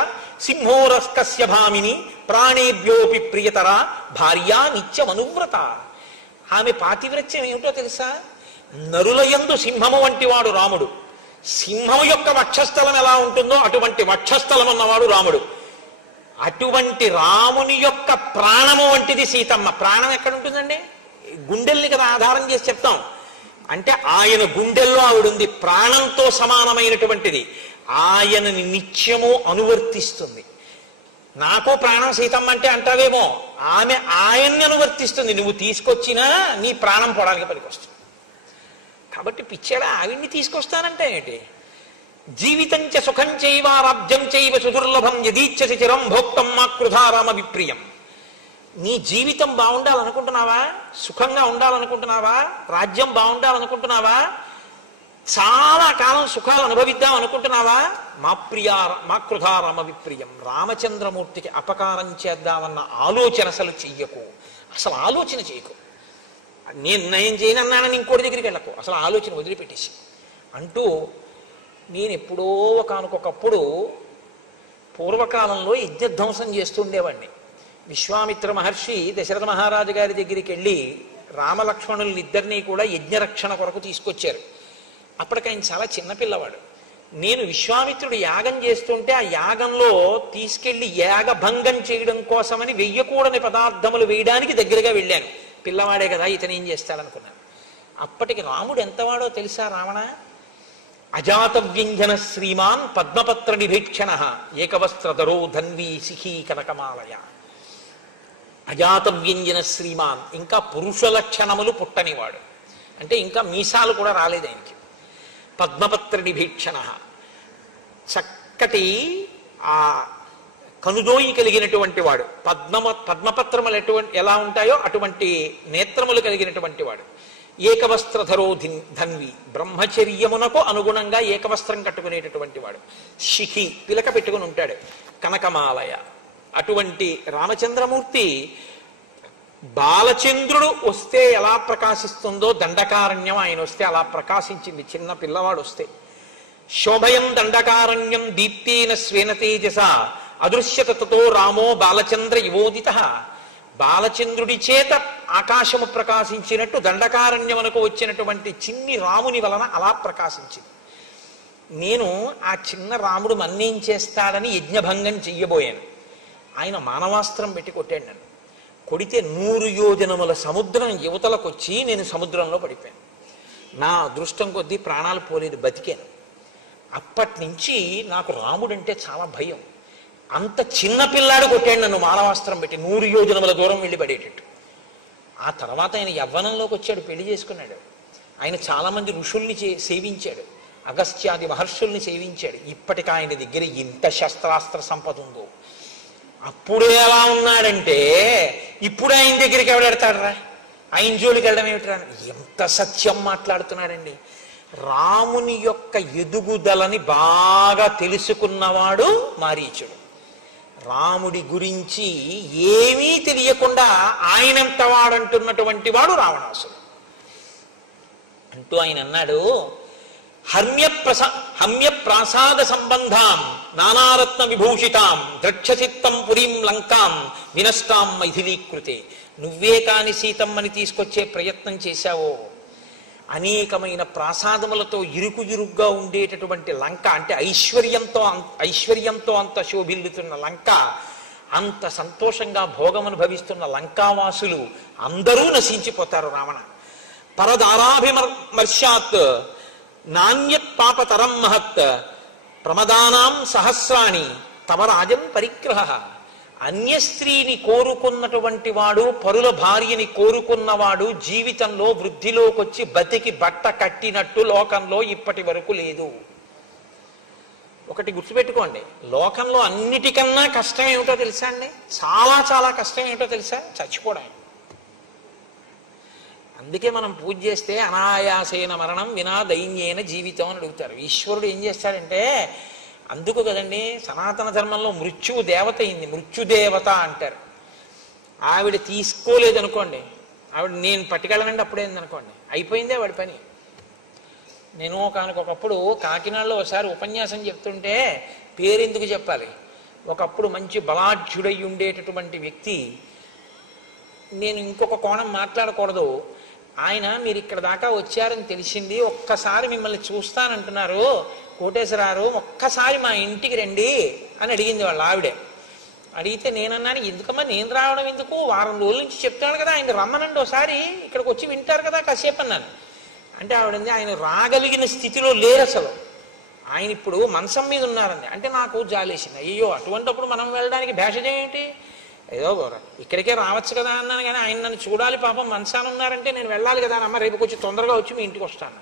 సింహోరస్కస్య భామిని ప్రాణేభ్యోపి ప్రియతర భార్యా నిత్యమనువ్రత. ఆమె పాతివ్రత్యం ఏమిటో తెలుసా? నరులయందు సింహము వంటి వాడు రాముడు. సింహము యొక్క వక్షస్థలం ఎలా ఉంటుందో అటువంటి వక్షస్థలం ఉన్నవాడు రాముడు. అటువంటి రాముని యొక్క ప్రాణము వంటిది సీతమ్మ. ప్రాణం ఎక్కడ ఉంటుందండి? గుండెల్ని కదా ఆధారం చేసి చెప్తాం. అంటే ఆయన గుండెల్లో ఆవిడుంది. ప్రాణంతో సమానమైనటువంటిది. ఆయనని నిత్యము అనువర్తిస్తుంది. నాకు ప్రాణం సీతమ్మ అంటే అంటావేమో, ఆమె ఆయన్ని అనువర్తిస్తుంది. నువ్వు తీసుకొచ్చినా నీ ప్రాణం పోవడానికి పనికొస్తుంది. కాబట్టి పిచ్చాడా ఆవిడ్ని తీసుకొస్తానంటే ఏంటి? జీవితం చ సుఖం చైవ రాజ్యం చైవ సుదుర్లభం యదీచ్ఛసి చిరం భోక్తం మా కృధారామ విప్రియం. నీ జీవితం బాగుండాలనుకుంటున్నావా? సుఖంగా ఉండాలనుకుంటున్నావా? రాజ్యం బాగుండాలనుకుంటున్నావా? చాలా కాలం సుఖాలు అనుభవిద్దాం అనుకుంటున్నావా? మా కృధారామ విప్రియం. రామచంద్రమూర్తికి అపకారం చేద్దామన్న ఆలోచన అసలు చెయ్యకు. అసలు ఆలోచన చేయకు. నేను నయం చేయనన్నానని ఇంకోటి దగ్గరికి వెళ్ళకు. అసలు ఆలోచన వదిలిపెట్టేసి అంటూ, నేను ఎప్పుడో ఒకనకొకప్పుడు పూర్వకాలంలో యజ్ఞధ్వంసం చేస్తుండేవాడిని. విశ్వామిత్ర మహర్షి దశరథ మహారాజు గారి దగ్గరికి వెళ్ళి రామలక్ష్మణులిద్దరినీ కూడా యజ్ఞరక్షణ కొరకు తీసుకొచ్చారు. అప్పటికి ఆయన చాలా చిన్నపిల్లవాడు. నేను విశ్వామిత్రుడు యాగం చేస్తుంటే ఆ యాగంలో తీసుకెళ్లి యాగభంగం చేయడం కోసమని వెయ్యకూడని పదార్థములు వేయడానికి దగ్గరగా వెళ్ళాను. పిల్లవాడే కదా, ఇతను ఏం చేస్తాడనుకున్నాను. అప్పటికి రాముడు ఎంతవాడో తెలుసా? రావణ అజాత వ్యంజన శ్రీమాన్ పద్మపత్ర నిభీక్షణ ఏకవస్త్రధరో ధన్వీ సిహీ కనకమాలయ. అజాత వ్యంజన శ్రీమాన్, ఇంకా పురుష లక్షణములు పుట్టనివాడు. అంటే ఇంకా మీసాలు కూడా రాలేదు ఆయనకి. పద్మపత్ర నిభీక్షణ, చక్కటి ఆ కనుదోయి కలిగినటువంటి వాడు. పద్మపత్రములు ఎలా ఉంటాయో అటువంటి నేత్రములు కలిగినటువంటి వాడు. ఏకవస్త్రధరో ధన్వి, బ్రహ్మచర్యమునకు అనుగుణంగా ఏకవస్త్రం కట్టుకునేటటువంటి వాడు. శిఖి, పిలక పెట్టుకుని ఉంటాడు. కనకమాలయ. అటువంటి రామచంద్రమూర్తి బాలచంద్రుడు వస్తే ఎలా ప్రకాశిస్తుందో దండకారణ్యం ఆయన వస్తే అలా ప్రకాశించింది. చిన్న పిల్లవాడు వస్తే శోభయం దండకారణ్యం దీప్తేన స్వేన తేజస అదృశ్యత తతో రామో బాలచంద్ర యువోదిత. బాలచంద్రుడి చేత ఆకాశము ప్రకాశించినట్టు దండకారణ్యమునకు వచ్చినటువంటి చిన్ని రాముని వలన అలా ప్రకాశించింది. నేను ఆ చిన్న రాముడు మన్నేం చేస్తాడని యజ్ఞభంగం చెయ్యబోయాను. ఆయన మానవాస్త్రం పెట్టి కొట్టాడు నన్ను. కొడితే 100 యోజనముల సముద్రం యువతలకొచ్చి నేను సముద్రంలో పడిపోయాను. నా అదృష్టం కొద్దీ ప్రాణాలు పోలేదు, బతికాను. అప్పటి నుంచి నాకు రాముడంటే చాలా భయం. అంత చిన్న పిల్లాడు కొట్టాడు నన్ను మానవాస్త్రం పెట్టి 100 యోజనముల దూరం వెళ్ళి పడేటట్టు. ఆ తర్వాత ఆయన యవ్వనంలోకి వచ్చాడు, పెళ్లి చేసుకున్నాడు. ఆయన చాలామంది ఋషుల్ని సేవించాడు, అగస్త్యాది మహర్షుల్ని సేవించాడు. ఇప్పటికి ఆయన దగ్గర ఇంత శస్త్రాస్త్ర సంపద ఉందో. అప్పుడే ఎలా ఉన్నాడంటే ఇప్పుడు ఆయన దగ్గరికి ఎవడెడతాడరా? ఆయన జోలికి వెళ్ళడం ఏమిట్రా? ఎంత సత్యం మాట్లాడుతున్నాడండి. రాముని యొక్క ఎదుగుదలని బాగా తెలుసుకున్నవాడు మారీచుడు. రాముడి గురించి ఏమీ తెలియకుండా ఆయనంత వాడంటున్నటువంటి వాడు రావణాసుడు. అంటూ ఆయన అన్నాడు, హమ్య ప్రాసాద సంబంధాం నానారత్న విభూషితాం ద్రక్షచిత్తం పురీం లంకాం వినష్టాం మైథిలీకృతే. నువ్వే కాని సీతమ్మని తీసుకొచ్చే ప్రయత్నం చేశావో, అనేకమైన ప్రాసాదములతో ఇరుగ్గా ఉండేటటువంటి లంక, అంటే ఐశ్వర్యంతో అంత శోభిల్లుతున్న లంక, అంత సంతోషంగా భోగమనుభవిస్తున్న లంకావాసులు అందరూ నశించిపోతారు. రావణ పరదారాభిమర్శాత్ నాణ్యత్ పాపతరం మహత్ ప్రమదానాం సహస్రాణి తవ రాజం పరిగ్రహ. అన్య స్త్రీని కోరుకున్నటువంటి వాడు, పరుల భార్యని కోరుకున్నవాడు జీవితంలో వృద్ధిలోకొచ్చి బతికి బట్ట కట్టినట్టు లోకంలో ఇప్పటి వరకు లేదు. ఒకటి గుర్తుపెట్టుకోండి, లోకంలో అన్నిటికన్నా కష్టం ఏమిటో తెలుసా అండి? చాలా చాలా కష్టం ఏమిటో తెలుసా? చచ్చిపోవడం. అందుకే మనం పూజ చేస్తే అనాయాసేన మరణం వినా దైన్యేన జీవితం అని అడుగుతారు. ఈశ్వరుడు ఏం చేస్తాడంటే, అందుకు కదండి సనాతన ధర్మంలో మృత్యువు దేవత అయింది, మృత్యుదేవత అంటారు. ఆవిడ తీసుకోలేదనుకోండి, ఆవిడ నేను పట్టుకెళ్ళనండి అప్పుడేందనుకోండి, అయిపోయిందే వాడి పని. నేను ఒకనకొకప్పుడు కాకినాడలో ఒకసారి ఉపన్యాసం చెప్తుంటే, పేరెందుకు చెప్పాలి, ఒకప్పుడు మంచి బలాఢ్యుడై ఉండేటటువంటి వ్యక్తి, నేను ఇంకొక కోణం మాట్లాడకూడదు, ఆయన మీరు ఇక్కడ దాకా వచ్చారని తెలిసింది, ఒక్కసారి మిమ్మల్ని చూస్తానంటున్నారు కోటేశ్వరారు, ఒక్కసారి మా ఇంటికి రండి అని అడిగింది వాళ్ళ ఆవిడే. అడిగితే నేనన్నాను, ఎందుకమ్మా నేను రావడం ఎందుకు, వారం రోజుల నుంచి చెప్తాడు కదా ఆయన రమ్మనండి ఒకసారి, ఇక్కడికి వచ్చి వింటారు కదా కాసేపు అన్నాను. అంటే ఆవిడంది, ఆయన రాగలిగిన స్థితిలో లేరు అసలు, ఆయన ఇప్పుడు మంచం మీద ఉన్నారండి. అంటే నాకు జాలేసింది, అయ్యో అటువంటిప్పుడు మనం వెళ్ళడానికి భేషజం ఏంటి, ఏదో ఇక్కడికే రావచ్చు కదా అన్నాను. కానీ ఆయన నన్ను చూడాలి, పాపం మంచాన ఉన్నారంటే నేను వెళ్ళాలి కదా అమ్మ, రేపు కొంచెం తొందరగా వచ్చి మీ ఇంటికి వస్తాను.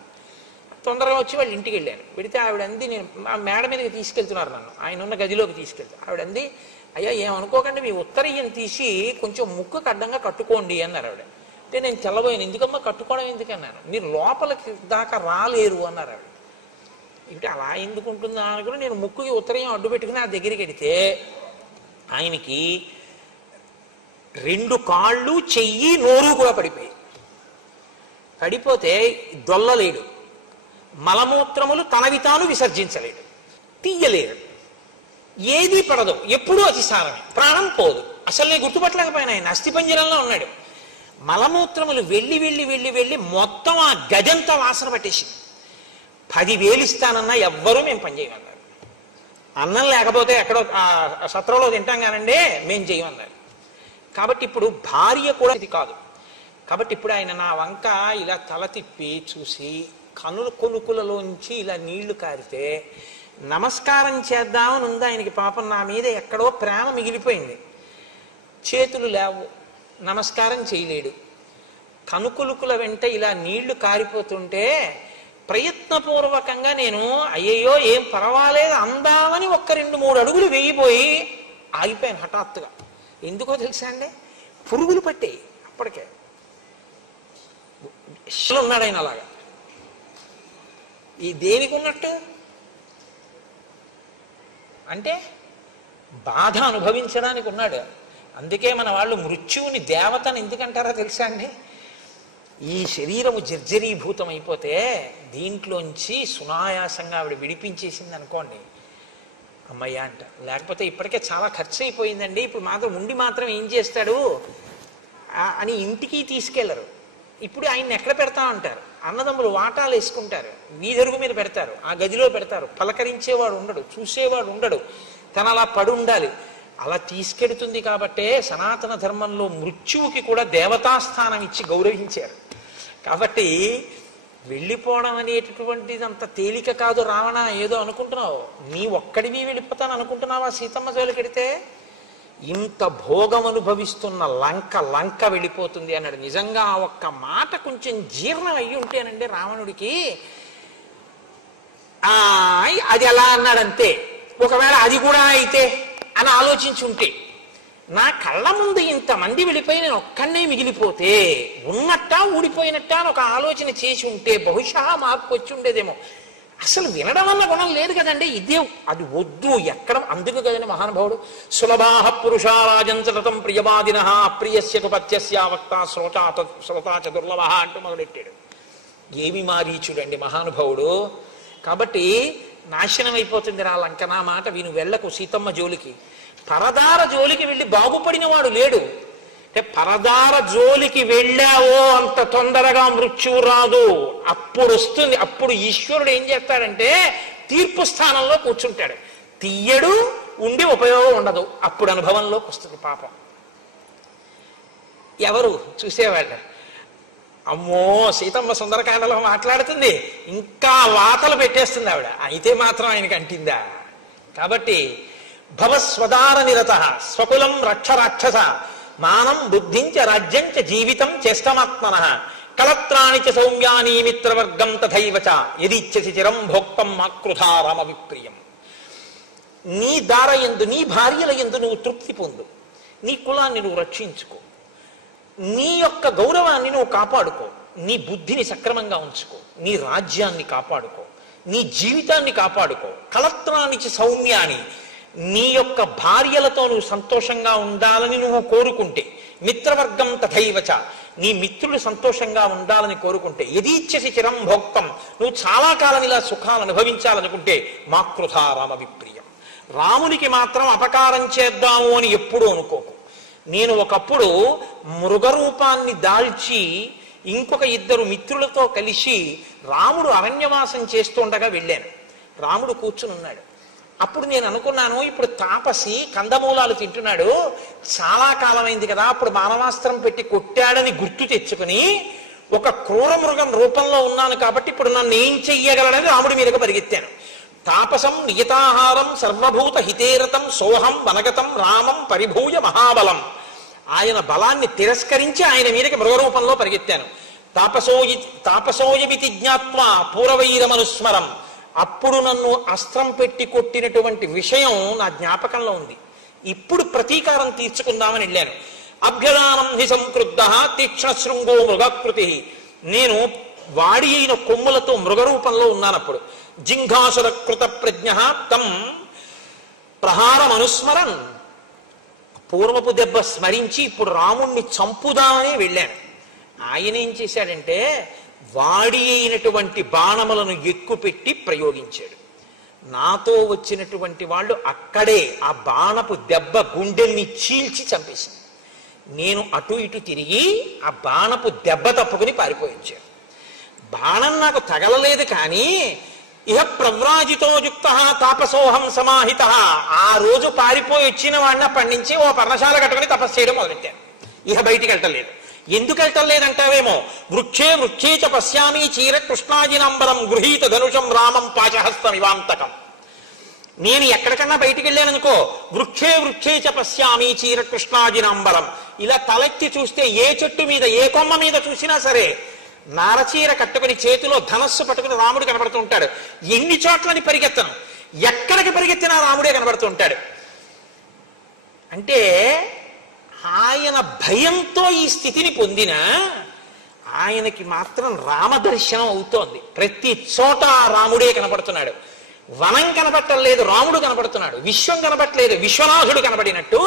తొందరగా వచ్చి వాళ్ళు ఇంటికి వెళ్ళాను. పెడితే ఆవిడంది, నేను మేడ మీదకి తీసుకెళ్తున్నారు నన్ను, ఆయన ఉన్న గదిలోకి తీసుకెళ్తాను. ఆవిడంది, అయ్యా ఏమనుకోకండి, మీ ఉత్తరీయం తీసి కొంచెం ముక్కుకు అడ్డంగా కట్టుకోండి అన్నారు ఆవిడ. అంటే నేను తెల్లబోయాను, ఎందుకమ్మా కట్టుకోవడం ఎందుకన్నాను, మీరు లోపలికి దాకా రాలేరు అన్నారు ఆవిడ. అంటే అలా ఎందుకు ఉంటుందా అనుకుని నేను ముక్కుకి ఉత్తరీయం అడ్డు పెట్టుకుని ఆ దగ్గరికి వెడితే ఆయనకి 2 కాళ్ళు చెయ్యి నోరు కూడా పడిపోయి, పడిపోతే దొల్లలేడు, మలమూత్రములు తనవి తాను విసర్జించలేడు, తీయలేడు, ఏదీ పడదు, ఎప్పుడూ అతిసారమే, ప్రాణం పోదు. అసలు నేను గుర్తుపట్టలేకపోయినా ఆయన అస్థిపంజరంలో ఉన్నాడు. మలమూత్రములు వెళ్ళి వెళ్ళి వెళ్ళి వెళ్ళి మొత్తం ఆ గజంతా వాసన పట్టేసింది. 10,000 ఇస్తానన్నా ఎవ్వరూ మేము పనిచేయమన్నారు. అన్నం లేకపోతే ఎక్కడో సత్రంలో తింటాం కానండి, మేము చేయమన్నారు. కాబట్టి ఇప్పుడు భార్య కూడా ఇది కాదు. కాబట్టి ఇప్పుడు ఆయన నా వంక ఇలా తల తిప్పి చూసి కనుల కొనుకులలోంచి ఇలా నీళ్లు కారితే నమస్కారం చేద్దామని ఉంది ఆయనకి. పాపం నా మీద ఎక్కడో ప్రేమ మిగిలిపోయింది. చేతులు లేవు, నమస్కారం చేయలేడు. కనుకొలుకుల వెంట ఇలా నీళ్లు కారిపోతుంటే ప్రయత్నపూర్వకంగా నేను అయ్యయ్యో ఏం పర్వాలేదు అందామని 1-2-3 అడుగులు వేయిపోయి ఆగిపోయాను హఠాత్తుగా. ఎందుకో తెలుసా అండి, పురుగులు పట్టాయి అప్పటికే. ఉన్నాడు ఆయన అలాగా. ఈ దేనికి ఉన్నట్టు అంటే బాధ అనుభవించడానికి ఉన్నాడు. అందుకే మన వాళ్ళు మృత్యువుని దేవతని ఎందుకంటారో తెలుసా అండి, ఈ శరీరము జర్జరీభూతం అయిపోతే దీంట్లోంచి సునాయాసంగా ఆవిడ విడిపించేసింది అనుకోండి, అమ్మయ్య అంట. లేకపోతే ఇప్పటికే చాలా ఖర్చు అయిపోయిందండి, ఇప్పుడు మాత్రం ఉండి మాత్రం ఏం చేస్తాడు అని ఇంటికి తీసుకెళ్లరు. ఇప్పుడు ఆయన్ని ఎక్కడ పెడతామంటారు, అన్నదమ్ములు వాటాలు వేసుకుంటారు, వీధరుగు మీద పెడతారు, ఆ గదిలో పెడతారు. పలకరించేవాడు ఉండడు, చూసేవాడు ఉండడు, తన అలా పడి ఉండాలి. అలా తీసుకెడుతుంది కాబట్టే సనాతన ధర్మంలో మృత్యువుకి కూడా దేవతాస్థానం ఇచ్చి గౌరవించారు. కాబట్టి వెళ్ళిపోవడం అనేటటువంటిది అంత తేలిక కాదు. రావణ ఏదో అనుకుంటున్నావు, నీ ఒక్కడివి వెళ్ళిపోతాను అనుకుంటున్నావా సీతమ్మ జోలికెడితే? ఇంత భోగం అనుభవిస్తున్న లంక వెళ్ళిపోతుంది అన్నాడు. నిజంగా ఆ ఒక్క మాట కొంచెం జీర్ణం అయ్యి ఉంటేనండి రావణుడికి, అది ఎలా అన్నాడంతే, ఒకవేళ అది కూడా అయితే అని ఆలోచించి ఉంటే, నా కళ్ళ ముందు ఇంతమంది వెళ్ళిపోయి నేను ఒక్కడే మిగిలిపోతే ఉన్నట్టా ఊడిపోయినట్టా అని ఒక ఆలోచన చేసి ఉంటే బహుశా మార్పు వచ్చి ఉండేదేమో. అసలు వినడం వల్ల గుణం లేదు కదండి, ఇదే అది వద్దు ఎక్కడ. అందుకు కదండి మహానుభావుడు సులభాహ పురుషారాజంచతం ప్రియవాదిన అప్రియస్యతు పత్యస్య వక్త శ్రోతా చ దుర్లభ అంటూ మొదలెట్టాడు. ఏమి మారీచుడండి మహానుభావుడు. కాబట్టి నాశనం అయిపోతుంది రా లంక, నా మాట విను, వెళ్ళకు సీతమ్మ జోలికి. పరదార జోలికి వెళ్ళి బాగుపడిన వాడు లేడు. అంటే పరదార జోలికి వెళ్ళావో అంత తొందరగా మృత్యువు రాదు, అప్పుడు వస్తుంది. అప్పుడు ఈశ్వరుడు ఏం చేస్తాడంటే తీర్పు స్థానంలో కూర్చుంటాడు, తీయడు, ఉండి ఉపయోగం ఉండదు, అప్పుడు అనుభవంలోకి వస్తుంది పాపం. ఎవరు చూసేవాళ్ళ, అమ్మో సీతమ్మ సుందరకాండలో మాట్లాడుతుంది, ఇంకా వాతలు పెట్టేస్తుంది ఆవిడ, అయితే మాత్రం ఆయనకి అంటిందా? కాబట్టి భవస్వదార నిరత స్వకులం రక్ష రాక్షస మానం బుద్ధించ రాజ్యంచ జీవితం చేష్టమాత్మన కళత్రాణి చ సౌమ్యాని మిత్రవర్గం తథైవచ యదిచ్ఛసి చిరం భోక్తం మాకృధా రామ విప్రియం. నీ దార యందు, నీ భార్యల యందు నువ్వు తృప్తి పొందు, నీ కులాన్ని నువ్వు రక్షించుకో, నీ యొక్క గౌరవాన్ని నువ్వు కాపాడుకో, నీ బుద్ధిని సక్రమంగా ఉంచుకో, నీ రాజ్యాన్ని కాపాడుకో, నీ జీవితాన్ని కాపాడుకో. కళత్రానికి సౌమ్యాన్ని, నీ యొక్క భార్యలతో నువ్వు సంతోషంగా ఉండాలని నువ్వు కోరుకుంటే, మిత్రవర్గం తథైవచ, నీ మిత్రులు సంతోషంగా ఉండాలని కోరుకుంటే, యదీచ్ఛసి చిరం భోక్తం, నువ్వు చాలా కాలం ఇలా సుఖాలు అనుభవించాలనుకుంటే మాకృధా రామ విప్రియం, రామునికి మాత్రం అపకారం చేద్దాము అని ఎప్పుడూ అనుకోకు. నేను ఒకప్పుడు మృగరూపాన్ని దాల్చి ఇంకొక ఇద్దరు మిత్రులతో కలిసి రాముడు అరణ్యవాసం చేస్తుండగా వెళ్ళాను. రాముడు కూర్చుని ఉన్నాడు. అప్పుడు నేను అనుకున్నాను, ఇప్పుడు తాపసి కందమూలాలు తింటున్నాడు, చాలా కాలమైంది కదా, అప్పుడు మానవాస్త్రం పెట్టి కొట్టాడని గుర్తు తెచ్చుకుని ఒక క్రూర మృగం రూపంలో ఉన్నాను కాబట్టి ఇప్పుడు నన్ను ఏం చెయ్యగలడని రాముడి మీదకి పరిగెత్తాను. తాపసం నియతాహారం సర్వభూత హితేరతం సోహం వనగతం రామం పరిభూయ మహాబలం. ఆయన బలాన్ని తిరస్కరించి ఆయన మీదకి మృగరూపంలో పరిగెత్తాను. తాపసోయమితి జ్ఞాత్వా పూర్వవైరమనుస్మరం, అప్పుడు నన్ను అస్త్రం పెట్టి కొట్టినటువంటి విషయం నా జ్ఞాపకంలో ఉంది, ఇప్పుడు ప్రతీకారం తీర్చుకుందామని వెళ్ళాను. అభ్యదానం హి సంక్రుద్ధ తీక్ష్ణ శృంగో మృగాకృతి, నేను వాడి అయిన కొమ్ములతో మృగరూపంలో ఉన్నానప్పుడు. జింఘాసుర కృత ప్రజ్ఞ తం ప్రహారమనుస్మరన్, పూర్వపు దెబ్బ స్మరించి ఇప్పుడు రాముణ్ణి చంపుదామని వెళ్ళాను. ఆయన ఏం చేశాడంటే వాడి అయినటువంటి బాణములను ఎక్కుపెట్టి ప్రయోగించాడు. నాతో వచ్చినటువంటి వాళ్ళు అక్కడే ఆ బాణపు దెబ్బ గుండెల్ని చీల్చి చంపేసింది. నేను అటు ఇటు తిరిగి ఆ బాణపు దెబ్బ తప్పుకుని పారిపోయించాను. బాణం నాకు తగలలేదు, కానీ ఇహ ప్రవ్రాజితో యుక్త తాపసోహం సమాహిత, ఆ రోజు పారిపోయి వచ్చిన వాడిని పండించి ఓ పర్ణశాల కట్టుకుని తపస్సు చేయడం మొదలెట్టాను. ఇహ బయటికి వెళ్ళటలేదు. ఎందుకు వెళ్ళటలేదంటావేమో, వృక్షే వృక్షేచ పశ్యామి చీర కృష్ణాజినాంబరం గృహీత ధనుషం రామం పాశహస్తం ఇవాంతకం. నేను ఎక్కడికన్నా బయటికి వెళ్ళాననుకో, వృక్షే వృక్షేచ పశ్యామి చీర కృష్ణాజినాంబరం, ఇలా తలెత్తి చూస్తే ఏ చెట్టు మీద ఏ కొమ్మ మీద చూసినా సరే నారచీర కట్టుకుని చేతిలో ధనస్సు పట్టుకుని రాముడు కనబడుతూ ఉంటాడు. ఎన్ని చోట్లని పరిగెత్తను, ఎక్కడికి పరిగెత్తినా రాముడే కనబడుతూ ఉంటాడు. అంటే ఆయన భయంతో ఈ స్థితిని పొందిన ఆయనకి మాత్రం రామదర్శనం అవుతోంది. ప్రతి చోట రాముడే కనపడుతున్నాడు. వనం కనపట్టలేదు, రాముడు కనపడుతున్నాడు. విశ్వం కనపట్టలేదు, విశ్వనాథుడు కనపడినట్టు,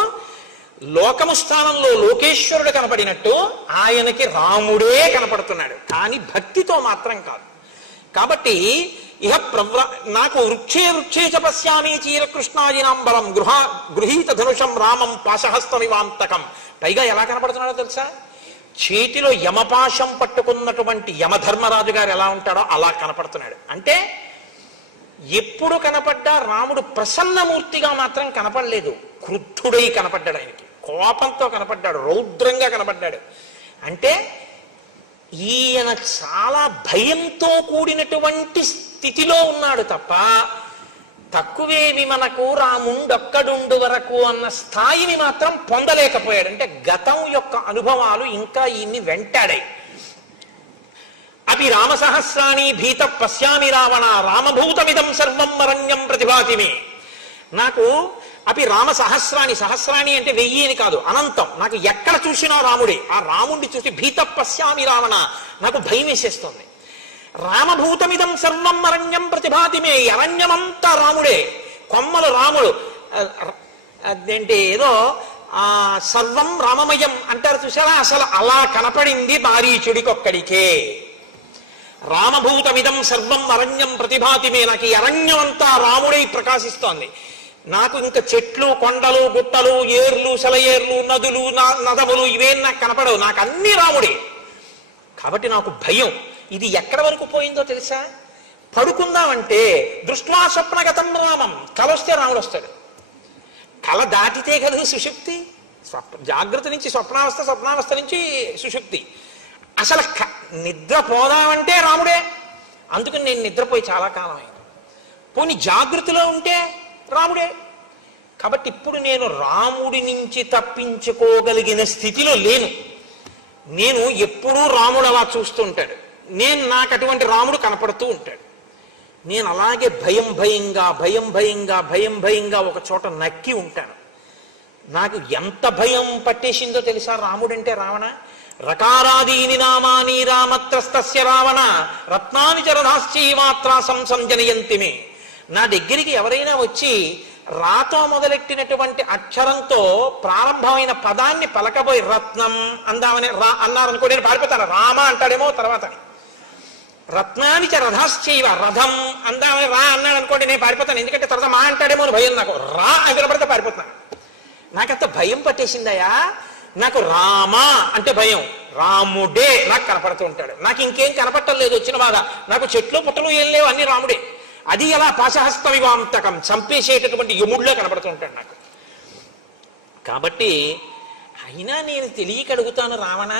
లోకము స్థానంలో లోకేశ్వరుడు కనపడినట్టు ఆయనకి రాముడే కనపడుతున్నాడు. కానీ భక్తితో మాత్రం కాదు. కాబట్టి ఇహ నాకు వృక్షే వృక్షేచ పశ్యామి చీర కృష్ణాజినాంబరం గృహీత ధనుషం రామం పాశహస్తమివాంతకం. పైగా ఎలా కనపడుతున్నాడో తెలుసా, చేతిలో యమపాశం పట్టుకున్నటువంటి యమధర్మరాజు గారు ఎలా ఉంటాడో అలా కనపడుతున్నాడు. అంటే ఎప్పుడు కనపడ్డా రాముడు ప్రసన్నమూర్తిగా మాత్రం కనపడలేదు, క్రుద్ధుడై కనపడ్డాడు. ఆయనకి కోపంతో కనపడ్డాడు, రౌద్రంగా కనపడ్డాడు. అంటే ఈయన చాలా భయంతో కూడినటువంటి స్థితిలో ఉన్నాడు తప్ప తక్కువేమి మనకు రాముండొక్కడుండు వరకు అన్న స్థాయిని మాత్రం పొందలేకపోయాడు. అంటే గతం యొక్క అనుభవాలు ఇంకా ఈయన్ని వెంటాడాయి. అపి రామసహస్రాణి భీత పశ్యామి రావణ రామభూతమిదం సర్వం అరణ్యం ప్రతిభాతిమి. నాకు అపి రామ సహస్రాణి, సహస్రాణి అంటే 1000 అని కాదు, అనంతం. నాకు ఎక్కడ చూసినా రాముడే. ఆ రాముడిని చూసి భీత పశ్యామి రావణ, నాకు భయం వేసేస్తుంది. రామభూతమిదం సర్వం అరణ్యం ప్రతిభాతిమే, అరణ్యమంతా రాముడే, కొమ్మలు రాముడు. అదేంటి ఏదో సర్వం రామమయం అంటారు చూసారా, అసలు అలా కనపడింది మారీచుడికొక్కడికే. రామభూతమిదం సర్వం అరణ్యం ప్రతిభాతిమే. నాకు ఈ అరణ్యం అంతా రాముడై ప్రకాశిస్తోంది. నాకు ఇంకా చెట్లు, కొండలు, గుట్టలు, ఏర్లు, సెలయేర్లు, నదులు, నదములు ఇవేం నాకు కనపడవు. నాకు అన్ని రాముడే. కాబట్టి నాకు భయం. ఇది ఎక్కడి వరకు పోయిందో తెలుసా? పడుకుందామంటే దృష్ట్వా స్వప్నగతం రామం, కల వస్తే రాముడు వస్తాడు. కల దాటితే కదా సుషుప్తి. జాగ్రత్త నుంచి స్వప్నావస్థ, స్వప్నావస్థ నుంచి సుషుప్తి. అసలు నిద్ర పోదామంటే రాముడే. అందుకని నేను నిద్రపోయి చాలా కాలం అయింది. పోనీ జాగృతిలో ఉంటే రాముడే. కాబట్టి ఇప్పుడు నేను రాముడి నుంచి తప్పించుకోగలిగిన స్థితిలో లేను. నేను ఎప్పుడూ రాముడు అలా చూస్తూ ఉంటాడు. నాకు అటువంటి రాముడు కనపడుతూ ఉంటాడు. నేను అలాగే భయం భయంగా ఒక చోట నక్కి ఉంటాను. నాకు ఎంత భయం పట్టేసిందో తెలుసా రాముడంటే? రావణ రకారాదీని నామాని రామత్రస్తస్య రావణ రత్నాని చరధాశ్చీమాత్రా సంసంజనయంతిమే. నా దగ్గరికి ఎవరైనా వచ్చి రాతో మొదలెట్టినటువంటి అక్షరంతో ప్రారంభమైన పదాన్ని పలకబోయి రత్నం అందామని అన్నారనుకో, నేను పారిపోతాను. రామ అంటాడేమో తర్వాత. రత్నాని చ రథాశ్చైవ, రథం అందామని రా అన్నాడు అనుకోండి, నేను పారిపోతాను. ఎందుకంటే తర్వాత మా అంటాడేమో అని భయం. నాకు రా అని వినపడితే పారిపోతాను. నాకంత భయం పట్టేసిందయా. నాకు రామ అంటే భయం. రాముడే నాకు కనపడుతూ ఉంటాడు. నాకు ఇంకేం కనపడటం లేదు వచ్చిన బాధ. నాకు చెట్లు పుట్టలు ఏం లేవు, అన్ని రాముడే. అది ఎలా పాశహస్త వివాంతకం, చంపేసేటటువంటి యముడిలో కనపడుతూ ఉంటాడు నాకు. కాబట్టి అయినా నేను తెలియక అడుగుతాను, రావణ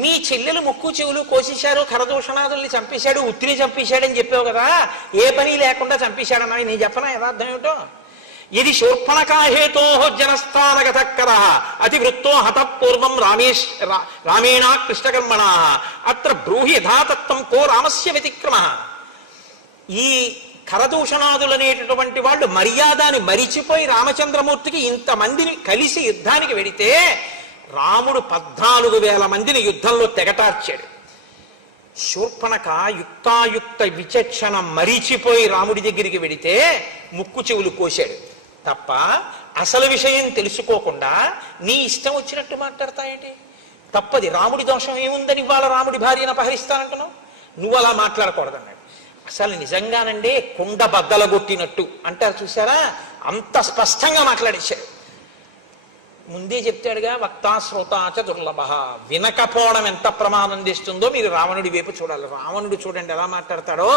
మీ చెల్లెలు ముక్కు చెవులు కోసేశారు, ఖరదూషణాదుల్ని చంపేశాడు, ఉత్తిని చంపేశాడని చెప్పావు కదా, ఏ పని లేకుండా చంపేశాడన్నా నేను చెప్పనా యథార్థం ఏమిటో? ఇది శూర్పణకాహేతో జనస్థానగతకర అతివృత్తో హతపూర్వం రామేణ కృష్ణకర్మణ అత్ర బ్రూహి యథాతత్వం కో రామస్య వ్యతిక్రమ. ఈ ఖరదూషణాదులనేటటువంటి వాళ్ళు మర్యాదని మరిచిపోయి రామచంద్రమూర్తికి ఇంతమందిని కలిసి యుద్ధానికి వెడితే రాముడు 14,000 మందిని యుద్ధంలో తెగటార్చాడు. శూర్పణక యుక్తాయుక్త విచక్షణ మరిచిపోయి రాముడి దగ్గరికి వెడితే ముక్కు చెవులు కోశాడు తప్ప అసలు విషయం తెలుసుకోకుండా నీ ఇష్టం వచ్చినట్టు మాట్లాడతాయండి. తప్పది. రాముడి దోషం ఏముందని ఇవాళ రాముడి భార్యను అపహరిస్తానంటున్నావు? నువ్వు అలా మాట్లాడకూడదన్నాడు. అసలు నిజంగానండి కుండ బద్దలగొట్టినట్టు అంటారు చూసారా, అంత స్పష్టంగా మాట్లాడేశాడు. ముందే చెప్తాడుగా, వక్తా శ్రోతాచ దుర్లభ. వినకపోవడం ఎంత ప్రమాదం తెస్తుందో మీరు రావణుడి వైపు చూడాలి. రావణుడు చూడండి ఎలా మాట్లాడతాడో.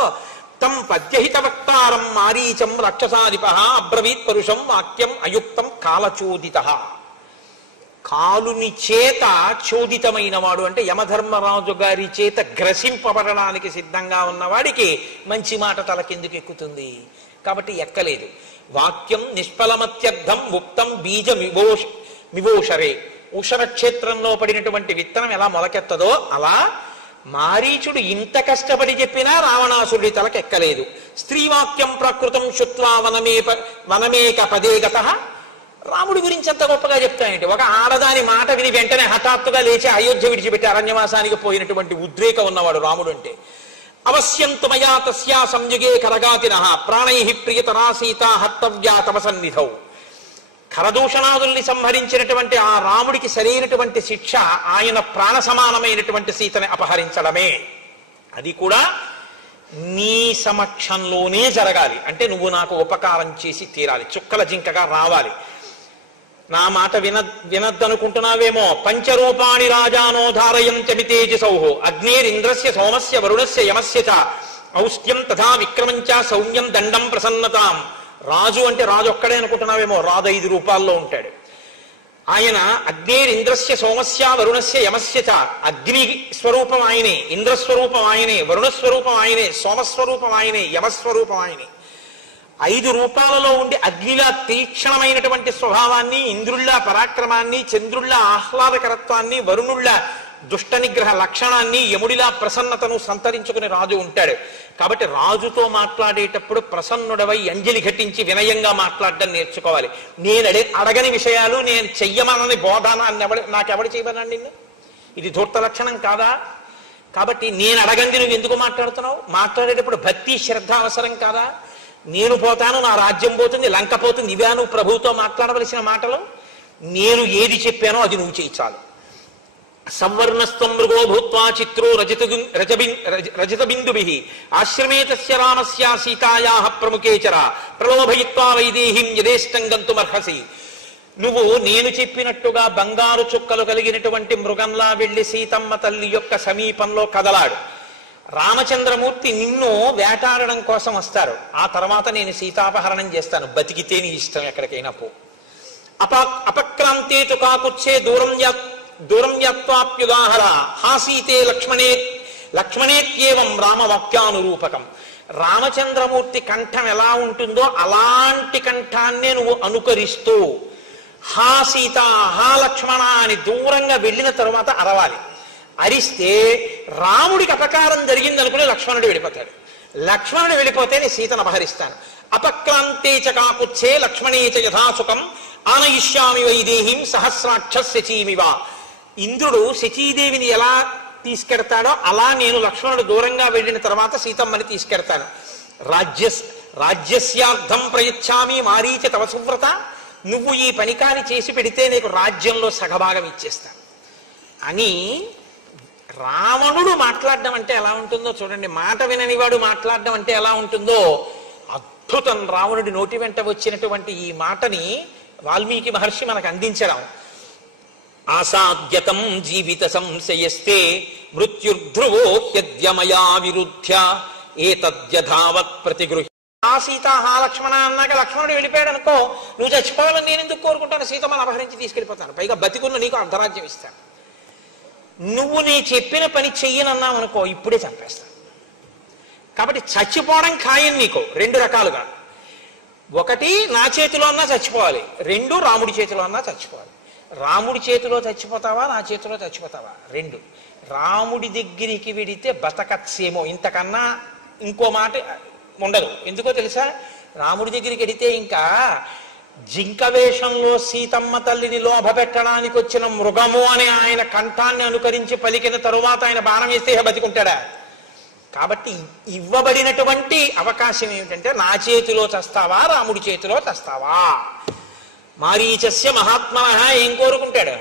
తం పద్యహిత వక్తారం మారీచం రాక్షసాధిప అబ్రవీత్ పరుషం వాక్యం అయుక్తం కాలచోదిత. కాలుని చేత చోదితమైన వాడు అంటే యమధర్మరాజు గారి చేత గ్రసింపబడడానికి సిద్ధంగా ఉన్నవాడికి మంచి మాట తలకెందుకు ఎక్కుతుంది? కాబట్టి ఎక్కలేదు. వాక్యం నిష్ఫలమత్యర్థం ఉక్తం బీజ మివోషరే. ఉషర క్షేత్రంలో పడినటువంటి విత్తనం ఎలా మొలకెత్తదో అలా మారీచుడు ఇంత కష్టపడి చెప్పినా రావణాసురుడి తలకెక్కలేదు. స్త్రీవాక్యం ప్రకృతం శుత్వా వనమేక పదే గతః. రాముడి గురించి అంత గొప్పగా చెప్తాయంటే ఒక ఆడదాని మాట విని వెంటనే హఠాత్తుగా లేచి అయోధ్య విడిచిపెట్టి అరణ్యవాసానికి పోయినటువంటి ఉద్రేకం ఉన్నవాడు రాముడు అంటే. అవశ్యంతు మయా తస్యా సంయుగే కరగాతినః ప్రాణై ప్రియతరా సీతా హత్తవ్యా తవ సన్నిధౌ. ఖరదూషణాదుల్ని సంహరించినటువంటి ఆ రాముడికి సరైనటువంటి శిక్ష ఆయన ప్రాణ సమానమైనటువంటి సీతని అపహరించడమే. అది కూడా నీ సమక్షంలోనే జరగాలి. అంటే నువ్వు నాకు ఉపకారం చేసి తీరాలి, చుక్కల జింకగా రావాలి. నా మాట వినద్దనుకుంటున్నావేమో. పంచరూపాణి రాజానో ధారయం చమితేజసౌః అగ్నేరింద్రస్య సోమస్య వరుణస్య యమస్య చ ఔష్ట్యం తథా విక్రమంచ సౌమ్యం దండం ప్రసన్నతాం. రాజు అంటే రాజు ఒక్కడే అనుకుంటున్నావేమో, రాజు 5 రూపాల్లో ఉంటాడు. ఆయన అగ్నేరింద్రస్య సోమస్య వరుణస్య యమస్య చ. అగ్ని స్వరూపం ఆయనే, ఇంద్రస్వరూపం ఆయనే, వరుణస్వరూపం ఆయనే, సోమస్వరూపం ఆయనే, యమస్వరూపం ఆయనే. 5 రూపాలలో ఉండి అగ్నిలా తీక్షణమైనటువంటి స్వభావాన్ని, ఇంద్రుళ్ళ పరాక్రమాన్ని, చంద్రుళ్ళ ఆహ్లాదకరత్వాన్ని, వరుణుళ్ళ దుష్ట నిగ్రహ లక్షణాన్ని, యముడిలా ప్రసన్నతను సంతరించుకుని రాజు ఉంటాడు. కాబట్టి రాజుతో మాట్లాడేటప్పుడు ప్రసన్నుడవై అంజలి ఘటించి వినయంగా మాట్లాడడం నేర్చుకోవాలి. నేను అడగని విషయాలు నేను చెయ్యమనని బోధానాన్ని నాకెవడు చేయమన్నాడు నిన్ను? ఇది ధూర్త లక్షణం కాదా? కాబట్టి నేను అడగంది నువ్వు ఎందుకు మాట్లాడుతున్నావు? మాట్లాడేటప్పుడు భక్తి శ్రద్ధ అవసరం కాదా? నేను పోతాను, నా రాజ్యం పోతుంది, లంక పోతుంది, ఇవే నువ్వు ప్రభువుతో మాట్లాడవలసిన మాటలు? నేను ఏది చెప్పానో అది నువ్వు చేయించాలి. సంవర్ణస్త్వం మృగో భూత్వా చిత్రో రజత బిందుభిః ఆశ్రమే తస్య రామస్య సీతాయాః ప్రముఖే చర ప్రలోభయిత్వా వైదేహీం యథేష్టం గంతుమర్హసి. నువ్వు నేను చెప్పినట్టుగా బంగారు చుక్కలు కలిగినటువంటి మృగంలా వెళ్లి సీతమ్మ తల్లి యొక్క సమీపంలో కదలాడు. రామచంద్రమూర్తి నిన్ను వేటాడడం కోసం వస్తారు. ఆ తర్వాత నేను సీతాపహరణం చేస్తాను. బతికితే నీ ఇష్టం, ఎక్కడికైనా పో. అపక్రాంతే తు కాకుచ్చే దూరం యాత్వాప్యుదాహర హాసీతే లక్ష్మణేత్యేవం రామవాక్యానురూపకం. రామచంద్రమూర్తి కంఠం ఎలా ఉంటుందో అలాంటి కంఠాన్నే నువ్వు అనుకరిస్తూ హా సీత హా లక్ష్మణ అని దూరంగా వెళ్ళిన తరువాత అరవాలి. అరిస్తే రాముడికి అపకారం జరిగిందనుకుని లక్ష్మణుడు వెళ్ళిపోతాడు. లక్ష్మణుడు వెళ్ళిపోతే నేను సీతను అపహరిస్తాను. అపక్రాంతే చ కాకుచ్చే లక్ష్మణే చ యథాసుఖం ఆనయిష్యామి వైదేహీం సహస్రాక్ష శచీమివ. ఇంద్రుడు శచీదేవిని ఎలా తీసుకెడతాడో అలా నేను లక్ష్మణుడు దూరంగా వెళ్ళిన తర్వాత సీతమ్మని తీసుకెడతాను. రాజ్యస్యార్థం ప్రయచ్చామి మారీచ తవ సువ్రత. నువ్వు ఈ పనికాని చేసి పెడితే నీకు రాజ్యంలో సగభాగం ఇచ్చేస్తాను అని రావణుడు మాట్లాడడం అంటే ఎలా ఉంటుందో చూడండి. మాట విననివాడు మాట్లాడడం అంటే ఎలా ఉంటుందో అద్భుతం. రావణుడి నోటి వెంట వచ్చినటువంటి ఈ మాటని వాల్మీకి మహర్షి మనకు అందించడం. ఆసాద్యతం జీవిత సంశయస్తే మృత్యుర్ధ్రువోప్యద్యమయా విరుధ్య ఏతద్యథావత్ ప్రతిగృహ్య. ఆ సీత హా లక్ష్మణ అన్నాక లక్ష్మణుడు వెళ్ళిపోయాడు అనుకో, నువ్వు చచ్చిపోవాలని నేను ఎందుకు కోరుకుంటాను? సీతమ్మను అపహరించి తీసుకెళ్ళిపోతాను. పైగా బతికున్న నీకు అర్ధరాజ్యం ఇస్తాను. నువ్వు నీ చెప్పిన పని చెయ్యనన్నావు అనుకో, ఇప్పుడే చంపేస్తాను. కాబట్టి చచ్చిపోవడం ఖాయం నీకు రెండు రకాలుగా. ఒకటి నా చేతిలో అన్నా చచ్చిపోవాలి, రెండు రాముడి చేతిలో అన్నా చచ్చిపోవాలి. రాముడి చేతిలో చచ్చిపోతావా, నా చేతిలో చచ్చిపోతావా? రెండు. రాముడి దగ్గరికి వెడితే బతకచ్చేమో, ఇంతకన్నా ఇంకో మాట ఉండదు. ఎందుకో తెలుసా? రాముడి దగ్గరికి వెడితే ఇంకా జింక వేషంలో సీతమ్మ తల్లిని లోభ పెట్టడానికి వచ్చిన మృగము అని ఆయన కంఠాన్ని అనుకరించి పలికిన తరువాత ఆయన బాణం వేస్తే బతికుంటాడా? కాబట్టి ఇవ్వబడినటువంటి అవకాశం ఏమిటంటే నా చేతిలో చస్తావా, రాముడి చేతిలో చస్తావా. మారీచస్య మహాత్మనః ఏం కోరుకుంటాడు?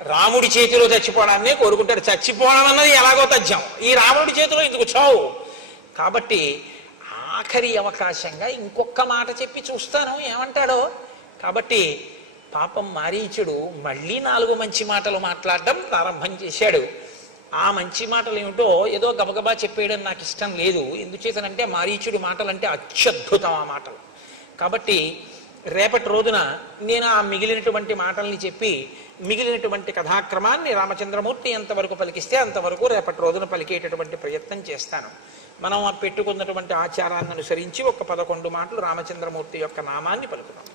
రాముడి చేతిలో చచ్చిపోవడాన్నే కోరుకుంటాడు. చచ్చిపోవడం అన్నది ఎలాగో తథ్యం, ఈ రాముడి చేతిలో ఎందుకు చావు? కాబట్టి ఆఖరి అవకాశంగా ఇంకొక మాట చెప్పి చూస్తాను ఏమంటాడో. కాబట్టి పాపం మారీచుడు మళ్ళీ 4 మంచి మాటలు మాట్లాడడం ప్రారంభం చేశాడు. ఆ మంచి మాటలు ఏమిటో ఏదో గబగబా చెప్పేయడం నాకు ఇష్టం లేదు. ఎందుచేతనంటే మారీచుడి మాటలంటే అత్యద్భుతం ఆ మాటలు. కాబట్టి రేపటి రోజున నేను ఆ మిగిలినటువంటి మాటల్ని చెప్పి మిగిలినటువంటి కథాక్రమాన్ని రామచంద్రమూర్తి ఎంతవరకు పలికిస్తే అంతవరకు రేపటి రోజున పలికేటటువంటి ప్రయత్నం చేస్తాను. మనం పెట్టుకున్నటువంటి ఆచారాన్ని అనుసరించి ఒక 11 మాటలు రామచంద్రమూర్తి యొక్క నామాన్ని పలుకుతాం.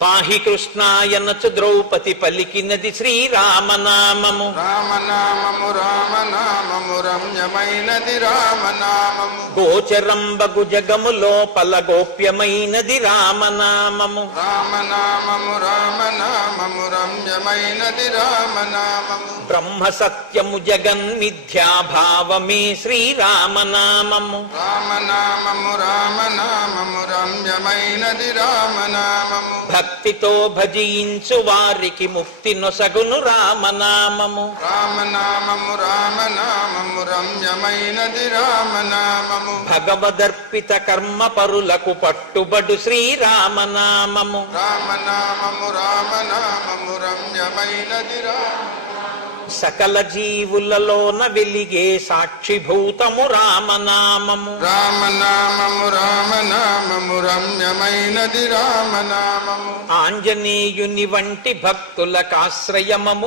పాహి కృష్ణాయనచు ద్రౌపది పలికినది శ్రీరామనామము. రామనామము రామనామము రమ్యమైనది రామనామము. గోచరంబగు జగము లోపల గోప్యమైనది రామనామము. రామనామము రామనామము రమ్యమైనది రామనామము. బ్రహ్మ సత్యము జగన్మిథ్యాభావమే శ్రీరామనామము. రామనామము రామనామము రమ్యమైనది రామనామము. భక్తితో భజించు వారికి ముక్తి నొసగును రామనామము. రామనామము రామనామము రమ్యమైనది రామనామము. భగవదర్పిత కర్మ పరులకు పట్టుబడు శ్రీరామనామము. రామనామము రామనామము రమ్యమైనది రామనామము. సకల జీవులలోన వెలిగే సాక్షిభూతము రామనామము. రామనామము రామనామము రమ్యమైనది రామనామము. ఆంజనేయుని వంటి భక్తులకాశ్రయము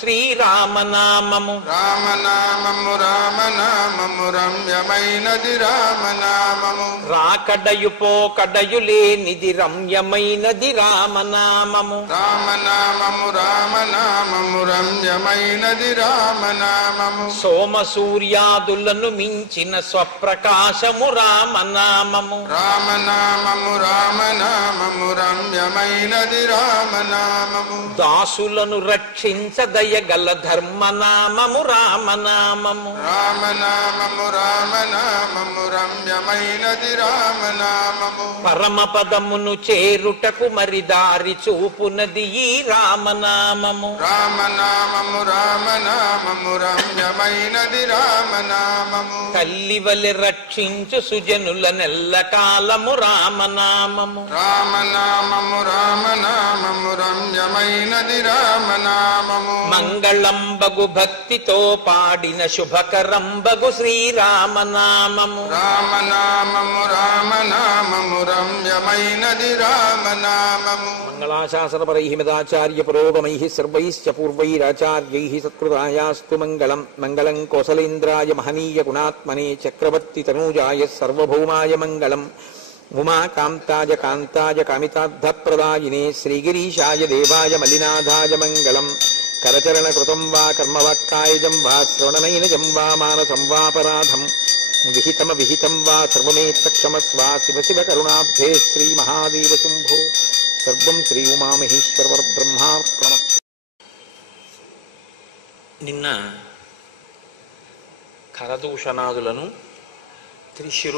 శ్రీరామనామము. రామనామము రామనామము రమ్యమైనది రామనామము. రాకడయు పోకడయు లేనిది రమ్యమైనది రామనామము. రామనామము రామనామము రమ్యమైనది రామనామము. సోమ సూర్యాదులను మించిన స్వప్రకాశము రామనామము. రామనామము రామనామము రమ్యమైనది రామనామము. దాసులను రక్షించదయగల ధర్మనామము రామనామము. రామనామము రామనామము రమ్యమైనది రామనామము. రామనామము పరమపదమును చేరుటకు మరి దారి చూపునది ఈ రామనామము రామనామము రామనామము రమ్యమైనది రామనామము తల్లివలె రక్షించు సుజనుల నెల్ల కాలము రామనామము రామనామము రామనామము రమ్యమైనది రామనామము మంగళంబగు భక్తితో పాడిన శుభకరంబగు శ్రీరామనామము రామనామము రామనామము రమ్యమైనది రామనామము మంగళాశాసనపరైః మదాచార్య పురోగమైః సర్వైశ్చ పూర్వైరాచార్యైః సత్కృతాయాస్తు మంగళం మంగళం కోసలేంద్రాయ మహనీయ గుణాత్మనే చక్రవర్తి తనూజాయ సర్వభౌమాయ మంగళం ఉమాకాంతాయ కాంతాయ కామితార్థప్రదాయినే శ్రీగిరీశాయ దేవాయ మలినాథాయ మంగళం కరచరణకృతం వా కర్మవాక్కాయజం వా శ్రవణనైనజం వా మానసం వాపరాధం విహితం వా సర్వమేత్తక్షమస్వ శివ శివ కరుణాబ్ధే శ్రీ మహాదేవ శంభో సర్వం శ్రీ ఉమామహేశ్వర బ్రహ్మార్పణమస్తు. నిన్న కరదూషణాదులను త్రిశిరు